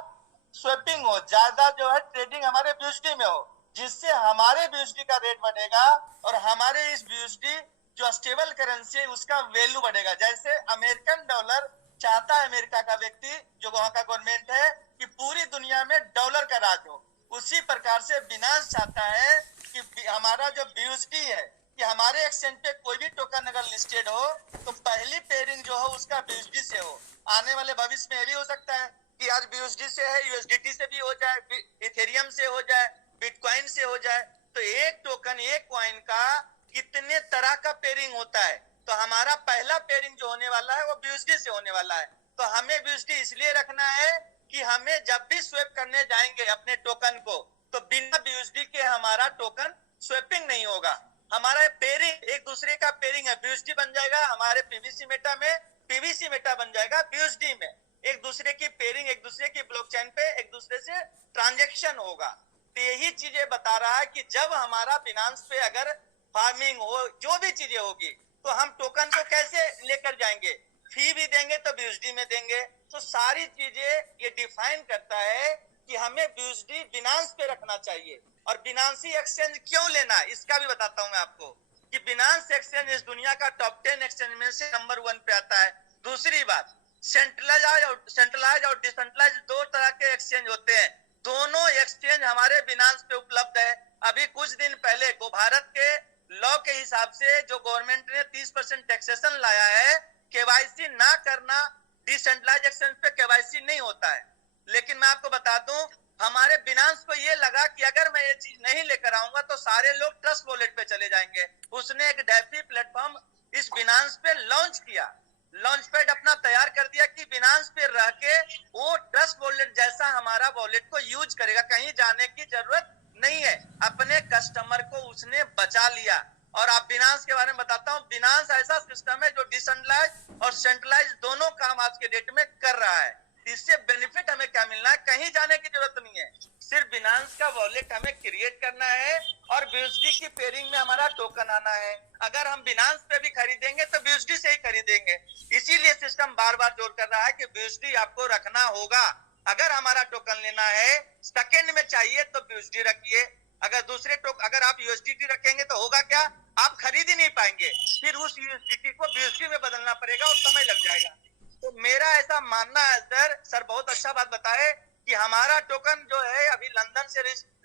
स्वैपिंग हो, ज्यादा जो है ट्रेडिंग हमारे BUSD में हो, जिससे हमारे BUSD का रेट बढ़ेगा और हमारे इस BUSD जो स्टेबल करेंसी है उसका वैल्यू बढ़ेगा। जैसे अमेरिकन डॉलर चाहता है अमेरिका का व्यक्ति जो वहां का गवर्नमेंट है कि पूरी दुनिया में डॉलर का राज हो, उसी प्रकार से बिनांस चाहता है कि हमारा जो BUSD है कि हमारे एक्सचेंज पे कोई भी टोकन अगर लिस्टेड हो तो पहली पेयरिंग जो हो उसका BUSD से हो। आने वाले भविष्य में ये भी हो सकता है कि आज BUSD से है, USDT से भी हो जाए, इथेरियम से हो जाए, बिटकॉइन से हो जाए। तो एक टोकन एक कॉइन का कितने तरह का पेयरिंग होता है। तो हमारा पहला पेयरिंग जो होने वाला है वो BUSD से होने वाला है। तो हमें BUSD इसलिए रखना है कि हमें जब भी स्वेप करने जाएंगे अपने टोकन को तो बिना BUSD के हमारा टोकन स्वेपिंग नहीं होगा। हमारा पेयरिंग एक दूसरे का पेयरिंग है, BUSD बन जाएगा हमारे PVC मेटा में, PVC मेटा बन जाएगा BUSD में। एक दूसरे की पेयरिंग, एक दूसरे की ब्लॉकचेन पे एक दूसरे से ट्रांजैक्शन होगा। तो यही चीजें बता रहा है कि जब हमारा बिनांस पे अगर फार्मिंग हो, जो भी चीजें होगी, तो हम टोकन को कैसे लेकर जाएंगे, फी भी देंगे तो BUSD में देंगे। तो सारी चीजें ये डिफाइन करता है कि हमें BUSD बिनांस पे रखना चाहिए। और बिनांसी एक्सचेंज क्यों लेना है इसका भी बताता हूं मैं आपको कि बिनांस एक्सचेंज इस दुनिया का टॉप 10 एक्सचेंज में से नंबर 1 पे आता है। दूसरी बात, सेंट्रलाइज और डिसेंट्रलाइज दो तरह के एक्सचेंज होते हैं, दोनों एक्सचेंज हमारे बिनांस पे उपलब्ध है। अभी कुछ दिन पहले को भारत के लॉ के हिसाब से जो गवर्नमेंट ने 30% टैक्सेशन लाया है, KYC ना करना, डिसेंट्रलाइज एक्सचेंज पे KYC नहीं होता है। लेकिन मैं आपको बता दूं, हमारे बिनांस को ये लगा कि अगर मैं ये चीज नहीं लेकर आऊंगा तो सारे लोग ट्रस्ट वॉलेट पे चले जाएंगे। उसने एक डेफी प्लेटफॉर्म इस बिनांस पे लॉन्च किया, लॉन्च पैड अपना तैयार कर दिया कि बिनांस पे रह के वो ट्रस्ट वॉलेट जैसा हमारा वॉलेट को यूज करेगा, कहीं जाने की जरूरत नहीं है। अपने कस्टमर को उसने बचा लिया। और आप बिनांस के बारे में बताता हूँ, बिनांस ऐसा सिस्टम है जो डिसेंट्रलाइज और सेंट्रलाइज दोनों काम आज के डेट में कर रहा है। इससे बेनिफिट हमें क्या मिलना है, कहीं जाने की जरूरत नहीं है, सिर्फ बिनांस का वॉलेट हमें क्रिएट करना है और BUSD की पेयरिंग में हमारा टोकन आना है। अगर हम बिनांस पे भी खरीदेंगे तो BUSD से ही खरीदेंगे। इसीलिए सिस्टम बार बार जोर कर रहा है कि BUSD आपको रखना होगा। अगर हमारा टोकन लेना है, सेकेंड में चाहिए तो BUSD रखिए। अगर दूसरे अगर आप USDT रखेंगे तो होगा क्या, आप खरीद ही नहीं पाएंगे, फिर उस USDT को BUSD में बदलना पड़ेगा और समय लग जाएगा। तो मेरा ऐसा मानना है सर बहुत अच्छा बात बताए कि हमारा टोकन जो है अभी लंदन से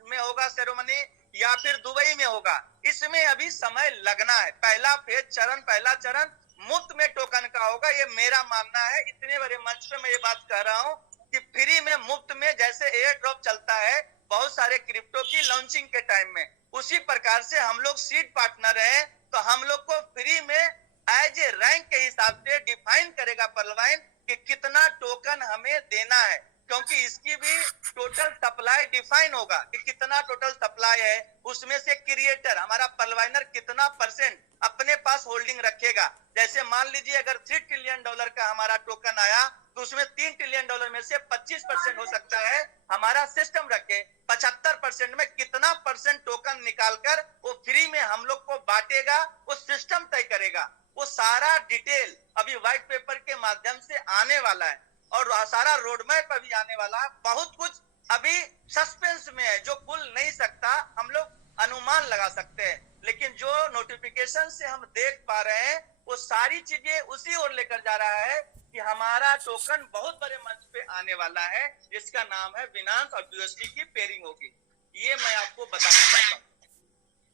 में होगा सेरेमनी या फिर दुबई में होगा, इसमें अभी समय लगना है। पहला चरण मुफ्त में टोकन का होगा, ये मेरा मानना है। इतने बड़े मंच पे मैं ये बात कह रहा हूँ कि फ्री में मुफ्त में जैसे एयर ड्रॉप चलता है बहुत सारे क्रिप्टो की लॉन्चिंग के टाइम में, उसी प्रकार से हम लोग सीड पार्टनर हैं, तो हम लोग को फ्री में एज ए रैंक के हिसाब से डिफाइन करेगा परवाइन कि कितना टोकन हमें देना है, क्योंकि इसकी भी टोटल सप्लाई डिफाइन होगा कि कितना टोटल सप्लाई है, उसमें से क्रिएटर हमारा परवाइनर कितना परसेंट अपने पास होल्डिंग रखेगा। जैसे मान लीजिए अगर $3 ट्रिलियन का हमारा टोकन आया तो उसमें $3 ट्रिलियन में से 25% हो सकता है हमारा सिस्टम रखे, 75% में कितना परसेंट टोकन निकालकर वो फ्री में हम लोग को बांटेगा, वो सिस्टम तय करेगा। वो सारा डिटेल अभी व्हाइट पेपर के माध्यम से आने वाला है और सारा रोड मैप अभी आने वाला है। बहुत कुछ अभी सस्पेंस में है जो खुल नहीं सकता, हम लोग अनुमान लगा सकते हैं, लेकिन जो नोटिफिकेशन से हम देख पा रहे हैं वो सारी चीजें उसी ओर लेकर जा रहा है कि हमारा टोकन बहुत बड़े मंच पे आने वाला है, जिसका नाम है बिनांस और BUSD की पेयरिंग होगी। ये मैं आपको बताना चाहता हूँ।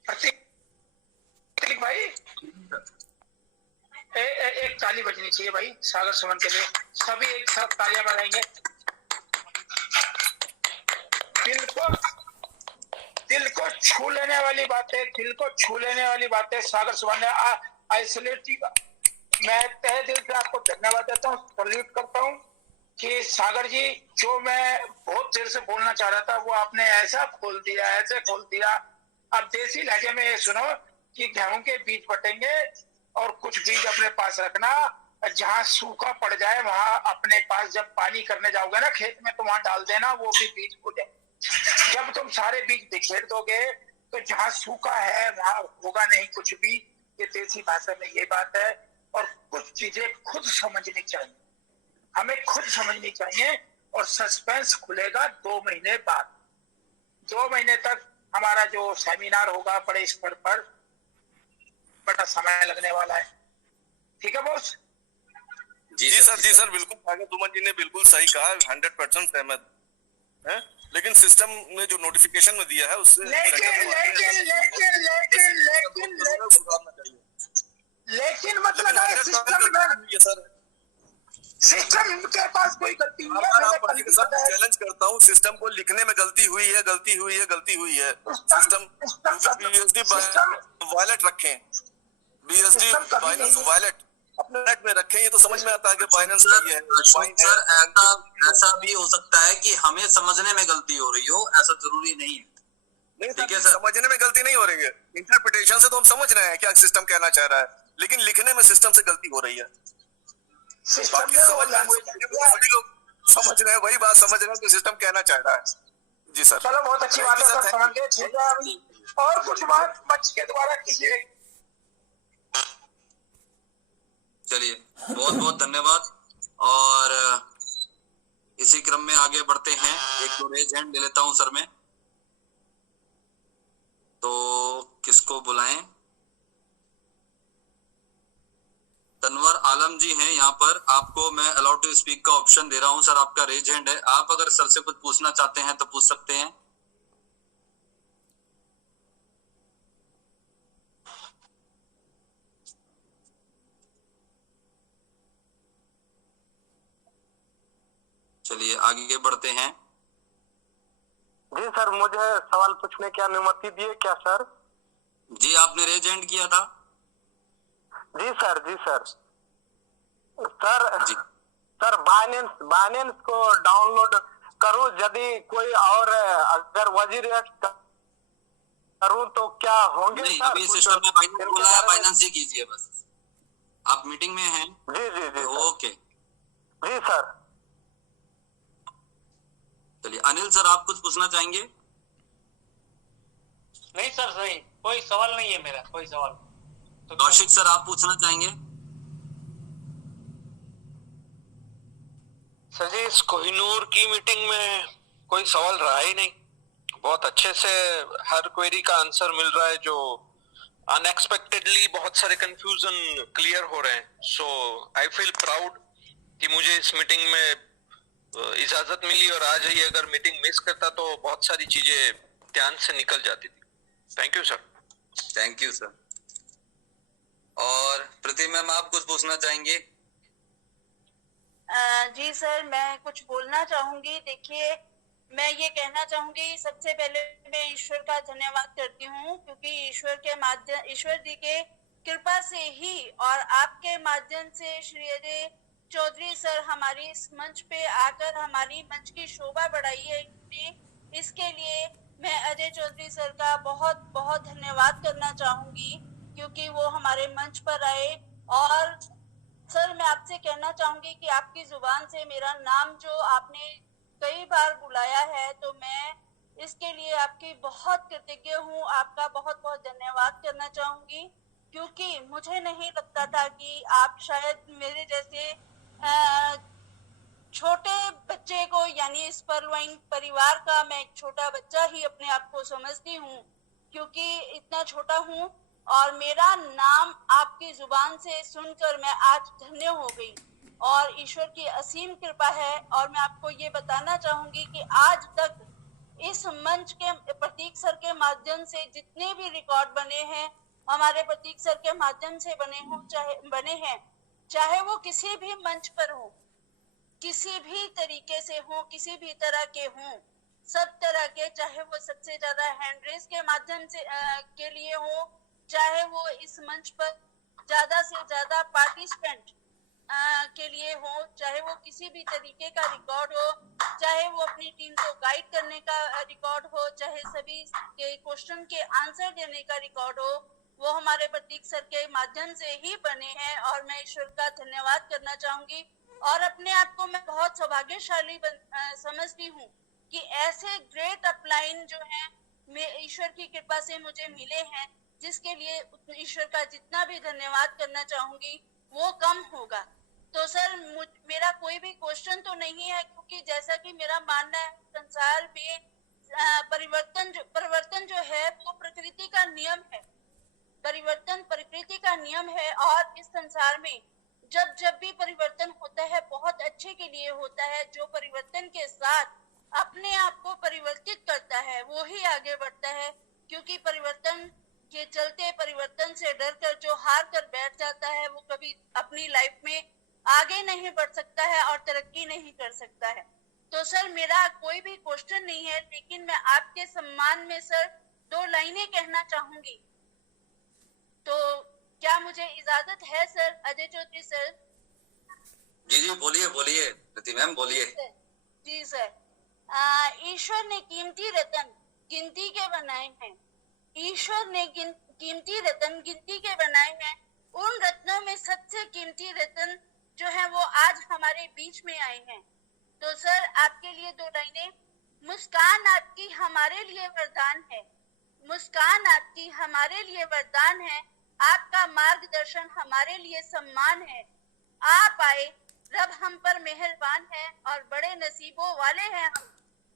प्रतीक भाई एक ताली बजनी चाहिए भाई सागर सुमन के लिए, सभी एक साथ तालियां बजाएंगे। दिल को छू लेने वाली बातें, दिल को छू लेने वाली बातें सागर सुमन ने आइसोलेट की। मैं तहे दिल से आपको धन्यवाद देता हूँ, सल्यूट करता हूँ कि सागर जी जो मैं बहुत देर से बोलना चाह रहा था वो आपने ऐसा खोल दिया, ऐसे खोल दिया। अब देसी लहजे में ये सुनो कि गेहूं के बीज बटेंगे और कुछ बीज अपने पास रखना, जहां सूखा पड़ जाए वहां अपने पास जब पानी करने जाओगे ना खेत में तो वहां डाल देना, वो भी बीज हो जाए। जब तुम सारे बीज बिखेर दोगे तो जहां सूखा है वहां होगा नहीं कुछ भी। ये देसी भाषा में ये बात है। और कुछ चीजें खुद समझनी चाहिए, हमें खुद समझनी चाहिए। और सस्पेंस खुलेगा 2 महीने बाद। 2 महीने तक हमारा जो सेमिनार होगा बड़े स्तर पर, बड़ा समय लगने वाला है। ठीक है बॉस? जी सर बिल्कुल सागर सुमन जी ने बिल्कुल सही कहा, 100% सहमत है। लेकिन सिस्टम ने जो नोटिफिकेशन में दिया है उससे लेकिन मतलब सिस्टम के पास कोई गलती नहीं है। मैं चैलेंज करता हूँ, सिस्टम को लिखने में गलती हुई है। सिस्टम BUSD वॉलेट रखें, BUSD बाइनेंस वॉलेट अपने नेट में रखें। ये तो समझ में आता है कि बाइनेंस सही है। सर ऐसा भी हो सकता है कि हमें समझने में गलती हो रही हो, ऐसा जरूरी नहीं है। नहीं ठीक है सर, समझने में गलती नहीं हो रही है, इंटरप्रिटेशन से तो हम समझ रहे हैं क्या सिस्टम कहना चाह रहा है, लेकिन लिखने में सिस्टम से गलती हो रही है। बाकी सभी लोग समझ रहे हैं, वही बात समझ रहे हैं कि सिस्टम कहना चाह रहा है। जी सर, चलो बहुत अच्छी बात है सर, समझ गए। ठीक है, अभी और कुछ बात मंच के द्वारा किसी। चलिए बहुत बहुत धन्यवाद। और इसी क्रम में आगे बढ़ते हैं। एक तो रेज हैंड ले लेता हूं सर मैं, तो किसको बुलाएं? तनवर आलम जी हैं यहाँ पर, आपको मैं अलाउ टू स्पीक का ऑप्शन दे रहा हूं सर। आपका रेज हैंड है, आप अगर सर से कुछ पूछना चाहते हैं तो पूछ सकते हैं। चलिए आगे बढ़ते हैं। जी सर, मुझे सवाल पूछने की अनुमति दिए क्या सर? जी आपने रेज हैंड किया था। जी सर जी। सर बाइनेंस को डाउनलोड करूं, यदि कोई और अगर वजीर करूं तो क्या होंगे? नहीं, अभी सिस्टम में बाइनेंस बोला है, बाइनेंस ही कीजिए बस। आप मीटिंग में हैं? जी ओके जी सर। चलिए अनिल सर, आप कुछ पूछना चाहेंगे? नहीं सर, सही कोई सवाल नहीं है मेरा, कोई सवाल तो। कौशिक सर, आप पूछना चाहेंगे? सर जी, इस कोहिनूर की मीटिंग में कोई सवाल रहा ही नहीं, बहुत अच्छे से हर क्वेरी का आंसर मिल रहा है, जो अनएक्सपेक्टेडली बहुत सारे कंफ्यूजन क्लियर हो रहे हैं। सो आई फील प्राउड कि मुझे इस मीटिंग में इजाजत मिली, और आज ही अगर मीटिंग मिस करता तो बहुत सारी चीजें ध्यान से निकल जाती थी। Thank you sir. Thank you sir. और प्रति मैम आप कुछ पूछना चाहेंगे? जी सर, मैं कुछ बोलना चाहूंगी। देखिए, मैं ये कहना चाहूंगी, सबसे पहले मैं ईश्वर का धन्यवाद करती हूँ, क्योंकि ईश्वर जी के कृपा से ही और आपके माध्यम से श्री अजय चौधरी सर हमारी इस मंच पे आकर हमारी मंच की शोभा बढ़ाई है इन्होंने। इसके लिए मैं अजय चौधरी सर का बहुत बहुत धन्यवाद करना चाहूंगी, क्योंकि वो हमारे मंच पर आए। और सर, मैं आपसे कहना चाहूंगी कि आपकी जुबान से मेरा नाम जो आपने कई बार बुलाया है, तो मैं इसके लिए आपकी बहुत कृतज्ञ हूँ। आपका बहुत बहुत धन्यवाद करना चाहूंगी, क्योंकि मुझे नहीं लगता था कि आप शायद मेरे जैसे छोटे बच्चे को, यानी स्पर्लवाइन परिवार का मैं एक छोटा बच्चा ही अपने आप को समझती हूँ, क्योंकि इतना छोटा हूँ और मेरा नाम आपकी जुबान से सुनकर मैं आज धन्य हो गई और ईश्वर की असीम कृपा है। और मैं आपको ये बताना चाहूंगी कि आज तक इस मंच के प्रतीक सर के माध्यम से जितने भी रिकॉर्ड बने हैं, हमारे प्रतीक सर के माध्यम से बने हैं, चाहे वो किसी भी मंच पर हो, किसी भी तरीके से हो, किसी भी तरह के हों, सब तरह के, चाहे वो सबसे ज्यादा हैंड रेस के माध्यम से के लिए हो, चाहे वो इस मंच पर ज्यादा से ज्यादा पार्टिसिपेंट के लिए हो, चाहे वो किसी भी तरीके का रिकॉर्ड हो, चाहे वो अपनी टीम को गाइड करने का रिकॉर्ड हो, चाहे सभी के क्वेश्चन के आंसर देने का रिकॉर्ड हो, वो हमारे प्रतीक सर के माध्यम से ही बने हैं। और मैं ईश्वर का धन्यवाद करना चाहूंगी और अपने आप को मैं बहुत सौभाग्यशाली समझती हूँ कि ऐसे ग्रेट अपलाइन जो हैं ईश्वर की कृपा से मुझे मिले हैं, जिसके लिए ईश्वर का जितना भी धन्यवाद करना चाहूंगी वो कम होगा। तो सर, मेरा कोई भी क्वेश्चन तो नहीं है, क्योंकि जैसा कि मेरा मानना है, संसार में परिवर्तन जो है वो प्रकृति का नियम है। परिवर्तन प्रकृति का नियम है और इस संसार में जब भी परिवर्तन होता है बहुत अच्छे के लिए होता है। जो परिवर्तन के साथ अपने आप को परिवर्तित करता है वो ही आगे बढ़ता है, क्योंकि परिवर्तन के चलते, परिवर्तन से डरकर जो हार कर बैठ जाता है वो कभी अपनी लाइफ में आगे नहीं बढ़ सकता है और तरक्की नहीं कर सकता है। तो सर, मेरा कोई भी क्वेश्चन नहीं है, लेकिन मैं आपके सम्मान में सर 2 लाइनें कहना चाहूंगी। तो क्या मुझे इजाजत है सर? अजय चौधरी सर। जी जी, बोलिए बोलिए प्रति मैम, बोलिए। जी सर, ईश्वर ने कीमती रतन गिनती के बनाए हैं। ईश्वर ने कीमती रतन गिनती के बनाए हैं। उन रत्नों में सबसे कीमती रतन जो है वो आज हमारे बीच में आए हैं। तो सर, आपके लिए 2 लाइनें। मुस्कान आपकी हमारे लिए वरदान है। मुस्कान आपकी हमारे लिए वरदान है। आपका मार्गदर्शन हमारे लिए सम्मान है। आप आए, रब हम पर मेहरबान है और बड़े नसीबों वाले हैं हम,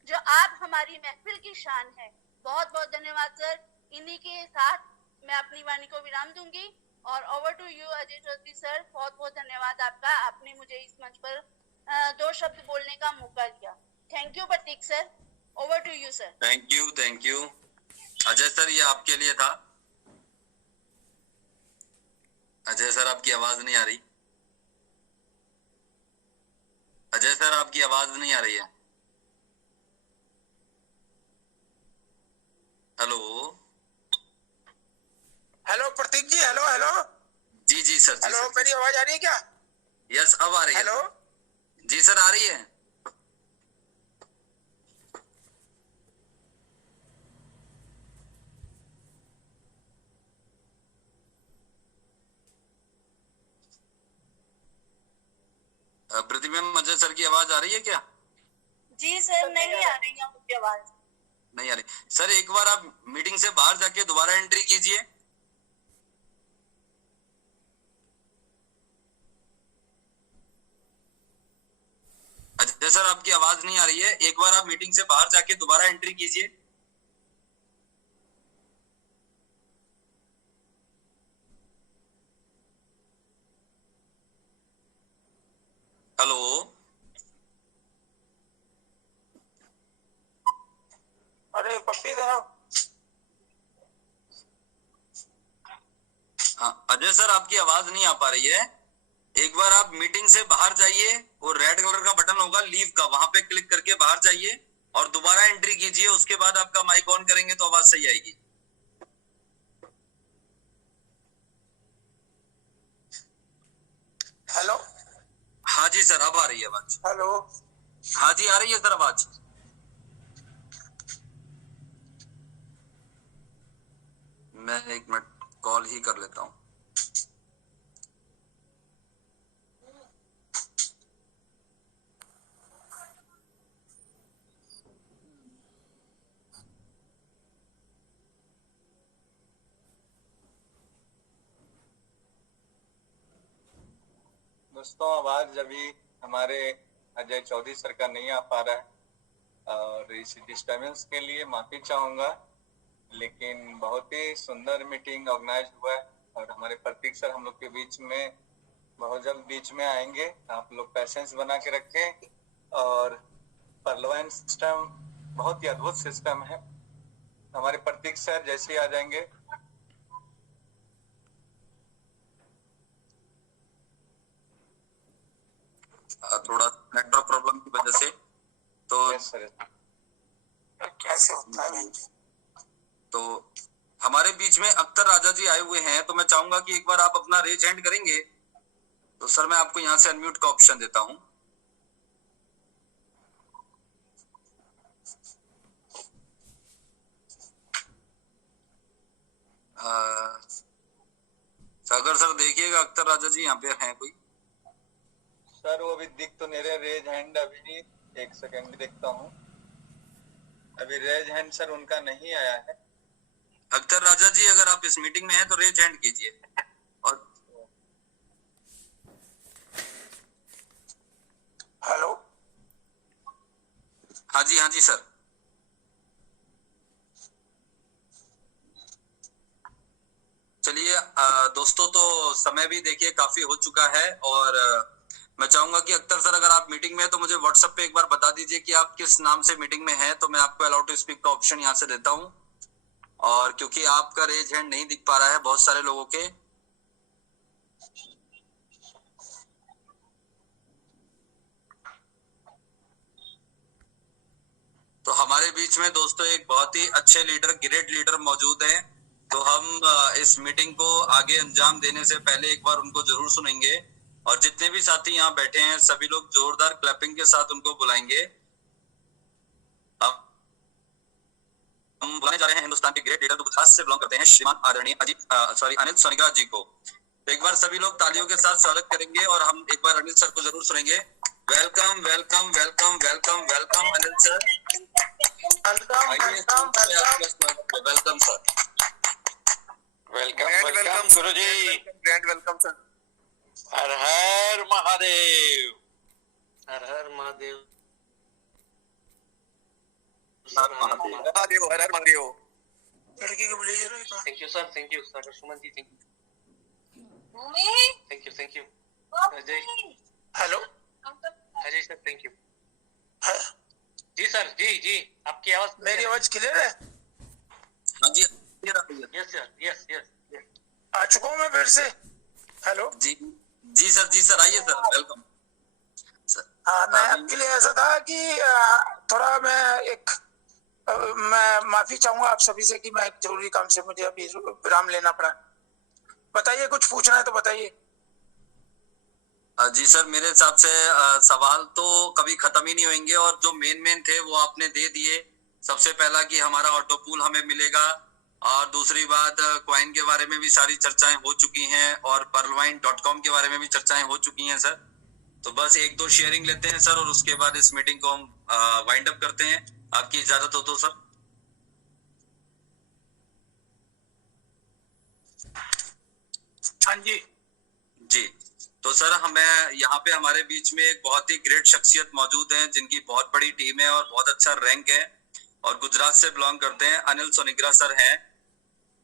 जो आप हमारी महफिल की शान है। बहुत बहुत धन्यवाद सर। इन्हीं के साथ मैं अपनी वाणी को विराम दूंगी और over to you Ajay Chaudhary sir. बहुत बहुत धन्यवाद आपका, आपने मुझे इस मंच पर 2 शब्द बोलने का मौका दिया। Thank you Prateek sir. Over to you sir. Thank you, thank you. Ajay sir, ये आपके लिए था। अजय सर, आपकी आवाज नहीं आ रही। अजय सर, आपकी आवाज नहीं आ रही है। हेलो हेलो प्रतीक जी, हेलो हेलो। जी जी सर। हेलो, मेरी आवाज आ रही है क्या? यस, अब आ रही है। हेलो जी सर, आ रही है। प्रतिभा, अजय सर की आवाज आ रही है क्या? जी सर, नहीं आ रही है मुझे आवाज। नहीं आ रही सर। एक बार आप मीटिंग से बाहर जाके दोबारा एंट्री कीजिए। अजय सर, आपकी आवाज नहीं आ रही है। एक बार आप मीटिंग से बाहर जाके दोबारा एंट्री कीजिए। हेलो। अरे पप्पी देना। हाँ, अजय सर आपकी आवाज नहीं आ पा रही है। एक बार आप मीटिंग से बाहर जाइए, वो रेड कलर का बटन होगा लीव का, वहां पे क्लिक करके बाहर जाइए और दोबारा एंट्री कीजिए। उसके बाद आपका माइक ऑन करेंगे तो आवाज सही आएगी। हेलो। हाँ जी सर, अब आ रही है आवाज। हेलो। हाँ जी आ रही है सर आवाज। मैं 1 मिनट कॉल ही कर लेता हूँ। दोस्तों आवाज अभी हमारे अजय चौधरी सर का नहीं आ पा रहा है और इस डिस्टर्बेंस के लिए माफी चाहूंगा, लेकिन बहुत ही सुंदर मीटिंग ऑर्गेनाइज हुआ है और हमारे प्रतीक सर हम लोग के बीच में बहुत जल्द बीच में आएंगे। आप लोग पैसेंस बना के रखें और परलवाइन सिस्टम बहुत ही अद्भुत सिस्टम है। हमारे प्रतीक सर जैसे ही आ जाएंगे। थोड़ा नेटवर्क प्रॉब्लम की वजह से तो कैसे होता है? तो हमारे बीच में अख्तर राजा जी आए हुए हैं, तो मैं चाहूंगा कि एक बार आप अपना रेज हैंड करेंगे तो सर मैं आपको यहाँ से अनम्यूट का ऑप्शन देता हूँ। सागर सर देखिएगा अख्तर राजा जी यहाँ पे हैं कोई? सर वो अभी दिख तो मेरे रेज हैंड अभी 1 सेकंड देखता हूँ। अभी रेज हैंड सर उनका नहीं आया है। अख्तर राजा जी अगर आप इस मीटिंग में हैं तो रेज हैंड कीजिए। और हेलो। हाँ जी सर। चलिए दोस्तों, तो समय भी देखिए काफी हो चुका है और मैं चाहूंगा कि अख्तर सर अगर आप मीटिंग में हैं तो मुझे व्हाट्सएप पे एक बार बता दीजिए कि आप किस नाम से मीटिंग में हैं, तो मैं आपको अलाउ टू स्पीक का ऑप्शन यहाँ से देता हूँ। और क्योंकि आपका रेज हैंड नहीं दिख पा रहा है बहुत सारे लोगों के, तो हमारे बीच में दोस्तों एक बहुत ही अच्छे लीडर, ग्रेट लीडर मौजूद हैं। तो हम इस मीटिंग को आगे अंजाम देने से पहले एक बार उनको जरूर सुनेंगे और जितने भी साथी यहाँ बैठे हैं सभी लोग जोरदार क्लैपिंग के साथ उनको बुलाएंगे। हम बुलाने जा रहे हैं हिंदुस्तान के ग्रेट लीडर जो गुजरात से बिलोंग करते हैं, श्रीमान आदरणीय अनिल सोनिग्रा जी को। तो एक बार सभी लोग तालियों के साथ स्वागत करेंगे और हम एक बार अनिल सर को जरूर सुनेंगे। Welcome welcome welcome welcome welcome Anil sir. Welcome sir. Welcome गुरु जी। Grand welcome sir. हर हर महादेव। हर हर महादेव। महादेव हर हर महादेव। लड़की को बुलाइए। Thank you sir, thank you sir Suman ji, thank you, thank you Ajay. Hello. Ajay sir thank you. जी सर, जी आपकी आवाज, मेरी आवाज क्लियर है? हाँ जी यस सर, यस यस। आ चुका हूँ मैं फिर से। हेलो। जी सर आइए सर, वेलकम सर। हाँ, मैं आपके लिए ऐसा था कि थोड़ा मैं माफी चाहूंगा आप सभी से कि मैं एक जरूरी काम से मुझे अभी विराम लेना पड़ा। बताइए, कुछ पूछना है तो बताइए। जी सर, मेरे हिसाब से सवाल तो कभी खत्म ही नहीं होंगे और जो मेन थे वो आपने दे दिए। सबसे पहला कि हमारा ऑटो पूल हमें मिलेगा और दूसरी बात क्वाइन के बारे में भी सारी चर्चाएं हो चुकी हैं और pearlwine.com के बारे में भी चर्चाएं हो चुकी हैं सर। तो बस 1-2 शेयरिंग लेते हैं सर और उसके बाद इस मीटिंग को हम वाइंड अप करते हैं, आपकी इजाजत हो तो सर। हाँ जी। तो सर हमें यहाँ पे हमारे बीच में एक बहुत ही ग्रेट शख्सियत मौजूद है जिनकी बहुत बड़ी टीम है और बहुत अच्छा रैंक है और गुजरात से बिलोंग करते हैं, अनिल सोनिग्रा सर हैं।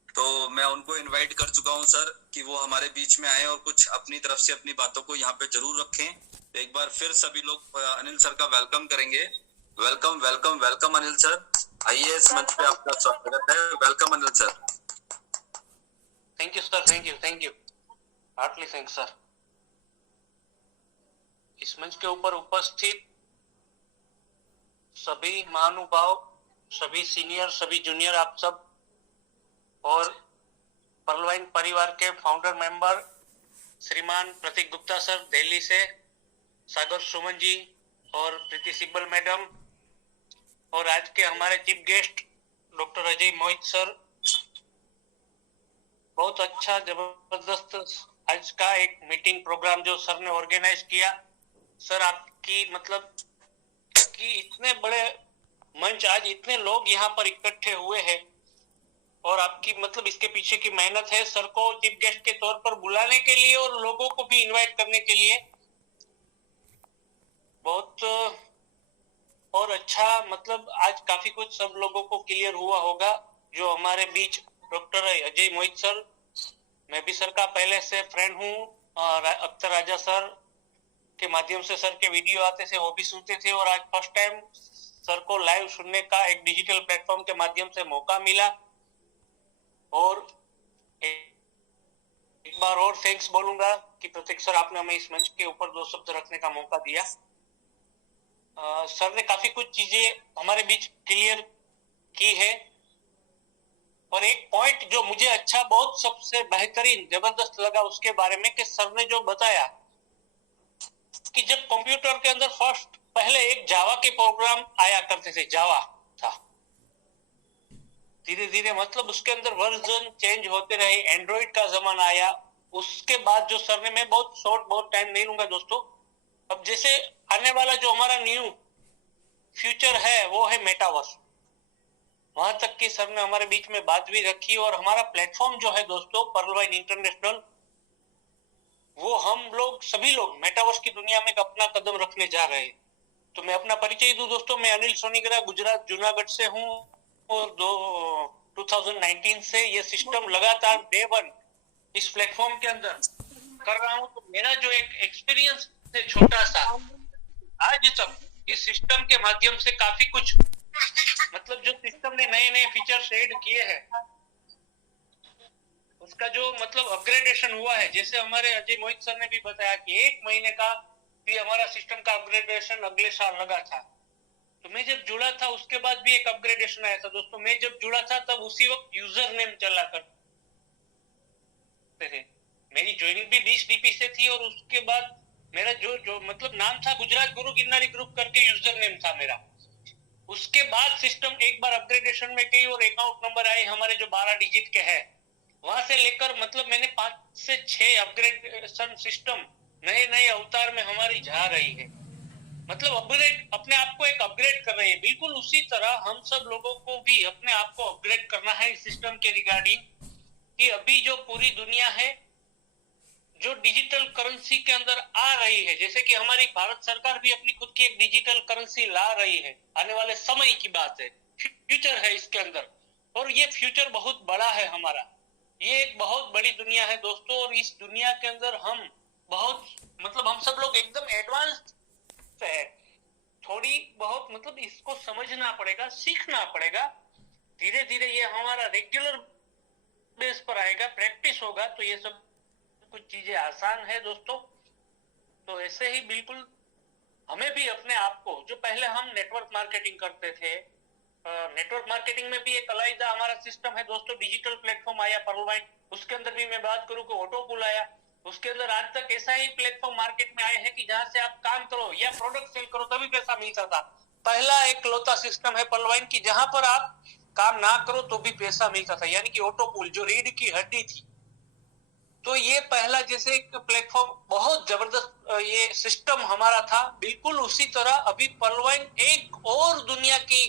तो मैं उनको इनवाइट कर चुका हूं सर कि वो हमारे बीच में आए और कुछ अपनी तरफ से अपनी बातों को यहाँ पे जरूर रखें। तो एक बार फिर सभी लोग अनिल सर का वेलकम करेंगे। Welcome welcome welcome Anil sir, आइए इस मंच पे आपका स्वागत है। Welcome Anil sir. Thank you sir, thank you. Heartly thank sir. इस मंच के ऊपर उपस्थित सभी महानुभाव, सभी सीनियर, सभी जूनियर, आप सब, और पर्लवाइन परिवार के फाउंडर मेंबर श्रीमान प्रतीक गुप्ता सर दिल्ली से, सागर सुमन जी और प्रीति सिब्बल मैडम, और आज के हमारे चीफ गेस्ट डॉक्टर अजय मोहित सर। बहुत अच्छा जबरदस्त आज का एक मीटिंग प्रोग्राम जो सर ने ऑर्गेनाइज किया। सर आपकी मतलब कि इतने बड़े मंच, आज इतने लोग यहाँ पर इकट्ठे हुए हैं और आपकी मतलब इसके पीछे की मेहनत है सर को चीफ गेस्ट के तौर पर बुलाने के लिए और लोगों को भी इनवाइट करने के लिए। बहुत और अच्छा मतलब आज काफी कुछ सब लोगों को क्लियर हुआ होगा। जो हमारे बीच डॉक्टर अजय मोहित सर, मैं भी सर का पहले से फ्रेंड हूँ, अख्तर राजा सर के माध्यम से सर के वीडियो आते थे, वो भी सुनते थे, और आज फर्स्ट टाइम सर को लाइव सुनने का एक डिजिटल प्लेटफॉर्म के माध्यम से मौका मिला। और एक बार और थैंक्स बोलूंगा कि प्रतीक सर आपने हमें इस मंच के ऊपर 2 शब्द रखने का मौका दिया। सर ने काफी कुछ चीजें हमारे बीच क्लियर की है, और एक पॉइंट जो मुझे अच्छा, बहुत सबसे बेहतरीन जबरदस्त लगा उसके बारे में कि सर ने जो बताया कि जब कंप्यूटर के अंदर फर्स्ट पहले एक जावा के प्रोग्राम आया करते थे, जावा था, धीरे धीरे मतलब उसके अंदर वर्जन चेंज होते रहे, एंड्रॉइड का जमाना आया। उसके बाद जो सर ने, मैं बहुत टाइम नहीं लूंगा दोस्तों, अब जैसे आने वाला जो हमारा न्यू फ्यूचर है वो है मेटावर्स, वहां तक की सर ने हमारे बीच में बात भी रखी। और हमारा प्लेटफॉर्म जो है दोस्तों पर्लवाइन इंटरनेशनल, वो हम लोग सभी लोग मेटावर्स की दुनिया में अपना कदम रखने जा रहे हैं। तो मैं अपना परिचय दूं दोस्तों, मैं अनिल सोनीग्रा, गुजरात जूनागढ़ से हूँ, और 2019 से ये सिस्टम लगातार डे 1 इस प्लेटफॉर्म के अंदर कर रहा हूँ। तो मेरा जो एक एक्सपीरियंस है छोटा सा, आज तक इस सिस्टम के माध्यम से काफी कुछ मतलब जो सिस्टम ने नए नए फीचर्स ऐड किए हैं, उसका जो मतलब अपग्रेडेशन हुआ है, जैसे हमारे अजय मोहित सर ने भी बताया कि 1 महीने का भी हमारा सिस्टम का अपग्रेडेशन अगले साल लगा था। तो मैं जब जुड़ा था उसके बाद भी एक अपग्रेडेशन आया था दोस्तों। मैं जब जुड़ा था तब उसी वक्त यूजर नेम चला करते थे, मेरी ज्वाइनिंग भी 20 DP से थी, और उसके बाद मेरा जो मतलब नाम था गुजरात गुरु गिरनारी ग्रुप करके यूजर नेम था मेरा। उसके बाद सिस्टम एक बार अपग्रेडेशन में गई और अकाउंट नंबर आए हमारे जो 12 डिजिट के है, वहां से लेकर मतलब मैंने 5 से 6 अपग्रेडेशन सिस्टम नए नए अवतार में हमारी जा रही है, मतलब अपग्रेड, अपने आप को एक अपग्रेड कर रही है। बिल्कुल उसी तरह हम सब लोगों को भी अपने आप को अपग्रेड करना है इस सिस्टम के रिगार्डिंग, कि अभी जो पूरी दुनिया है जो डिजिटल करेंसी के अंदर आ रही है, जैसे कि हमारी भारत सरकार भी अपनी खुद की एक डिजिटल करेंसी ला रही है, आने वाले समय की बात है, फ्यूचर है इसके अंदर, और ये फ्यूचर बहुत बड़ा है हमारा, ये एक बहुत बड़ी दुनिया है दोस्तों। और इस दुनिया के अंदर हम बहुत मतलब हम सब लोग एकदम एडवांस है, थोड़ी बहुत मतलब इसको समझना पड़ेगा, सीखना पड़ेगा, धीरे धीरे ये हमारा रेगुलर बेस पर आएगा, प्रैक्टिस होगा, तो ये सब कुछ चीजें आसान है दोस्तों। तो ऐसे ही बिल्कुल हमें भी अपने आप को, जो पहले हम नेटवर्क मार्केटिंग करते थे, नेटवर्क मार्केटिंग में भी एक अलग हमारा सिस्टम है दोस्तों, डिजिटल प्लेटफॉर्म आया पर्लवाइन, उसके अंदर भी मैं बात करूं कि ऑटो पुल आया, उसके अंदर आज तक ऐसा ही प्लेटफॉर्म मार्केट में आए हैं कि जहां से आप काम करो या प्रोडक्ट सेल करो तभी पैसा मिलता था। पहला एक लौता सिस्टम है पर्लवाइन की जहां पर आप काम ना करो तो भी पैसा मिलता था, यानी कि ऑटो पुल जो रीढ़ की हड्डी थी। तो ये पहला जैसे एक प्लेटफॉर्म बहुत जबरदस्त ये सिस्टम हमारा था, बिल्कुल उसी तरह अभी पर्लवाइन एक और दुनिया की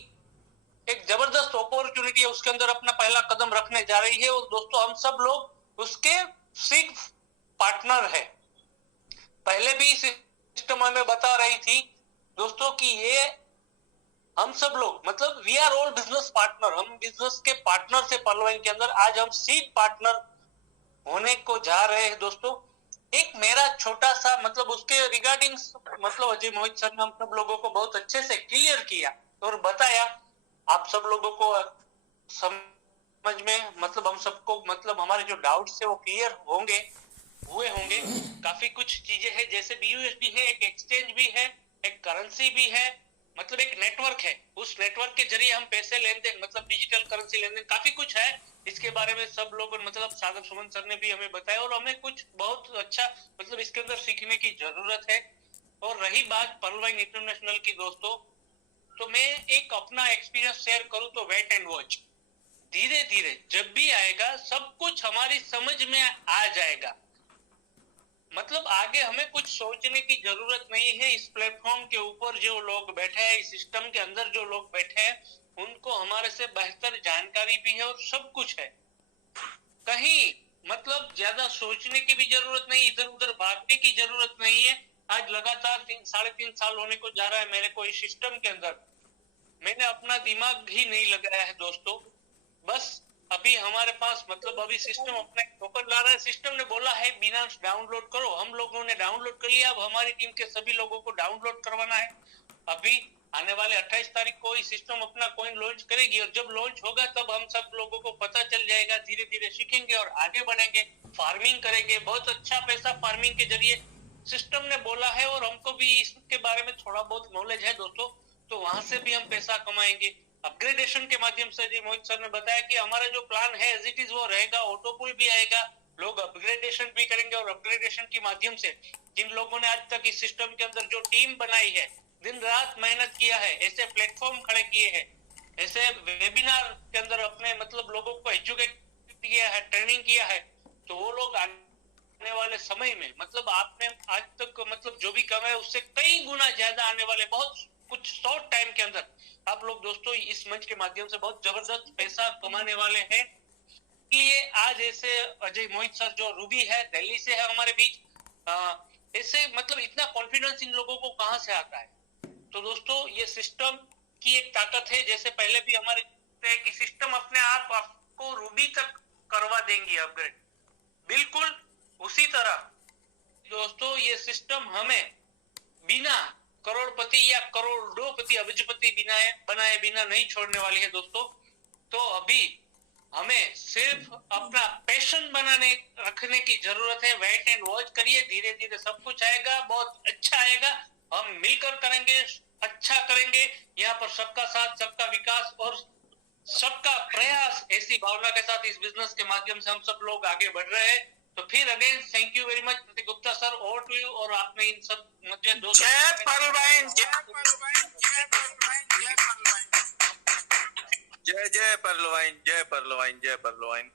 एक जबरदस्त अपॉर्चुनिटी है, उसके अंदर अपना पहला कदम रखने जा रही है। और दोस्तों हम सब लोग उसके सिर्फ पार्टनर है। पहले भी सिस्टम हमें बता रही थी दोस्तों कि ये हम सब लोग मतलब we are all business partner, हम बिजनेस के पार्टनर से पर्लवाइन के अंदर, आज हम सीड पार्टनर होने को जा रहे हैं दोस्तों। एक मेरा छोटा सा मतलब उसके रिगार्डिंग मतलब अजय मोहित सर ने हम सब लोगों को बहुत अच्छे से क्लियर किया और बताया, आप सब लोगों को समझ में मतलब हम सबको मतलब हमारे जो डाउट्स है वो क्लियर होंगे। हुए होंगे। काफी कुछ चीजें हैं, जैसे BUSD है, एक एक्सचेंज भी है, एक करेंसी भी है, मतलब एक नेटवर्क है। उस नेटवर्क के जरिए हम पैसे लेन देन, मतलब डिजिटल करेंसी लेन देन, काफी कुछ है इसके बारे में। सब लोगों ने, मतलब सागर सुमन सर ने भी हमें बताया, और हमें कुछ बहुत अच्छा मतलब इसके अंदर सीखने की जरूरत है। और रही बात पर्ल वाइन इंटरनेशनल की दोस्तों, तो मैं एक अपना एक्सपीरियंस शेयर करूं तो वेट एंड वॉच। धीरे धीरे जब भी आएगा सब कुछ हमारी समझ में आ जाएगा। मतलब आगे हमें कुछ सोचने की जरूरत नहीं है। इस प्लेटफॉर्म के ऊपर जो लोग बैठे हैं, इस सिस्टम के अंदर जो लोग बैठे हैं, उनको हमारे से बेहतर जानकारी भी है और सब कुछ है। कहीं मतलब ज्यादा सोचने की भी जरूरत नहीं, इधर उधर भागने की जरूरत नहीं है। आज लगातार 3-3.5 साल होने को जा रहा है मेरे को इस सिस्टम के अंदर। मैंने अपना दिमाग ही नहीं लगाया है दोस्तों। बस अभी हमारे पास मतलब अभी सिस्टम अपने टोकन ला रहा है। सिस्टम ने बोला है बिनांस डाउनलोड करो, हम लोगों ने डाउनलोड कर लिया। अब हमारी टीम के सभी लोगों को डाउनलोड करवाना है। अभी आने वाले 28 तारीख को ही सिस्टम अपना कॉइन लॉन्च करेगी, और जब लॉन्च होगा तब हम सब लोगों को पता चल जाएगा। धीरे धीरे सीखेंगे और आगे बढ़ेंगे, फार्मिंग करेंगे। बहुत अच्छा पैसा फार्मिंग के जरिए सिस्टम ने बोला है, और हमको भी इसके बारे में थोड़ा बहुत नॉलेज है दोस्तों, तो वहां से भी हम पैसा कमाएंगे। अपग्रेडेशन के माध्यम से, जी मोहित सर ने बताया कि हमारा जो प्लान है एज इट इज वो रहेगा। ऑटोपुल भी आएगा, लोग अपग्रेडेशन भी करेंगे, और अपग्रेडेशन के माध्यम से जिन लोगों ने आज तक इस सिस्टम के अंदर जो टीम बनाई है, दिन रात मेहनत किया है, ऐसे प्लेटफॉर्म खड़े किए हैं, ऐसे वेबिनार के अंदर अपने मतलब लोगों को एजुकेट किया है, ट्रेनिंग किया है, तो वो लोग आने वाले समय में मतलब आपने आज तक मतलब जो भी कमाया उससे कई गुना ज्यादा आने वाले बहुत कुछ शॉर्ट टाइम के अंदर आप लोग दोस्तों इस मंच के माध्यम से बहुत जबरदस्त पैसा कमाने वाले हैं। इसलिए आज ऐसे अजय मोहित सर जो रूबी है, दिल्ली से है हमारे बीच, ऐसे मतलब इतना कॉन्फिडेंस इन लोगों को कहां से आता है? तो दोस्तों ये सिस्टम की एक ताकत है। जैसे पहले भी हमारे कि सिस्टम अपने आप आपको रूबी तक करवा देंगी अपग्रेड, बिल्कुल उसी तरह दोस्तों ये सिस्टम हमें बिना करोड़पति या करोड़ोपति अब्जपति बनाए बिना नहीं छोड़ने वाली है दोस्तों। तो अभी हमें सिर्फ अपना पैशन रखने की जरूरत है। वेट एंड वॉच करिए, धीरे धीरे सब कुछ आएगा, बहुत अच्छा आएगा। हम मिलकर करेंगे, अच्छा करेंगे। यहाँ पर सबका साथ, सबका विकास और सबका प्रयास, ऐसी भावना के साथ इस बिजनेस के माध्यम से हम सब लोग आगे बढ़ रहे हैं। तो फिर again thank you very much Prateek Gupta sir, over to you. और आपने इन सब मुझे दो जय पर्ल वाइन, जय पर्ल वाइन, जय पर्ल वाइन, जय पर्ल वाइन, जय पर्ल वाइन, जय पर्ल वाइन, जय पर्ल वाइन।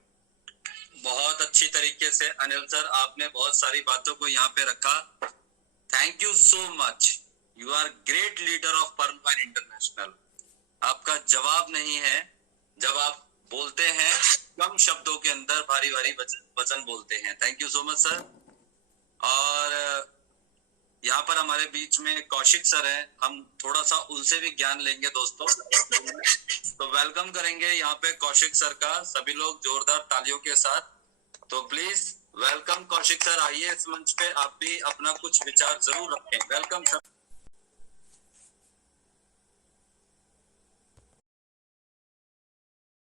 बहुत अच्छी तरीके से अनिल सर आपने बहुत सारी बातों को यहाँ पे रखा। Thank you so much, you are great leader of Pearl Wine International. आपका जवाब नहीं है जब आप बोलते हैं कम शब्दों के अंदर भारी भारी वचन बोलते हैं। Thank you so much sir. और यहाँ पर हमारे बीच में कौशिक सर हैं, हम थोड़ा सा उनसे भी ज्ञान लेंगे दोस्तों। तो वेलकम करेंगे यहाँ पे कौशिक सर का सभी लोग जोरदार तालियों के साथ। तो प्लीज वेलकम कौशिक सर, आइए इस मंच पे, आप भी अपना कुछ विचार जरूर रखें। Welcome sir.